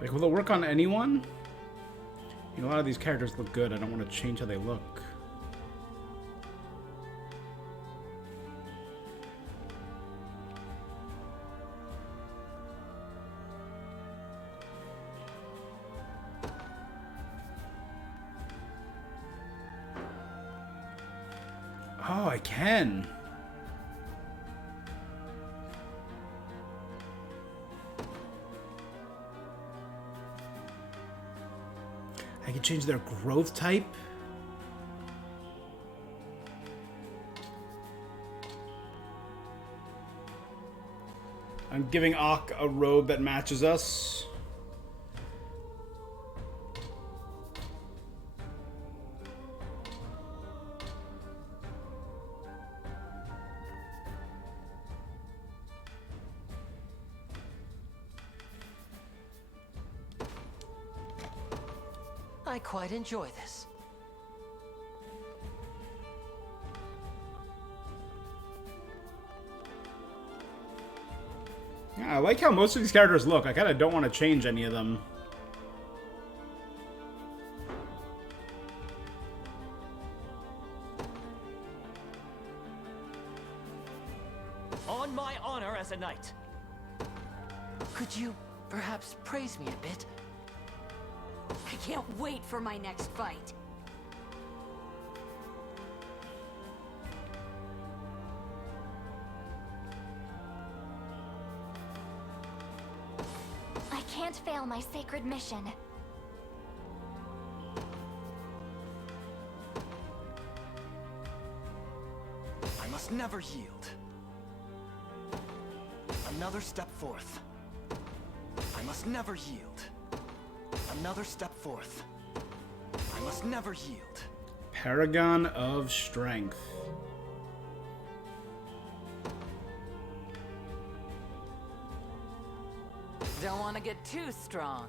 Like, will it work on anyone? You know, a lot of these characters look good. I don't want to change how they look. Oh, I can. I can change their growth type. I'm giving Ak a robe that matches us. I quite enjoy this. Yeah, I like how most of these characters look. I kind of don't want to change any of them. On my honor as a knight. Could you perhaps praise me a bit? I can't wait for my next fight. I can't fail my sacred mission. I must never yield. Another step forth. I must never yield. Another step forth. I must never yield. Paragon of Strength. Don't want to get too strong.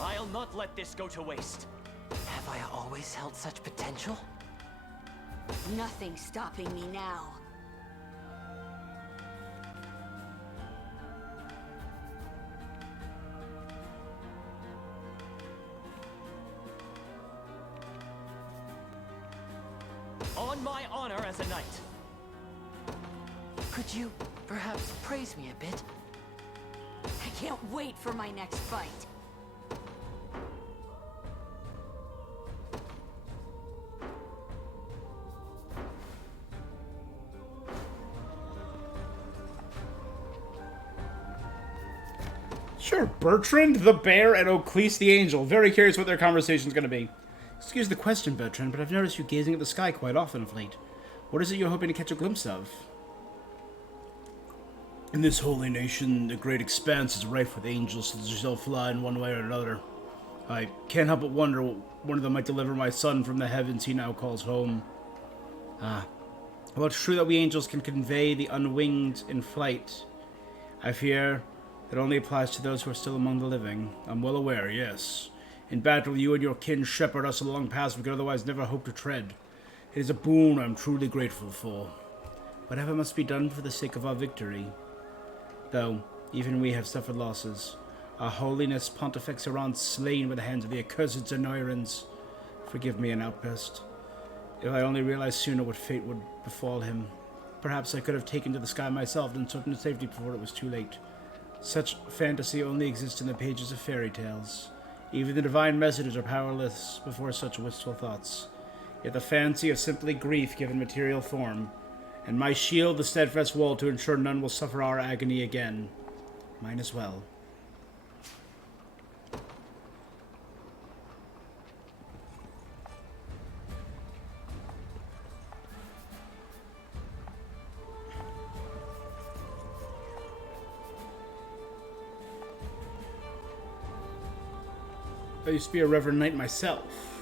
I'll not let this go to waste. Have I always held such potential? Nothing's stopping me now. On my honor as a knight. Could you perhaps praise me a bit? I can't wait for my next fight. Sure, Bertrand the Bear and Oclese the Angel. Very curious what their conversation's going to be. Excuse the question, Bertrand, but I've noticed you gazing at the sky quite often of late. What is it you're hoping to catch a glimpse of? In this holy nation, the great expanse is rife with angels that shall fly in one way or another. I can't help but wonder what one of them might deliver my son from the heavens he now calls home. Ah, While it's true that we angels can convey the unwinged in flight, I fear it only applies to those who are still among the living. I'm well aware, yes. In battle, you and your kin shepherd us along paths we could otherwise never hope to tread. It is a boon I'm truly grateful for. Whatever must be done for the sake of our victory. Though, even we have suffered losses. Our holiness Pontifex Iran slain by the hands of the accursed Zenoirans. Forgive me an outburst. If I only realized sooner what fate would befall him. Perhaps I could have taken to the sky myself and sought into safety before it was too late. Such fantasy only exists in the pages of fairy tales. Even the divine messengers are powerless before such wistful thoughts. Yet the fancy of simply grief given material form, and my shield the steadfast wall to ensure none will suffer our agony again. Mine as well. I used to be a Reverend Knight myself.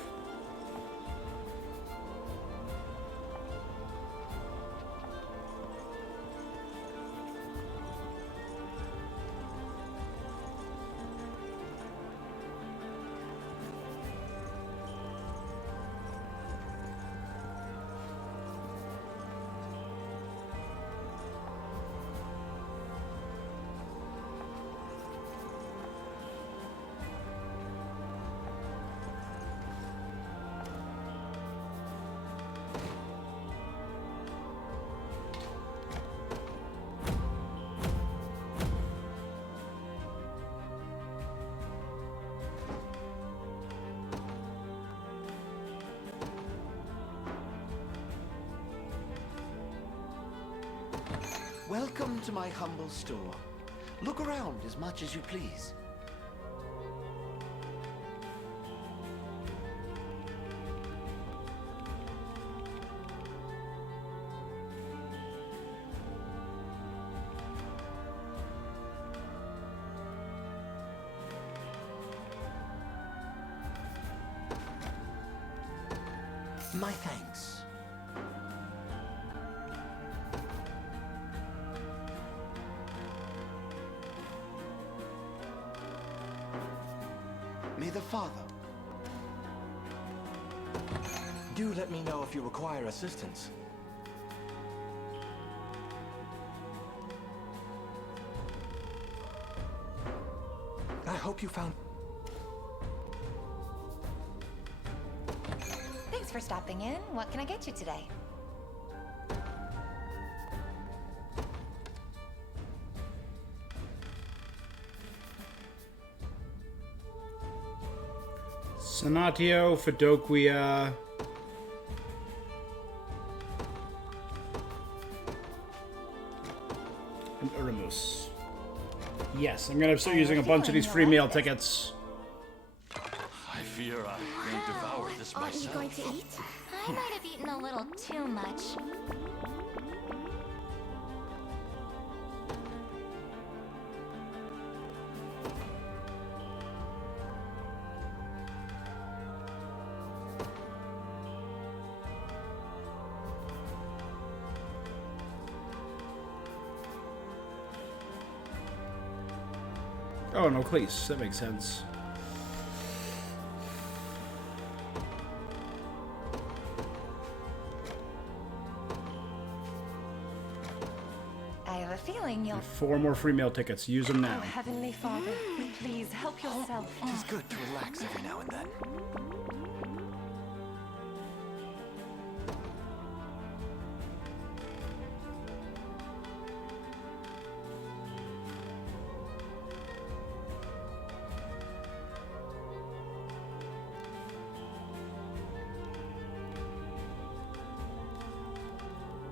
Welcome to my humble store. Look around as much as you please. My thanks. May the Father. Do let me know if you require assistance. I hope you found... Thanks for stopping in. What can I get you today? Sonatio, Fedoquia, and Uramus. Yes, I'm gonna start using a bunch of these free meal tickets. I fear I may devour this Aren't you myself. going to eat? I might have eaten a little too much. Oh, no, Cleese. That makes sense. I have a feeling you'll... 4 more free meal tickets. Use them now. Oh, Heavenly Father, please help yourself. It is good to relax every now and then.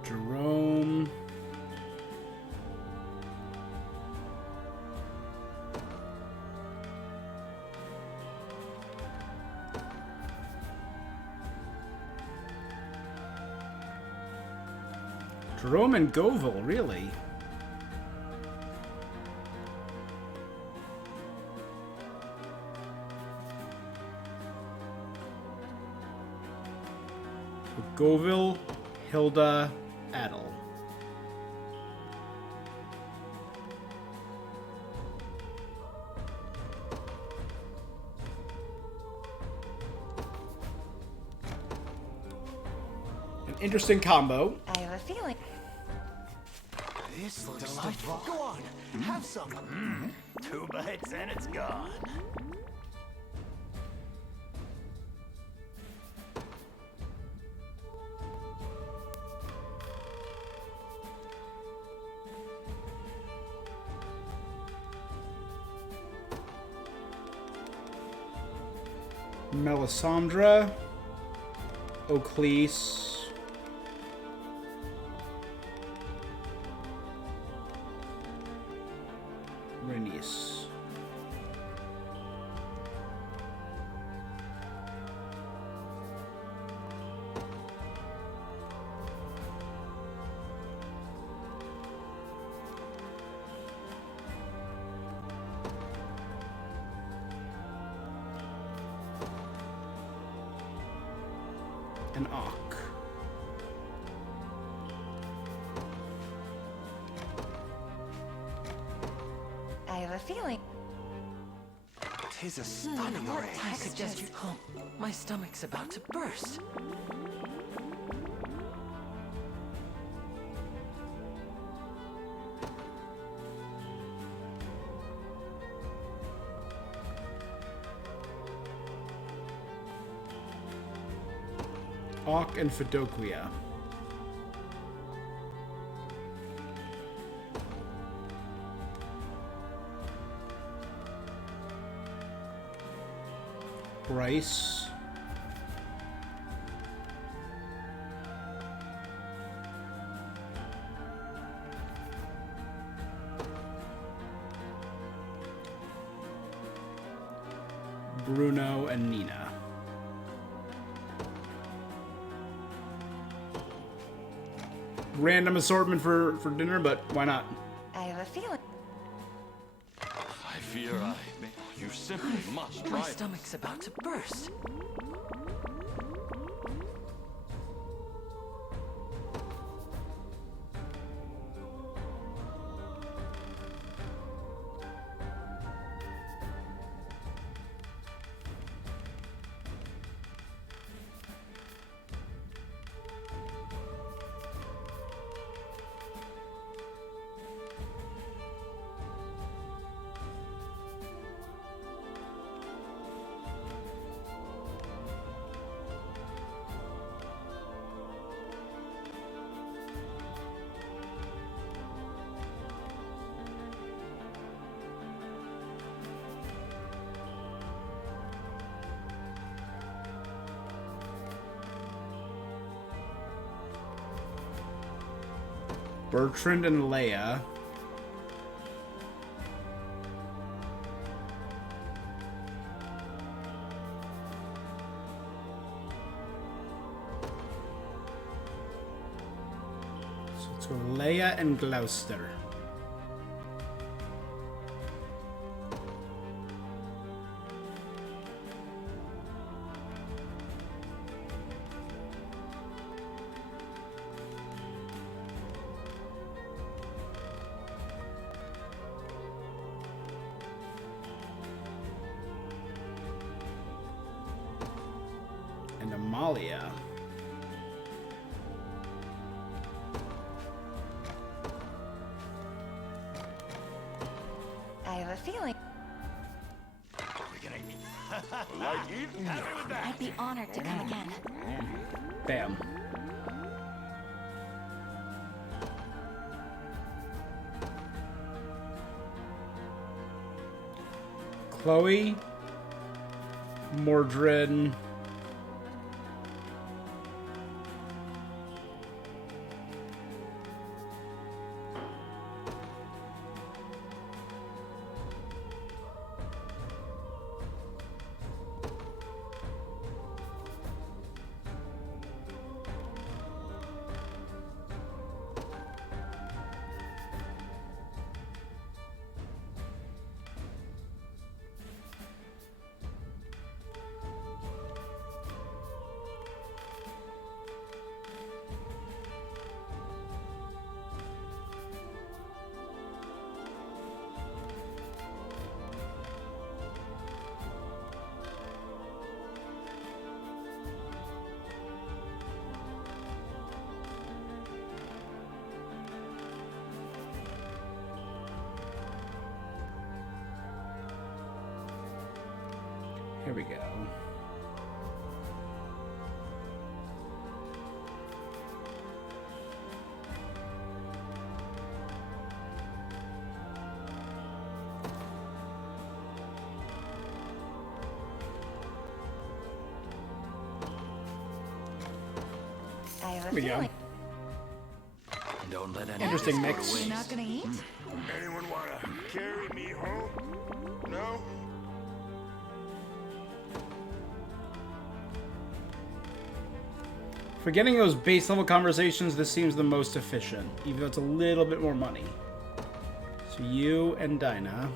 Jerome. Jerome and Govil, really? Govil, Hilda, Adel. An interesting combo. I have a feeling. This looks delightful. Go on, have some. 2 bites and it's gone. Melisandre, Oclese, Rhaenys. An Ock. I have a feeling. Tis a stunning array. I suggest you. Oh, my stomach's about to burst. Ock and Fedoquia. Bryce. Bruno and Nina. Random assortment for dinner, but why not? I have a feeling. I fear I may. You simply must try. My stomach's about to burst. Bertrand and Leia. So let's go Leia and Gloucester. And Amalia. I have a feeling. Like eating. I'd be honored to come again. Bam. Chloe, Mordred, Here we go. I have a Here we go. feeling. Don't let any Interesting mix. You're not gonna eat? Anyone wanna carry me home? No? For getting those base level conversations, this seems the most efficient, even though it's a little bit more money. So you and Dinah.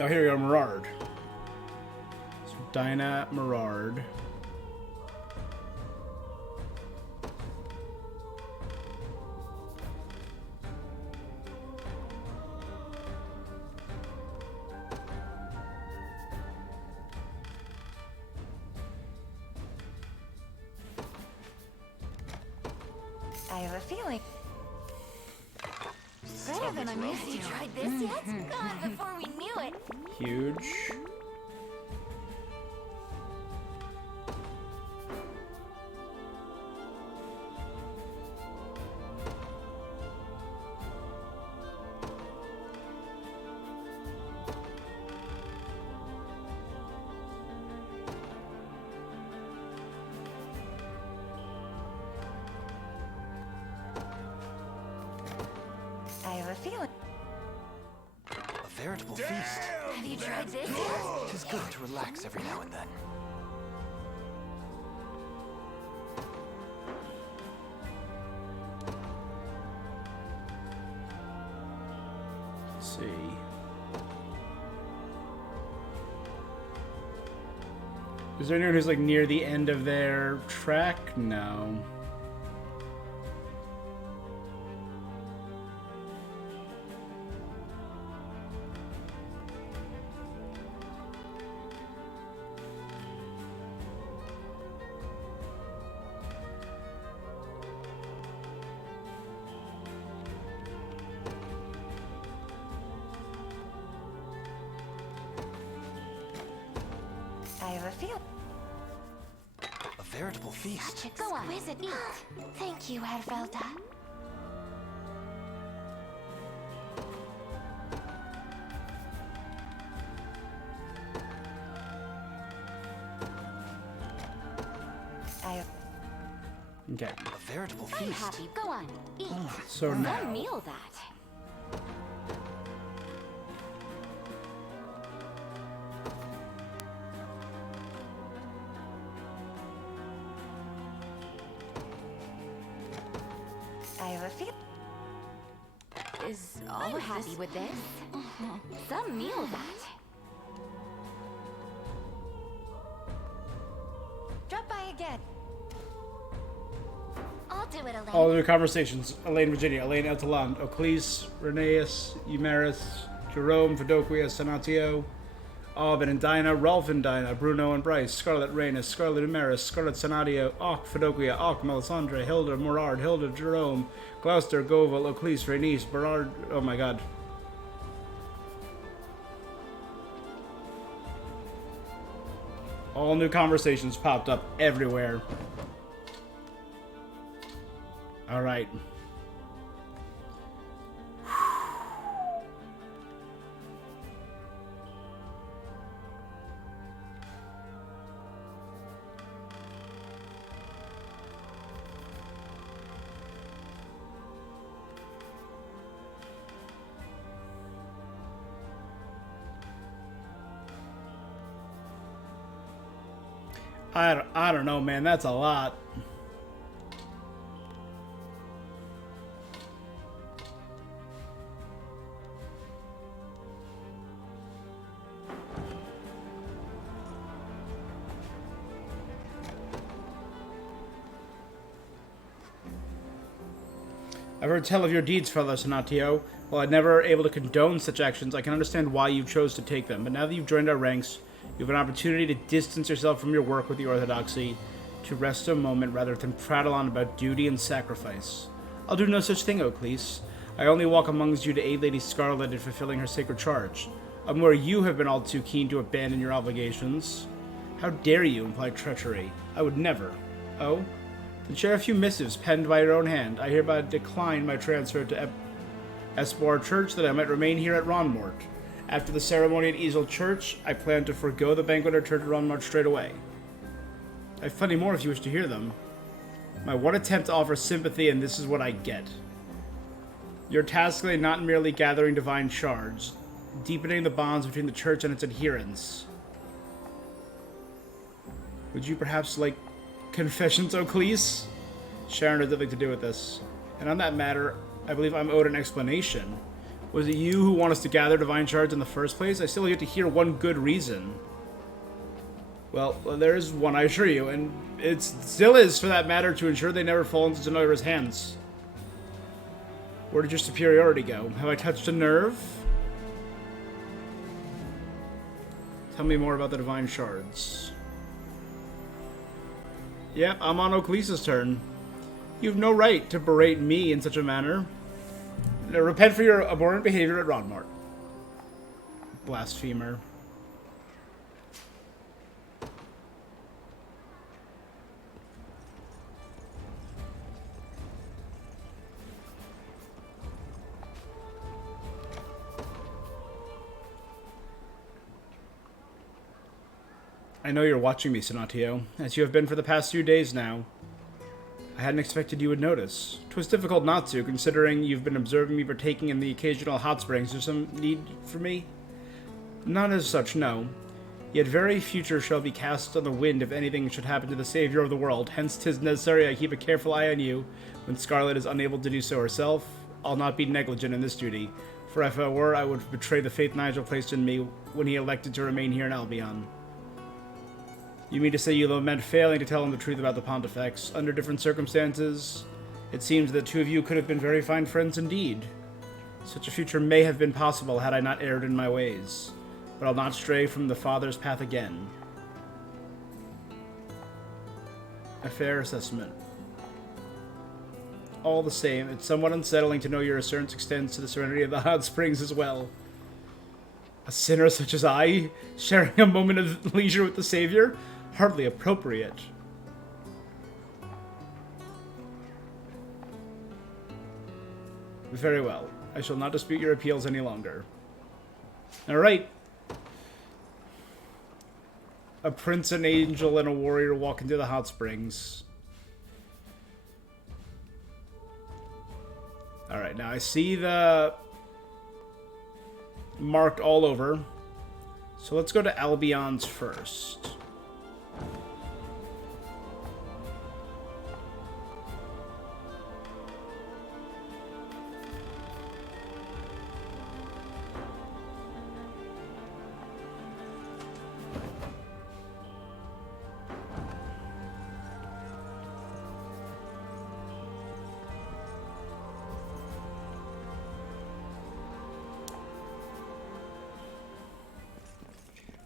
Oh, here we go, Merard. So Dinah, Merard. I have a feeling. Better than I'm used to. You tried this yet? God, before we knew it. Huge. I have a feeling. A veritable feast. Have you tried this yet? Tis good to relax every now and then. Let's see. Is there anyone who's like near the end of their track? No. I have a feeling. A veritable feast. Go on. Exquisite. Eat. Thank you, Hervelda. I. Okay. A veritable I'm feast. happy. Go on. Eat. So Some now. meal that. I have a feeling. Is all I'm happy with this. Some meal that. Drop by again. I'll do it, Elaine. All the conversations. Elaine, Virginia. Elaine, Eltaland. Oclese, Reneus, Eumeris, Jerome, Fidoquia, Senatio, Alvin and Dinah, Rolf and Dinah, Bruno and Bryce, Scarlet Rhaenys, Scarlet Eumeris, Scarlet Senadio, Ock, Fidoquia, Ock, Melisandre, Hilda, Morard, Hilda, Jerome, Gloucester, Goval, Oclese, Rhaenys, Berard. Oh my god. All new conversations popped up everywhere. All right. I don't know, man. That's a lot. I've heard tell of your deeds, Father Senatio. While I'm never able to condone such actions, I can understand why you chose to take them. But now that you've joined our ranks, you have an opportunity to distance yourself from your work with the Orthodoxy, to rest a moment rather than prattle on about duty and sacrifice. I'll do no such thing, Oclese. I only walk amongst you to aid Lady Scarlet in fulfilling her sacred charge. I'm where you have been all too keen to abandon your obligations. How dare you imply treachery? I would never. Oh? Then share a few missives penned by your own hand. I hereby decline my transfer to Espor Church that I might remain here at Ronmort. After the ceremony at Easel Church, I plan to forego the banquet at Church at Ronmort straight away. I have plenty more if you wish to hear them. My one attempt to offer sympathy, and this is what I get. Your task lay not merely gathering divine shards, deepening the bonds between the Church and its adherents. Would you perhaps like confessions, Oclese? Sharon has nothing to do with this. And on that matter, I believe I'm owed an explanation. Was it you who want us to gather divine shards in the first place? I still yet to hear one good reason. Well, there is one, I assure you, and it still is, for that matter, to ensure they never fall into Zenoira's hands. Where did your superiority go? Have I touched a nerve? Tell me more about the divine shards. Yep, I'm on Oclese's turn. You have no right to berate me in such a manner. Now, repent for your abhorrent behavior at Ronmort. Blasphemer. I know you're watching me, Senatio, as you have been for the past few days now. I hadn't expected you would notice. 'Twas difficult not to, considering you've been observing me partaking in the occasional hot springs. Is there some need for me? Not as such, no. Yet very future shall be cast on the wind if anything should happen to the savior of the world. Hence 'tis necessary I keep a careful eye on you. When Scarlet is unable to do so herself, I'll not be negligent in this duty. For if I were, I would betray the faith Nigel placed in me when he elected to remain here in Albion. You mean to say you lament failing to tell him the truth about the Pontifex? Under different circumstances, it seems that the two of you could have been very fine friends indeed. Such a future may have been possible had I not erred in my ways. But I'll not stray from the Father's path again. A fair assessment. All the same, it's somewhat unsettling to know your assurance extends to the serenity of the hot springs as well. A sinner such as I, sharing a moment of leisure with the Savior? Hardly appropriate. Very well. I shall not dispute your appeals any longer. Alright. A prince, an angel, and a warrior walk into the hot springs. Alright, now I see the marked all over. So let's go to Albion's first.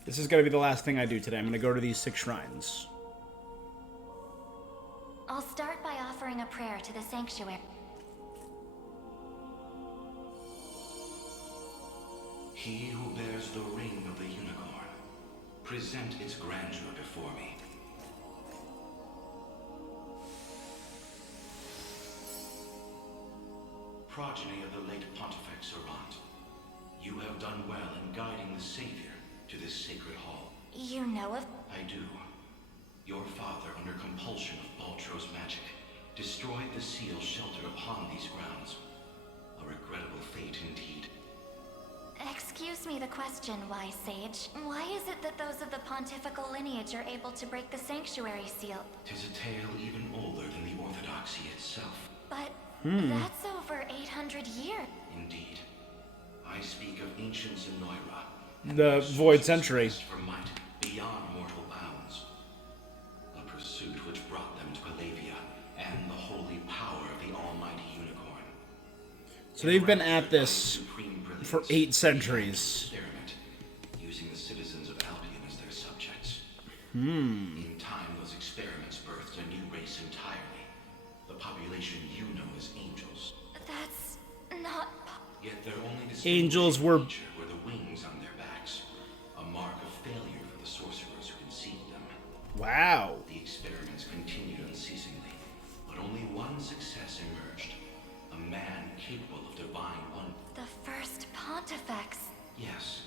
This is going to be the last thing I do today. I'm going to go to these 6 shrines. I'll start by offering a prayer to the sanctuary. He who bears the ring of the unicorn, present its grandeur before me. Progeny of the late Pontifex Errant, you have done well in guiding the Savior to this sacred hall. You know of? I do. Your father, under compulsion of Baltro's magic, destroyed the seal sheltered upon these grounds. A regrettable fate indeed. Excuse me the question, wise sage. Why is it that those of the pontifical lineage are able to break the sanctuary seal? 'Tis a tale even older than the Orthodoxy itself. But that's over 800 years. Indeed. I speak of ancient Zenoira. The Void Century. For might beyond mortal bounds. A pursuit which brought them to Palavia and the holy power of the almighty unicorn. So they've been at this for 8 centuries. Experiment, using the citizens of Albion as their subjects. Hmm. In time, those experiments birthed a new race entirely. The population you know as angels. That's not... Yet their only Angels were the wings on their backs, a mark of failure for the sorcerers who concealed them. Wow. The experiments continued unceasingly, but only one success emerged. A man capable of divine wonder. The first Pontifex. Yes.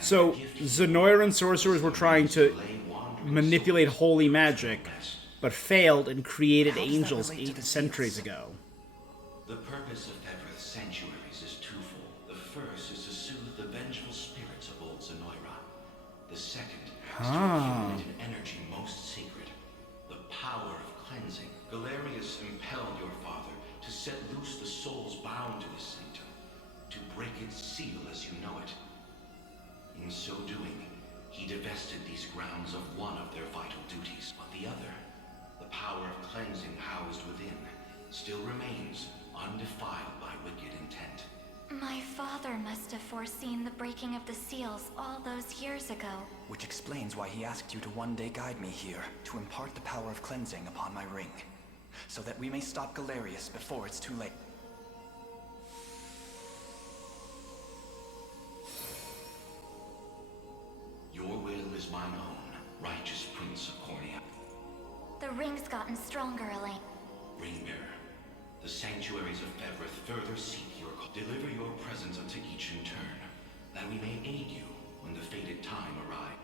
So, Zenoiran sorcerers were trying to manipulate holy magic, but failed and created angels 8 centuries ago. The purpose of Everth's sanctuaries is twofold. The first is to soothe the vengeful spirits of old Zenoira. The second is to accumulate an energy most sacred, the power of cleansing. Galerius impelled your father to set loose the souls bound to the sanctum, to break its seal as you know it. In so doing, he divested these grounds of one of their vital duties, but the other, the power of cleansing housed within, still remains undefiled by wicked intent. My father must have foreseen the breaking of the seals all those years ago. Which explains why he asked you to one day guide me here, to impart the power of cleansing upon my ring, so that we may stop Galerius before it's too late. Your will is mine own, righteous Prince of Cornea. The ring's gotten stronger, Elaine. Ringbearer, the sanctuaries of Everth further seek your call. Deliver your presence unto each in turn, that we may aid you when the fated time arrives.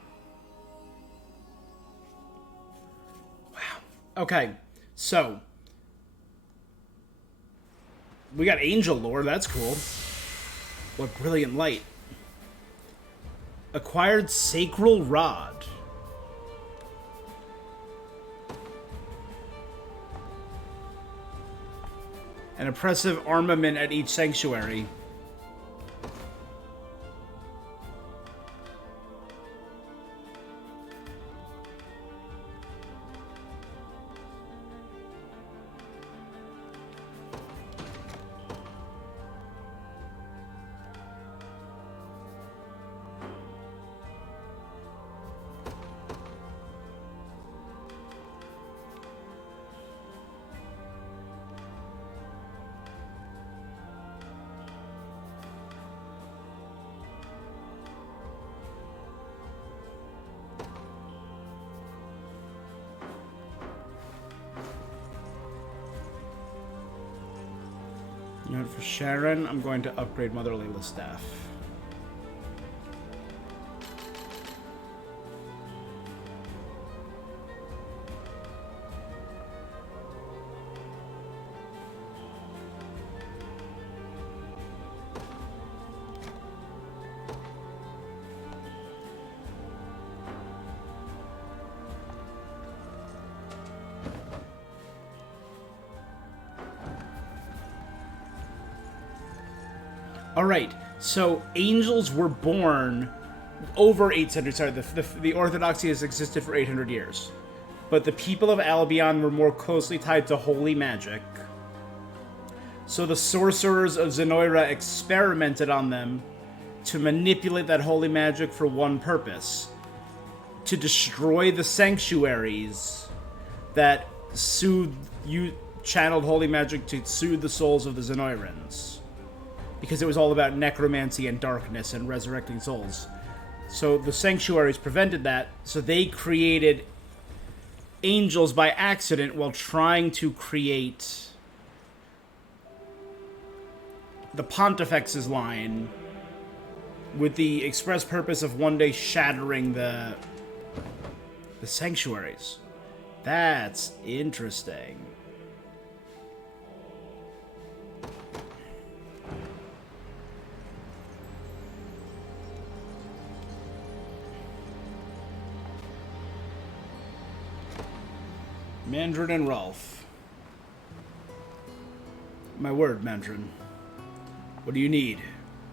Wow. Okay, so we got angel lore. That's cool. What brilliant light. Acquired sacral rod. An oppressive armament at each sanctuary. You know, for Sharon, I'm going to upgrade Mother Layla's staff. Alright, so angels were born over 8 centuries. Sorry, the Orthodoxy has existed for 800 years. But the people of Albion were more closely tied to holy magic. So the sorcerers of Zenoira experimented on them to manipulate that holy magic for one purpose. To destroy the sanctuaries that channeled holy magic to soothe the souls of the Zenoirans. Because it was all about necromancy and darkness and resurrecting souls. So the sanctuaries prevented that, so they created angels by accident while trying to create the Pontifex's line with the express purpose of one day shattering the sanctuaries. That's interesting. Mandrin and Rolf. My word, Mandrin. What do you need?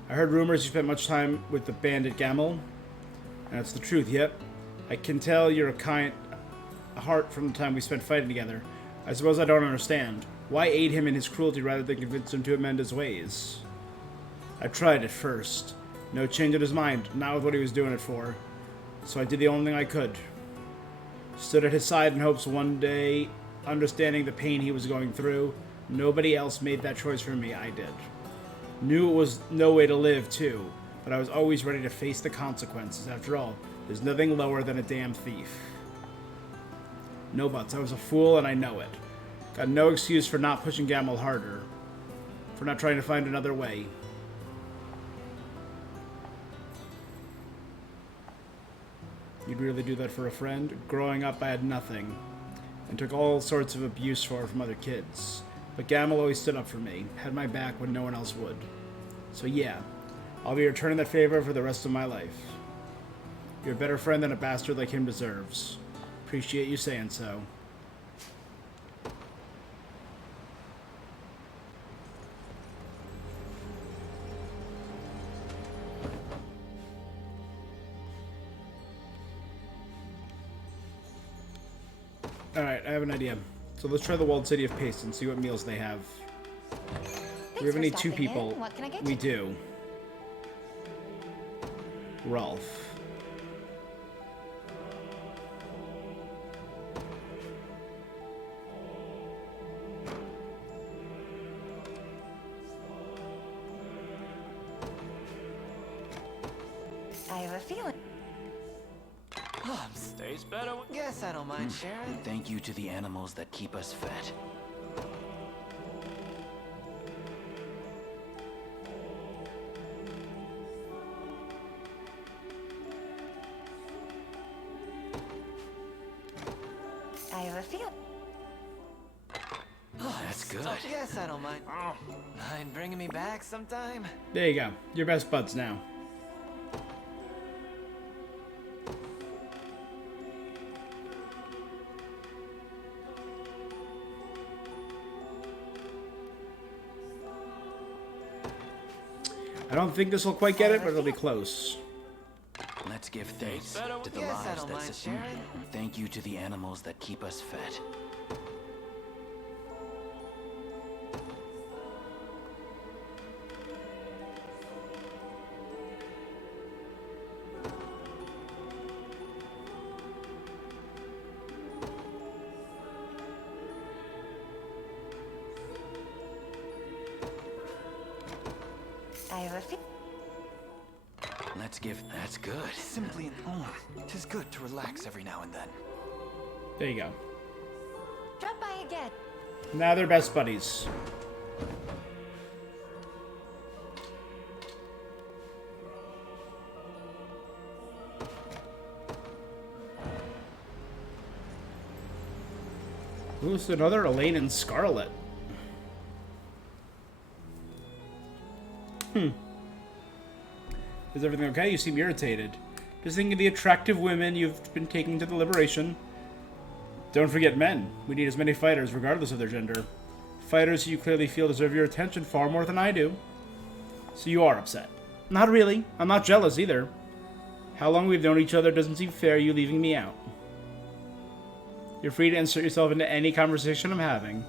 I heard rumors you spent much time with the bandit Gamel. And that's the truth, yep. I can tell you're a kind heart from the time we spent fighting together. I suppose I don't understand. Why aid him in his cruelty rather than convince him to amend his ways? I tried at first. No change in his mind, not with what he was doing it for. So I did the only thing I could. Stood at his side in hopes one day, understanding the pain he was going through. Nobody else made that choice for me, I did. Knew it was no way to live, too, but I was always ready to face the consequences. After all, there's nothing lower than a damn thief. No buts, I was a fool and I know it. Got no excuse for not pushing Gamel harder. For not trying to find another way. You'd really do that for a friend? Growing up, I had nothing. And took all sorts of abuse for it from other kids. But Gamel always stood up for me. Had my back when no one else would. So yeah, I'll be returning that favor for the rest of my life. You're a better friend than a bastard like him deserves. Appreciate you saying so. Alright, I have an idea. So let's try the walled city of Paste and see what meals they have. We have any two people. What can I get We you? do. Rolf. I have a feeling. Stays better. Guess I don't mind sharing. Thank you to the animals that keep us fed. I have a feeling. That's good. Guess I don't mind. Mind bringing me back sometime? There you go. Your best buds now. I don't think this will quite get it, but it'll be close. Let's give thanks to the Yes, I lives don't that mind sustain. sharing. Thank you to the animals that keep us fed. I have a feeling. Let's give. That's good. Simply an. Tis good to relax every now and then. There you go. Drop by again. Now they're best buddies. Who's another Elaine and Scarlet? Is everything okay? You seem irritated. Just thinking of the attractive women you've been taking to the liberation. Don't forget men. We need as many fighters, regardless of their gender. Fighters who you clearly feel deserve your attention far more than I do. So you are upset. Not really. I'm not jealous either. How long we've known each other doesn't seem fair you leaving me out. You're free to insert yourself into any conversation I'm having.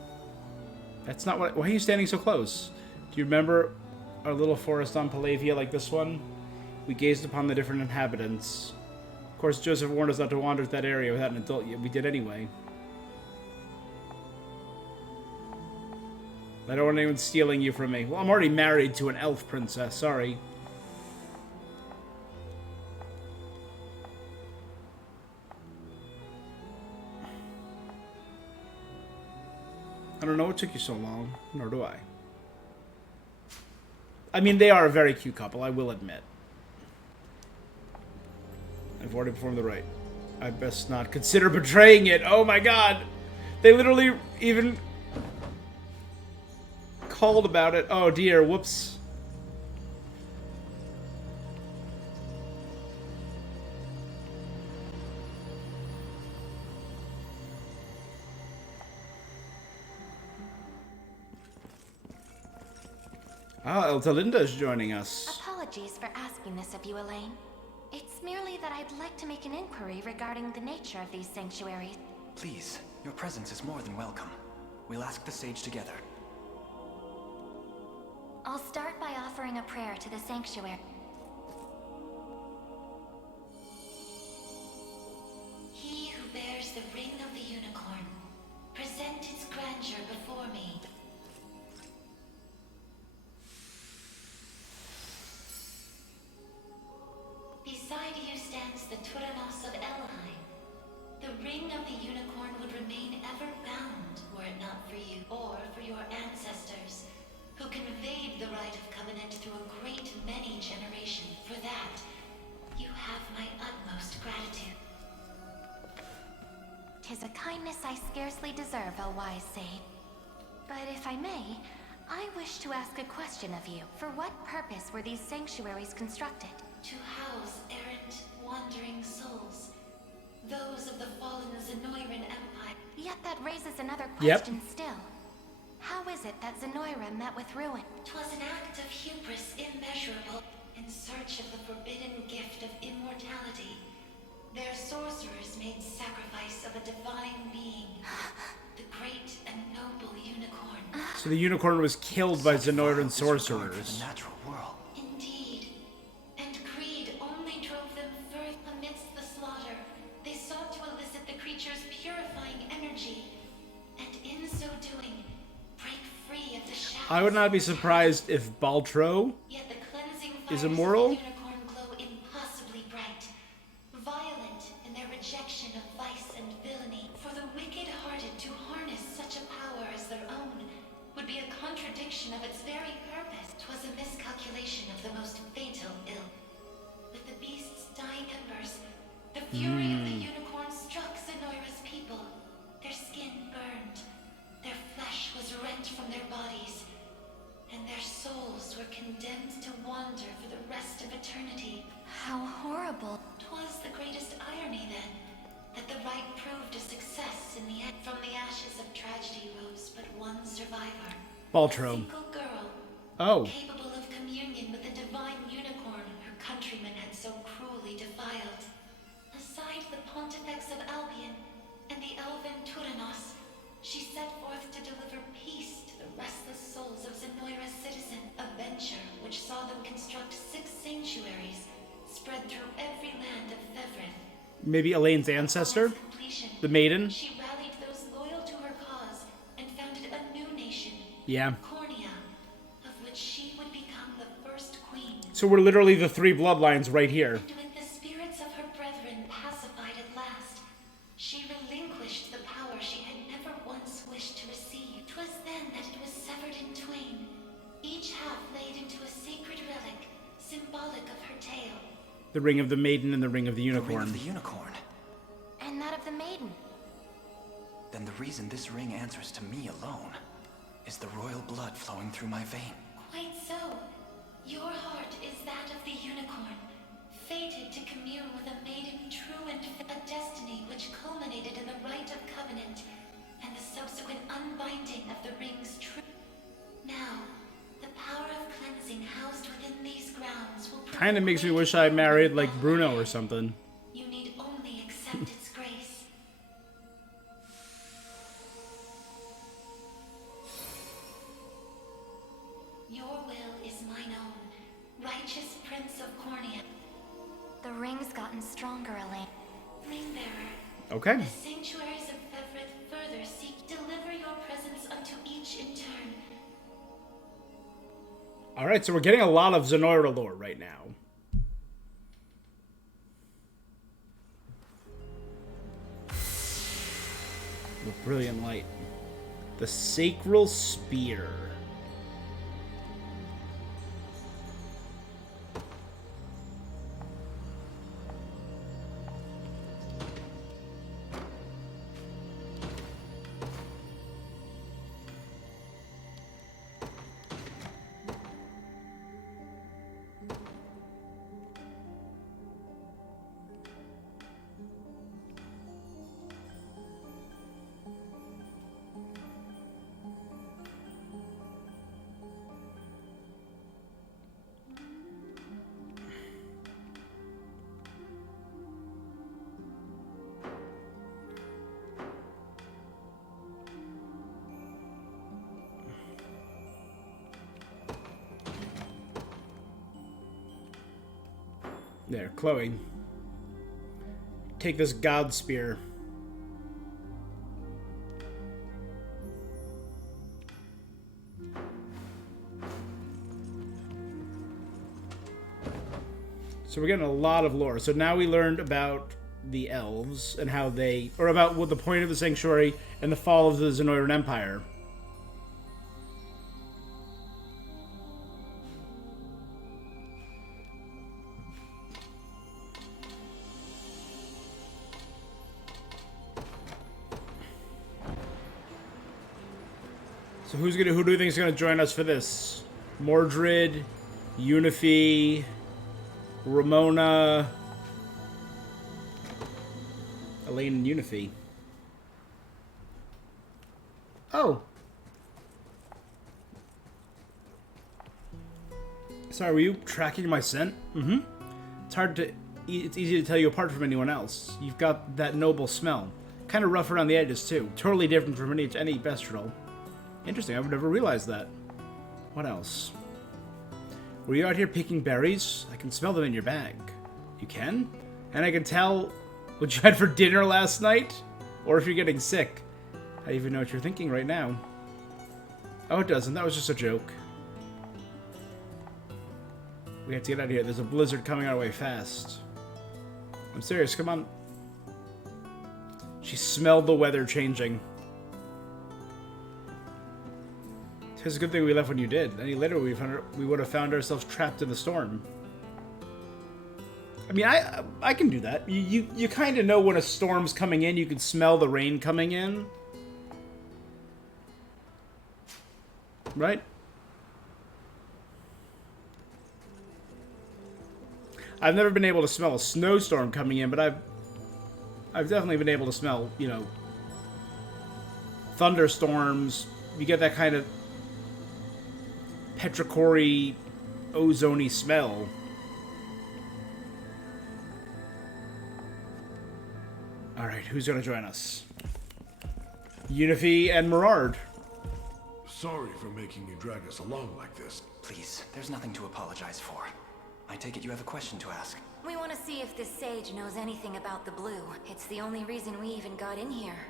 That's not what... Why are you standing so close? Do you remember our little forest on Palavia like this one? We gazed upon the different inhabitants. Of course, Joseph warned us not to wander to that area without an adult, yet we did anyway. I don't want anyone stealing you from me. Well, I'm already married to an elf princess, sorry. I don't know what took you so long, nor do I. I mean, they are a very cute couple, I will admit. I've already performed the rite. I'd best not consider betraying it. Oh my god! They literally even called about it. Oh dear, whoops. Ah, Eltalinda is joining us. Apologies for asking this of you, Elaine. It's merely that I'd like to make an inquiry regarding the nature of these sanctuaries. Please, your presence is more than welcome. We'll ask the sage together. I'll start by offering a prayer to the sanctuary. He who bears the ring of the unicorn, present its grandeur before me. Beside you stands the Turanos of Elheim. The ring of the unicorn would remain ever bound were it not for you or for your ancestors, who conveyed the rite of covenant through a great many generations. For that, you have my utmost gratitude. 'Tis a kindness I scarcely deserve, O wise sage. But if I may, I wish to ask a question of you. For what purpose were these sanctuaries constructed? To house errant, wandering souls. Those of the fallen Zenoiran Empire. Yet that raises another question still. How is it that Zenoira met with ruin? 'Twas an act of hubris immeasurable. In search of the forbidden gift of immortality, their sorcerers made sacrifice of a divine being. The great and noble unicorn. So the unicorn was killed by Zenoiran sorcerers. Natural world. Indeed. And greed only drove them further amidst the slaughter. They sought to elicit the creature's purifying energy, and in so doing, break free of the shadows. I would not be surprised if Baltro Yet the cleansing is fires immoral. of the unicorn glow impossibly bright, violent in their rejection of vice and villainy. For the wicked-hearted to harness such a power as their own would be a contradiction of its very purpose. 'Twas a miscalculation of the most fatal ill. With the beast's dying embers, the fury of the unicorn struck Zenoira's people. Their skin burned, their flesh was rent from their bodies, and their souls were condemned to wander for the rest of eternity. How horrible. 'Twas the greatest irony, then, that the rite proved a success in the end. From the ashes of tragedy rose but one survivor. Baltro. A single girl. Oh. Capable of communion with the divine unicorn her countrymen had so cruelly defiled. Aside the pontifex of Albion and the elven Turanos, she set forth to deliver peace to the restless souls of Zenoira's citizen. A venture which saw them construct 6 sanctuaries spread through every land of Fevrith. Maybe Elaine's ancestor? The maiden? She rallied those loyal to her cause and founded a new nation. Yeah. Cornea, of which she would become the first queen. So we're literally the 3 bloodlines right here. And with the spirits of her brethren pacified at last, she relinquished the power she had never once wished to receive. 'Twas then that it was severed in twain, each half laid into a sacred relic, symbolic of her tale. The ring of the maiden and the ring of the The unicorn. ring of the unicorn. And that of the maiden. Then the reason this ring answers to me alone is the royal blood flowing through my vein. Quite so. Your heart is that of the unicorn, fated to commune with a maiden true and a destiny which culminated in the rite of covenant and the subsequent unbinding of the ring's truth. Now, the power of cleansing housed within these grounds will Kinda makes me wish I married like Bruno or something. You need only accept its grace. Your will is mine own, righteous Prince of Cornea. The ring's gotten stronger, Elaine. Ringbearer. Okay. The sanctuaries of Fevrith further seek deliver your presence unto each in turn. Alright, so we're getting a lot of Zenoira lore right now. The brilliant light. The sacral spear. There, Chloe. Take this god spear. So we're getting a lot of lore. So now we learned about the elves and how they, or about what the point of the sanctuary and the fall of the Zenoiran Empire. So who do you think is gonna join us for this? Mordred, Unifi, Ramona, Elaine, and Unifi. Oh. Sorry, were you tracking my scent? Mm-hmm. It's easy to tell you apart from anyone else. You've got that noble smell. Kind of rough around the edges, too. Totally different from any Bestial. Interesting, I would never realized that. What else? Were you out here picking berries? I can smell them in your bag. You can? And I can tell what you had for dinner last night? Or if you're getting sick. I even know what you're thinking right now. Oh, it doesn't. That was just a joke. We have to get out of here. There's a blizzard coming our way fast. I'm serious. Come on. She smelled the weather changing. It's a good thing we left when you did. Any later, we would have found ourselves trapped in the storm. I mean, I can do that. You kind of know when a storm's coming in. You can smell the rain coming in. Right? I've never been able to smell a snowstorm coming in, but I've definitely been able to smell, you know, thunderstorms. You get that kind of petrichor-y, ozone-y smell. Alright, who's gonna join us? Unifi and Merard. Sorry for making you drag us along like this. Please, there's nothing to apologize for. I take it you have a question to ask. We want to see if this sage knows anything about the blue. It's the only reason we even got in here.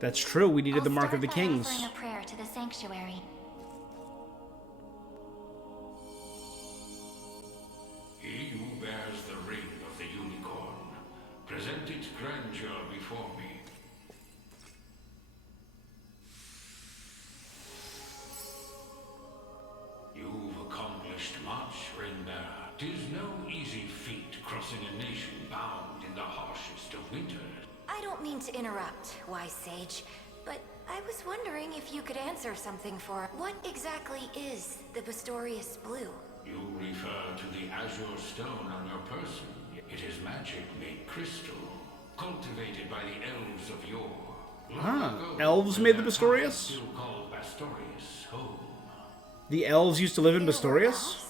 That's true. We needed the Mark of the By Kings. offering a prayer to the sanctuary. He who bears the ring of the unicorn, present its grandeur before me. You've accomplished much, ring-bearer. 'Tis no easy feat crossing a nation bound in the harshest of winters. I don't mean to interrupt, wise sage, but I was wondering if you could answer something for us. What exactly is the Bastorius Blue? You refer to the azure stone on your person. It is magic made crystal, cultivated by the elves of yore. Elves made the Bastorius? Still called Bastorius home. The elves used to live in Bastorius?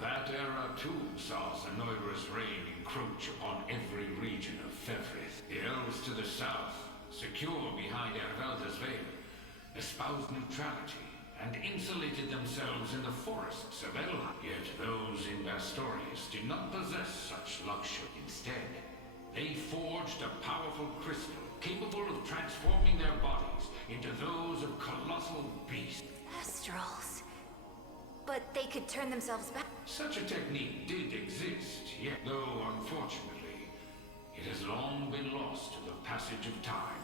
That era too saw Zenoira's reign encroach upon every region of Fevris. The elves to the south, secure behind Ervelda's veil, espoused neutrality and insulated themselves in the forests of Elrond. Yet those in Bastorius did not possess such luxury. Instead, they forged a powerful crystal capable of transforming their bodies into those of colossal beasts. Astrals. But they could turn themselves back. Such a technique did exist, yet, though unfortunately, it has long been lost to the passage of time.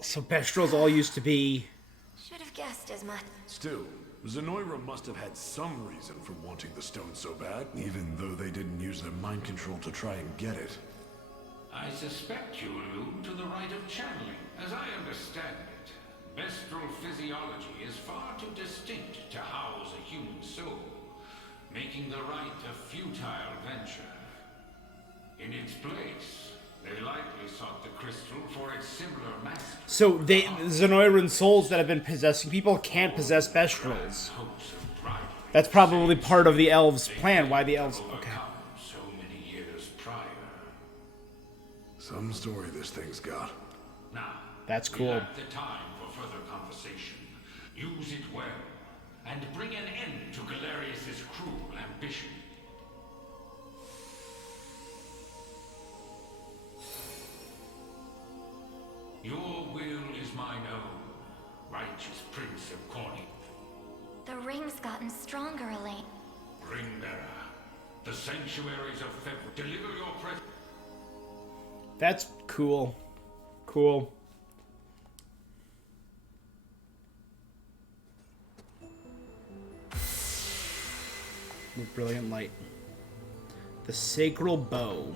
So Bestrels all used to be... Should have guessed as much. Still, Zenoira must have had some reason for wanting the stone so bad, even though they didn't use their mind control to try and get it. I suspect you allude to the rite of channeling. As I understand it, Bestral physiology is far too distinct to house a human soul, making the rite a futile venture. In its place, they likely sought the crystal for its similar master. So Zenoiran souls that have been possessing people can't possess Bestrels. That's probably part of the elves' plan, why the elves... Okay. So many years prior. Some story this thing's got. Now, that's cool. We lack the time for further conversation. Use it well, and bring an end to Galerius' cruel ambition. Your will is mine own, righteous Prince of Corny. The ring's gotten stronger, Elaine. Ringbearer, the sanctuaries of February, deliver your presence. That's cool. Cool. With brilliant light. The sacral bow.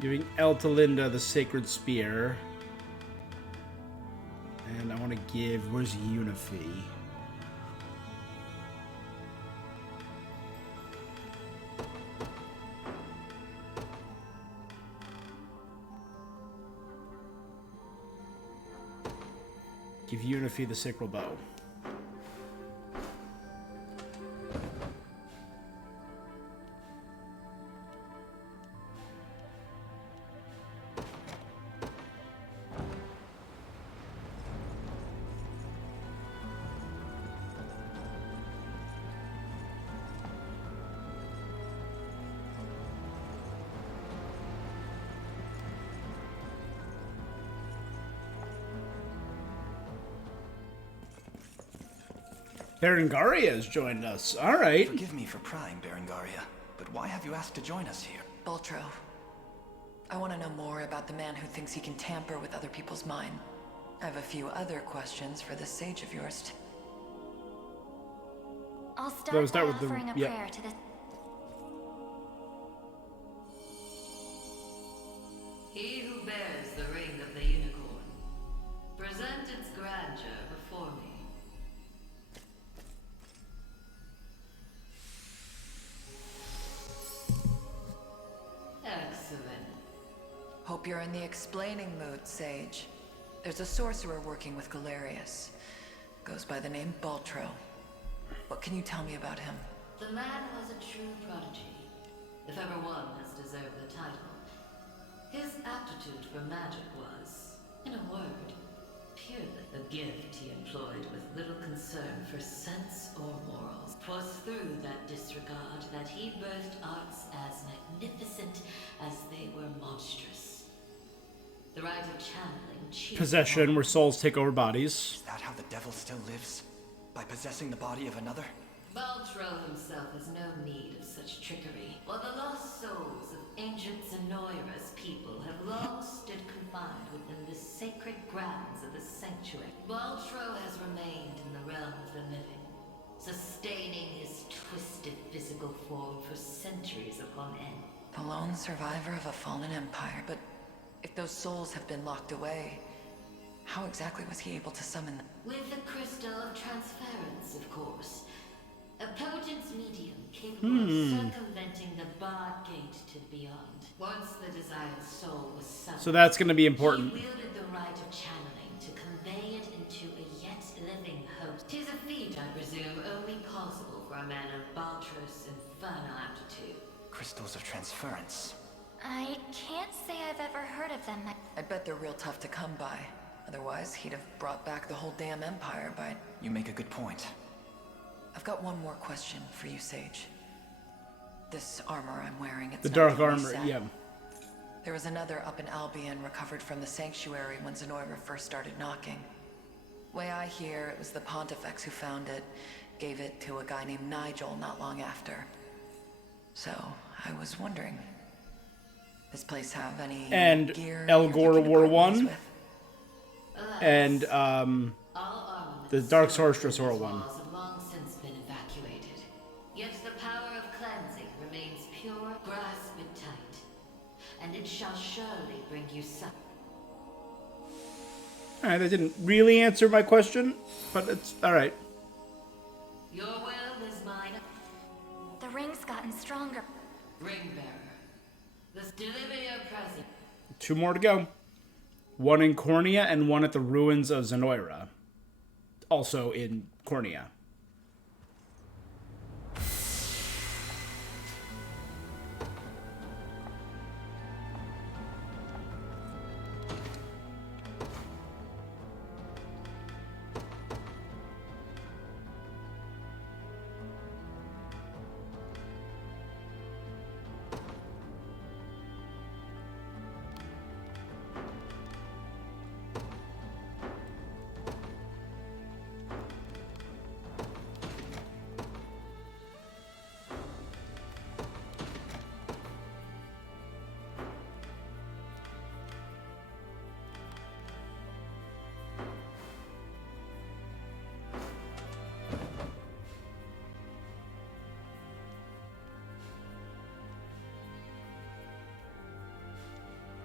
Giving Eltalinda the Sacred Spear. And I want to give... Where's Unify? Give Unify the Sacral Bow. Berengaria has joined us. All right. Forgive me for prying, Berengaria, but why have you asked to join us here? Baltro, I want to know more about the man who thinks he can tamper with other people's mind. I have a few other questions for this sage of yours. I'll start by with the- offering a yep. prayer to the... He who bears the ring of the unicorn, present its grandeur before me. Excellent. Hope you're in the explaining mood, Sage. There's a sorcerer working with Galerius. Goes by the name Baltro. What can you tell me about him? The man was a true prodigy, if ever one has deserved the title. His aptitude for magic was, in a word, purely a gift he employed with little concern for sense or morals. 'Twas through that disregard that he birthed arts as magnificent as they were monstrous. The rite of channeling, chief Possession, where souls take over bodies. Is that how the devil still lives? By possessing the body of another? Baltro himself has no need of such trickery, while the lost souls of ancient Zenoira's people have long stood confined within the sacred grounds of the sanctuary. Baltro has remained in the realm of the living, sustaining his twisted physical form for centuries upon end. The lone survivor of a fallen empire, but if those souls have been locked away, how exactly was he able to summon them? With the crystal of transference, of course. A potent medium capable of circumventing the barred gate to beyond. Once the desired soul was summoned, So that's going to be important. he wielded the rite of channeling to convey it into a yet living host. 'Tis a feat, I presume, only possible for a man of Baltro's infernal aptitude. Crystals of transference. I can't say I've ever heard of them. I bet they're real tough to come by. Otherwise, he'd have brought back the whole damn empire by... You make a good point. I've got one more question for you, Sage. This armor I'm wearing, it's The not dark fully armor, set. yeah. There was another up in Albion recovered from the sanctuary when Zenoira first started knocking. Way I hear, it was the Pontifex who found it, gave it to a guy named Nigel not long after. So, I was wondering, this place have any And gear Elgor War 1. And the Dark Sorceress War 1. Walls have long since been evacuated. Yet the power of cleansing remains pure, grasping Alright, that didn't really answer my question, but it's alright. Your will is mine. The ring's gotten stronger. Ring bearer, let's deliver your present. 2 more to go. 1 in Cornea and 1 at the ruins of Zenoira. Also in Cornea.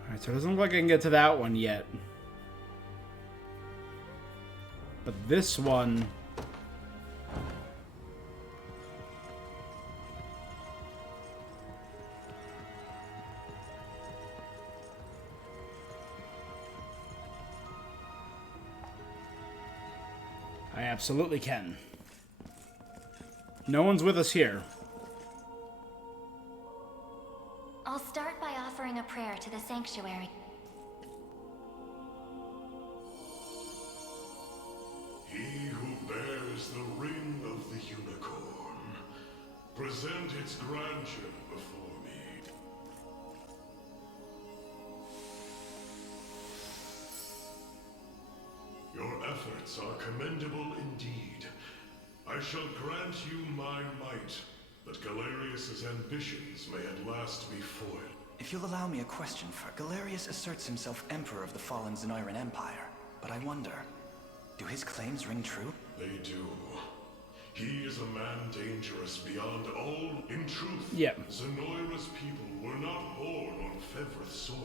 Alright, so it doesn't look like I can get to that one yet. But this one... I absolutely can. No one's with us here. I'll start by offering a prayer to the sanctuary. He who bears the ring of the unicorn, present its grandeur before me. Your efforts are commendable indeed. I shall grant you my might, that Galerius's ambitions may at last be foiled. If you'll allow me a question, for Galerius asserts himself Emperor of the fallen Zenoiran Empire. But I wonder, do his claims ring true? They do. He is a man dangerous beyond all. In truth, Zenoira's people were not born on Fevrith soil,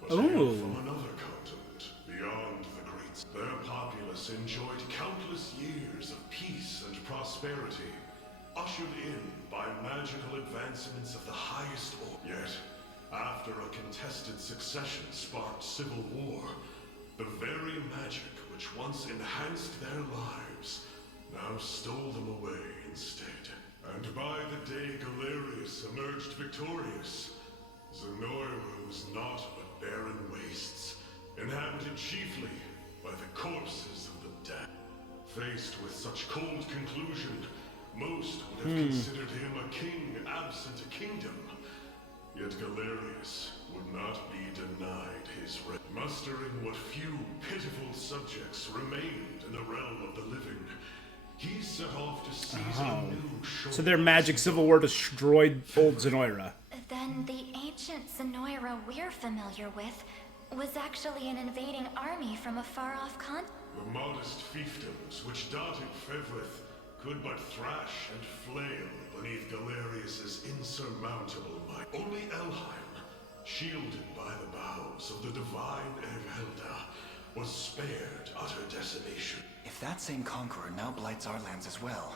but hail from another continent, beyond the Great. Their populace enjoyed countless years of peace and prosperity, ushered in by magical advancements of the highest order. Yet, after a contested succession sparked civil war, the very magic which once enhanced their lives now stole them away instead. And by the day Galerius emerged victorious, Zenoira was naught but barren wastes, inhabited chiefly by the corpses of the dead. Faced with such cold conclusion, most would have considered him a king absent a kingdom. Yet Galerius would not be denied his right. Mustering what few pitiful subjects remained in the realm of the living, he set off to seize a new shore. So their magic civil war destroyed old Zenoira. Then the ancient Zenoira we're familiar with was actually an invading army from a far-off continent. The modest fiefdoms which dotted Fevrith could but thrash and flail beneath Galerius's insurmountable might. Only Elheim, shielded by the boughs of the divine Ervelda, was spared utter decimation. If that same conqueror now blights our lands as well,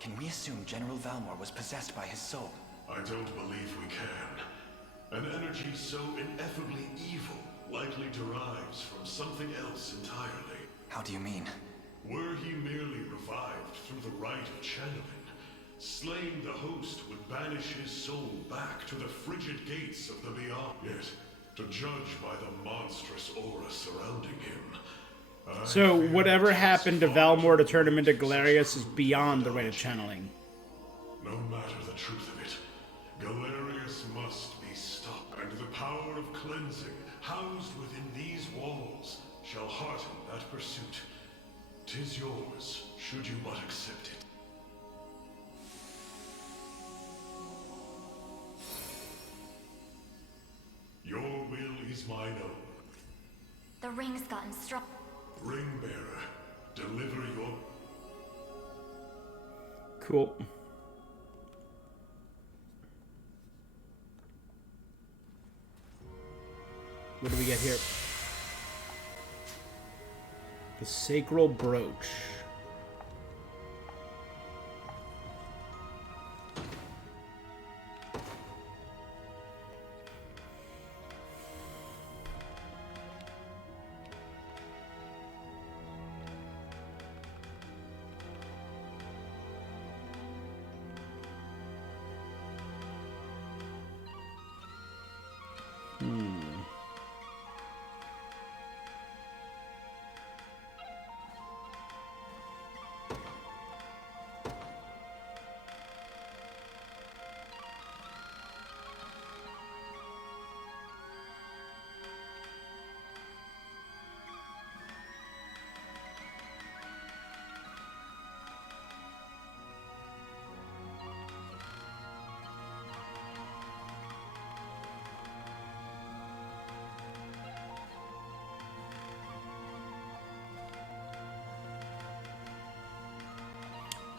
can we assume General Valmor was possessed by his soul? I don't believe we can. An energy so ineffably evil likely derives from something else entirely. How do you mean? Were he merely revived through the rite of channeling, slaying the host would banish his soul back to the frigid gates of the beyond. Yet, to judge by the monstrous aura surrounding him, So whatever happened to Valmor to turn him into Galerius is beyond the rite of channeling. no matter the truth of it, Galerius must be stopped, and the power of cleansing housed within these walls shall hearten that pursuit. 'Tis yours, should you but accept it. Your will is mine own. The ring's gotten strong. Ringbearer, deliver your... Cool. What do we get here? The sacral brooch.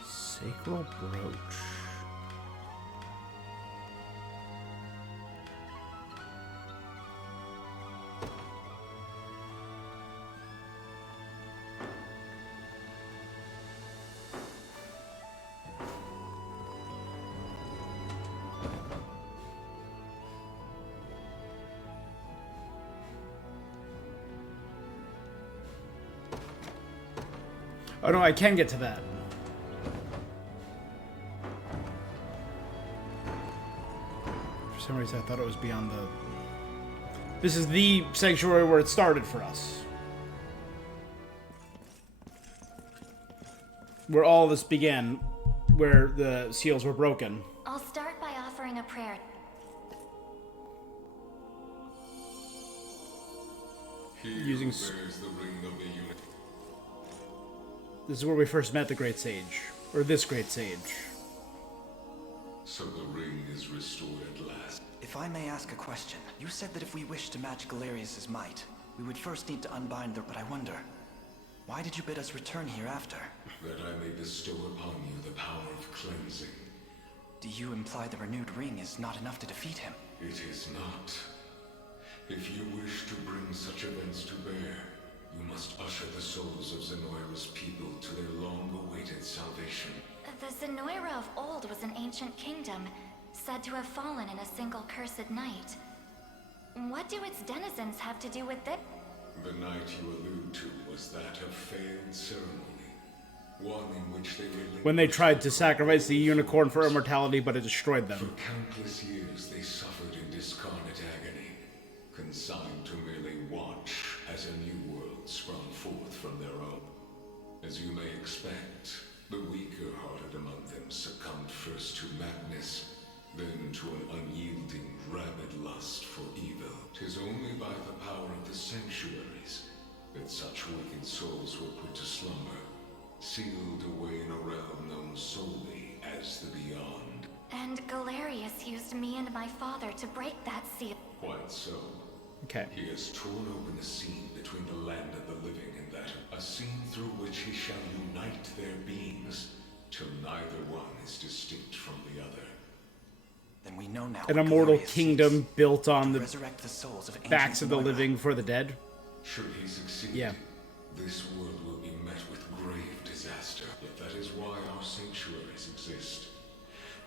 Sacral brooch. Oh no, I can get to that. For some reason I thought it was beyond the... This is the sanctuary where it started for us. Where all this began. Where the seals were broken. I'll start by offering a prayer. Using... Bears the ring of the unit. This is where we first met the Great Sage. Or this Great Sage. So the ring is restored at last. If I may ask a question, you said that if we wish to match Galerius' might, we would first need to unbind the... But I wonder, why did you bid us return here after? That I may bestow upon you the power of cleansing. Do you imply the renewed ring is not enough to defeat him? It is not. If you wish to bring such events to bear, you must usher the souls of Zenoira's people to their long-awaited salvation. The Zenoira of old was an ancient kingdom, said to have fallen in a single cursed night. What do its denizens have to do with it? The night you allude to was that of failed ceremony. One in which they relinquished... When they tried to sacrifice the unicorn for immortality, but it destroyed them. For countless years they suffered in discarnate agony, consigned to merely watch as a new world sprung forth from their own. As you may expect, the weaker-hearted among them succumbed first to madness, then to an unyielding, rabid lust for evil. 'Tis only by the power of the sanctuaries that such wicked souls were put to slumber, sealed away in a realm known solely as the Beyond. And Galerius used me and my father to break that seal. Quite so. Okay. He has torn open a seam between the land of the living and that, a seam through which he shall unite their beings, till neither one is distinct from the other. Then we know now. An immortal kingdom built on the resurrect the souls of backs of the living for the dead. Should he succeed, yeah. This world will be met with grave disaster. Yet that is why our sanctuaries exist.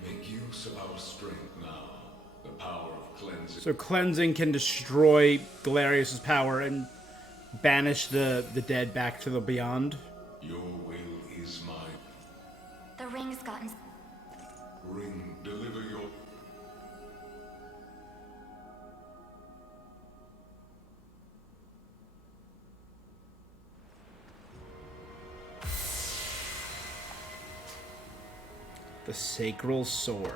Make use of our strength now. The power of cleansing. So cleansing can destroy Galerius' power and banish the dead back to the beyond. Your will is mine. The ring's gotten... Ring, deliver your... The Sacral Sword.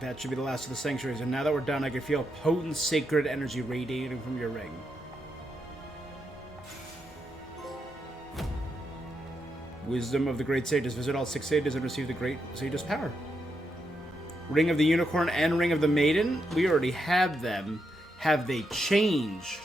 That should be the last of the sanctuaries, and now that we're done, I can feel potent sacred energy radiating from your ring. Wisdom of the Great Sages. Visit all 6 sages and receive the Great Sage's power. Ring of the Unicorn and Ring of the Maiden. We already have them. Have they changed?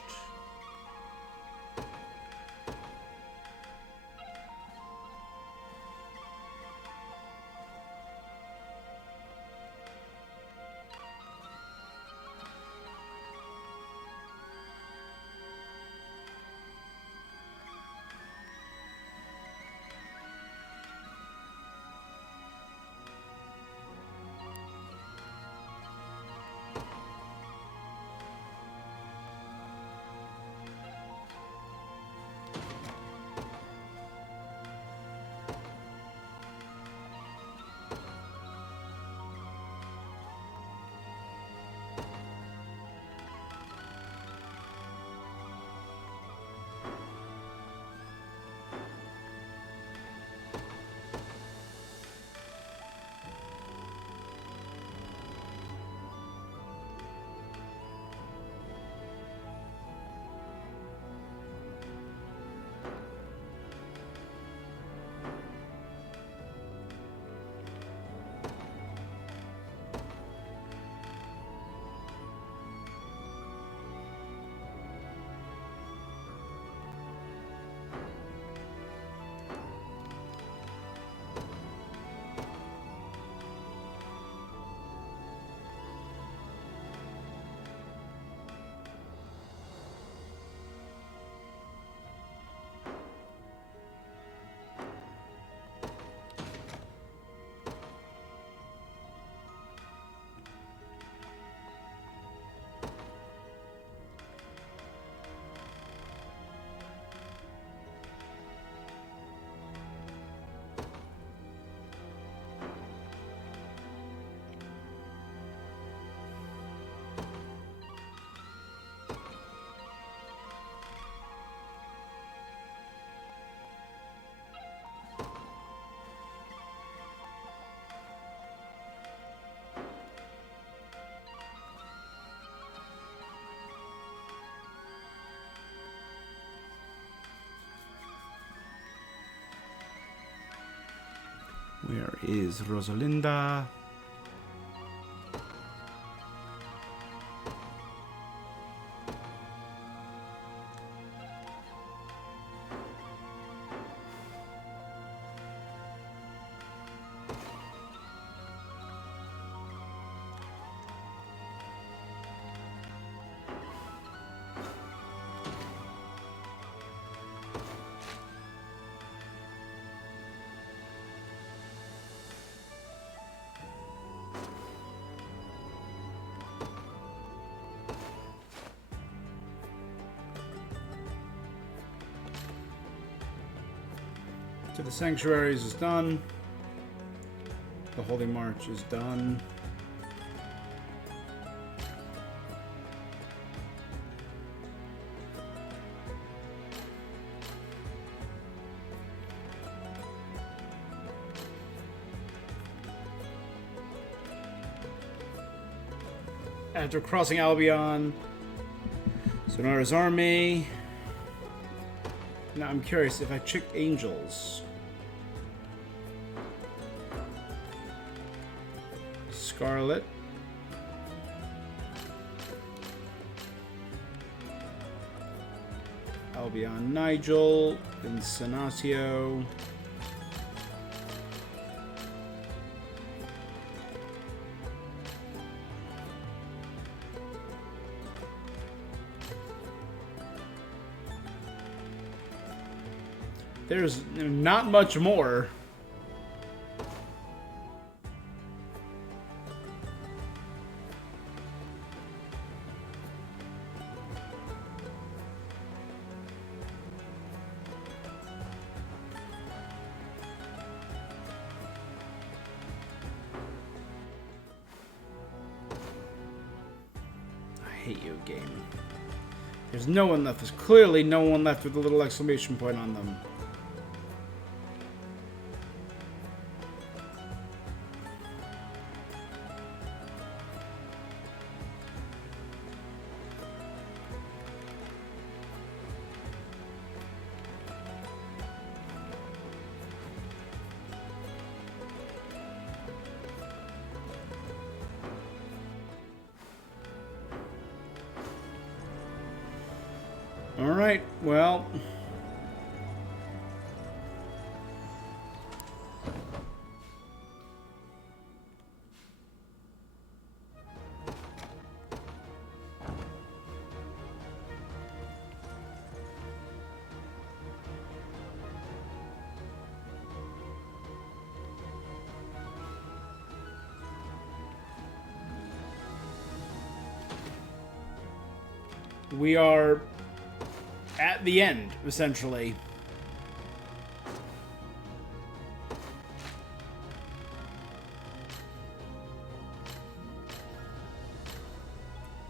Where is Rosalinda? So the sanctuaries is done. The Holy March is done. After crossing Albion, Sonora's army. Now I'm curious if I check angels. Scarlet. Albion Nigel. Incenatio. There's not much more. I hate you, game. There's no one left. There's clearly no one left with a little exclamation point on them. Alright, well. We are at the end, essentially.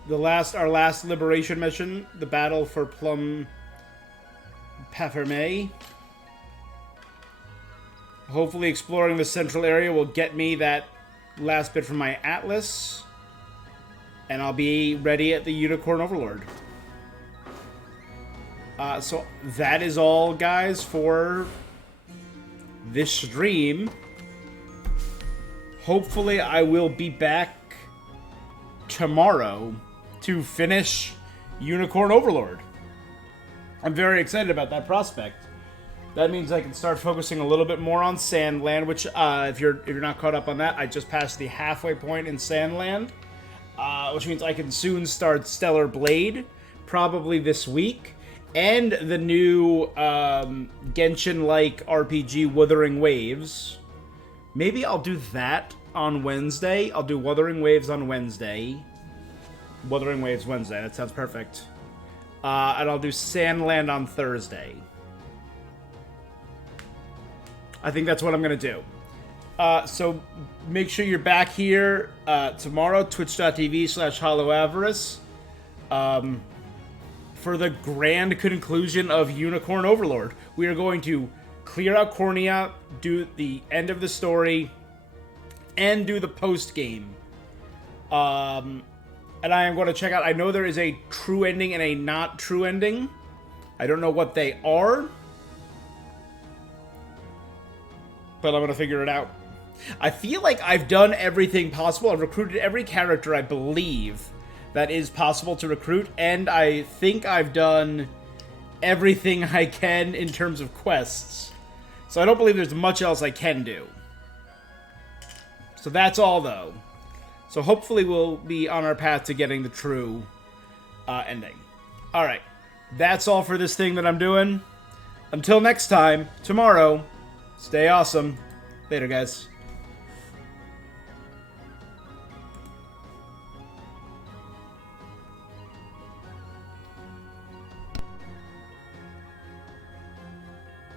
Our last liberation mission, the battle for Plum Paferme. Hopefully exploring the central area will get me that last bit from my atlas. And I'll be ready at the Unicorn Overlord. So that is all, guys, for this stream. Hopefully I will be back tomorrow to finish Unicorn Overlord. I'm very excited about that prospect. That means I can start focusing a little bit more on Sandland, which, if you're not caught up on that, I just passed the halfway point in Sandland, which means I can soon start Stellar Blade, probably this week. And the new Genshin-like RPG, Wuthering Waves. Maybe I'll do that on Wednesday. I'll do Wuthering Waves on Wednesday. Wuthering Waves Wednesday, that sounds perfect. And I'll do Sandland on Thursday. I think that's what I'm going to do. So make sure you're back here tomorrow, twitch.tv/HollowAvarice. For the grand conclusion of Unicorn Overlord. We are going to clear out Cornea, do the end of the story, and do the post-game. And I am going to check out... I know there is a true ending and a not true ending. I don't know what they are. But I'm going to figure it out. I feel like I've done everything possible. I've recruited every character I believe that is possible to recruit, and I think I've done everything I can in terms of quests. So I don't believe there's much else I can do. So that's all, though. So hopefully we'll be on our path to getting the true ending. Alright. That's all for this thing that I'm doing. Until next time, tomorrow, stay awesome. Later, guys.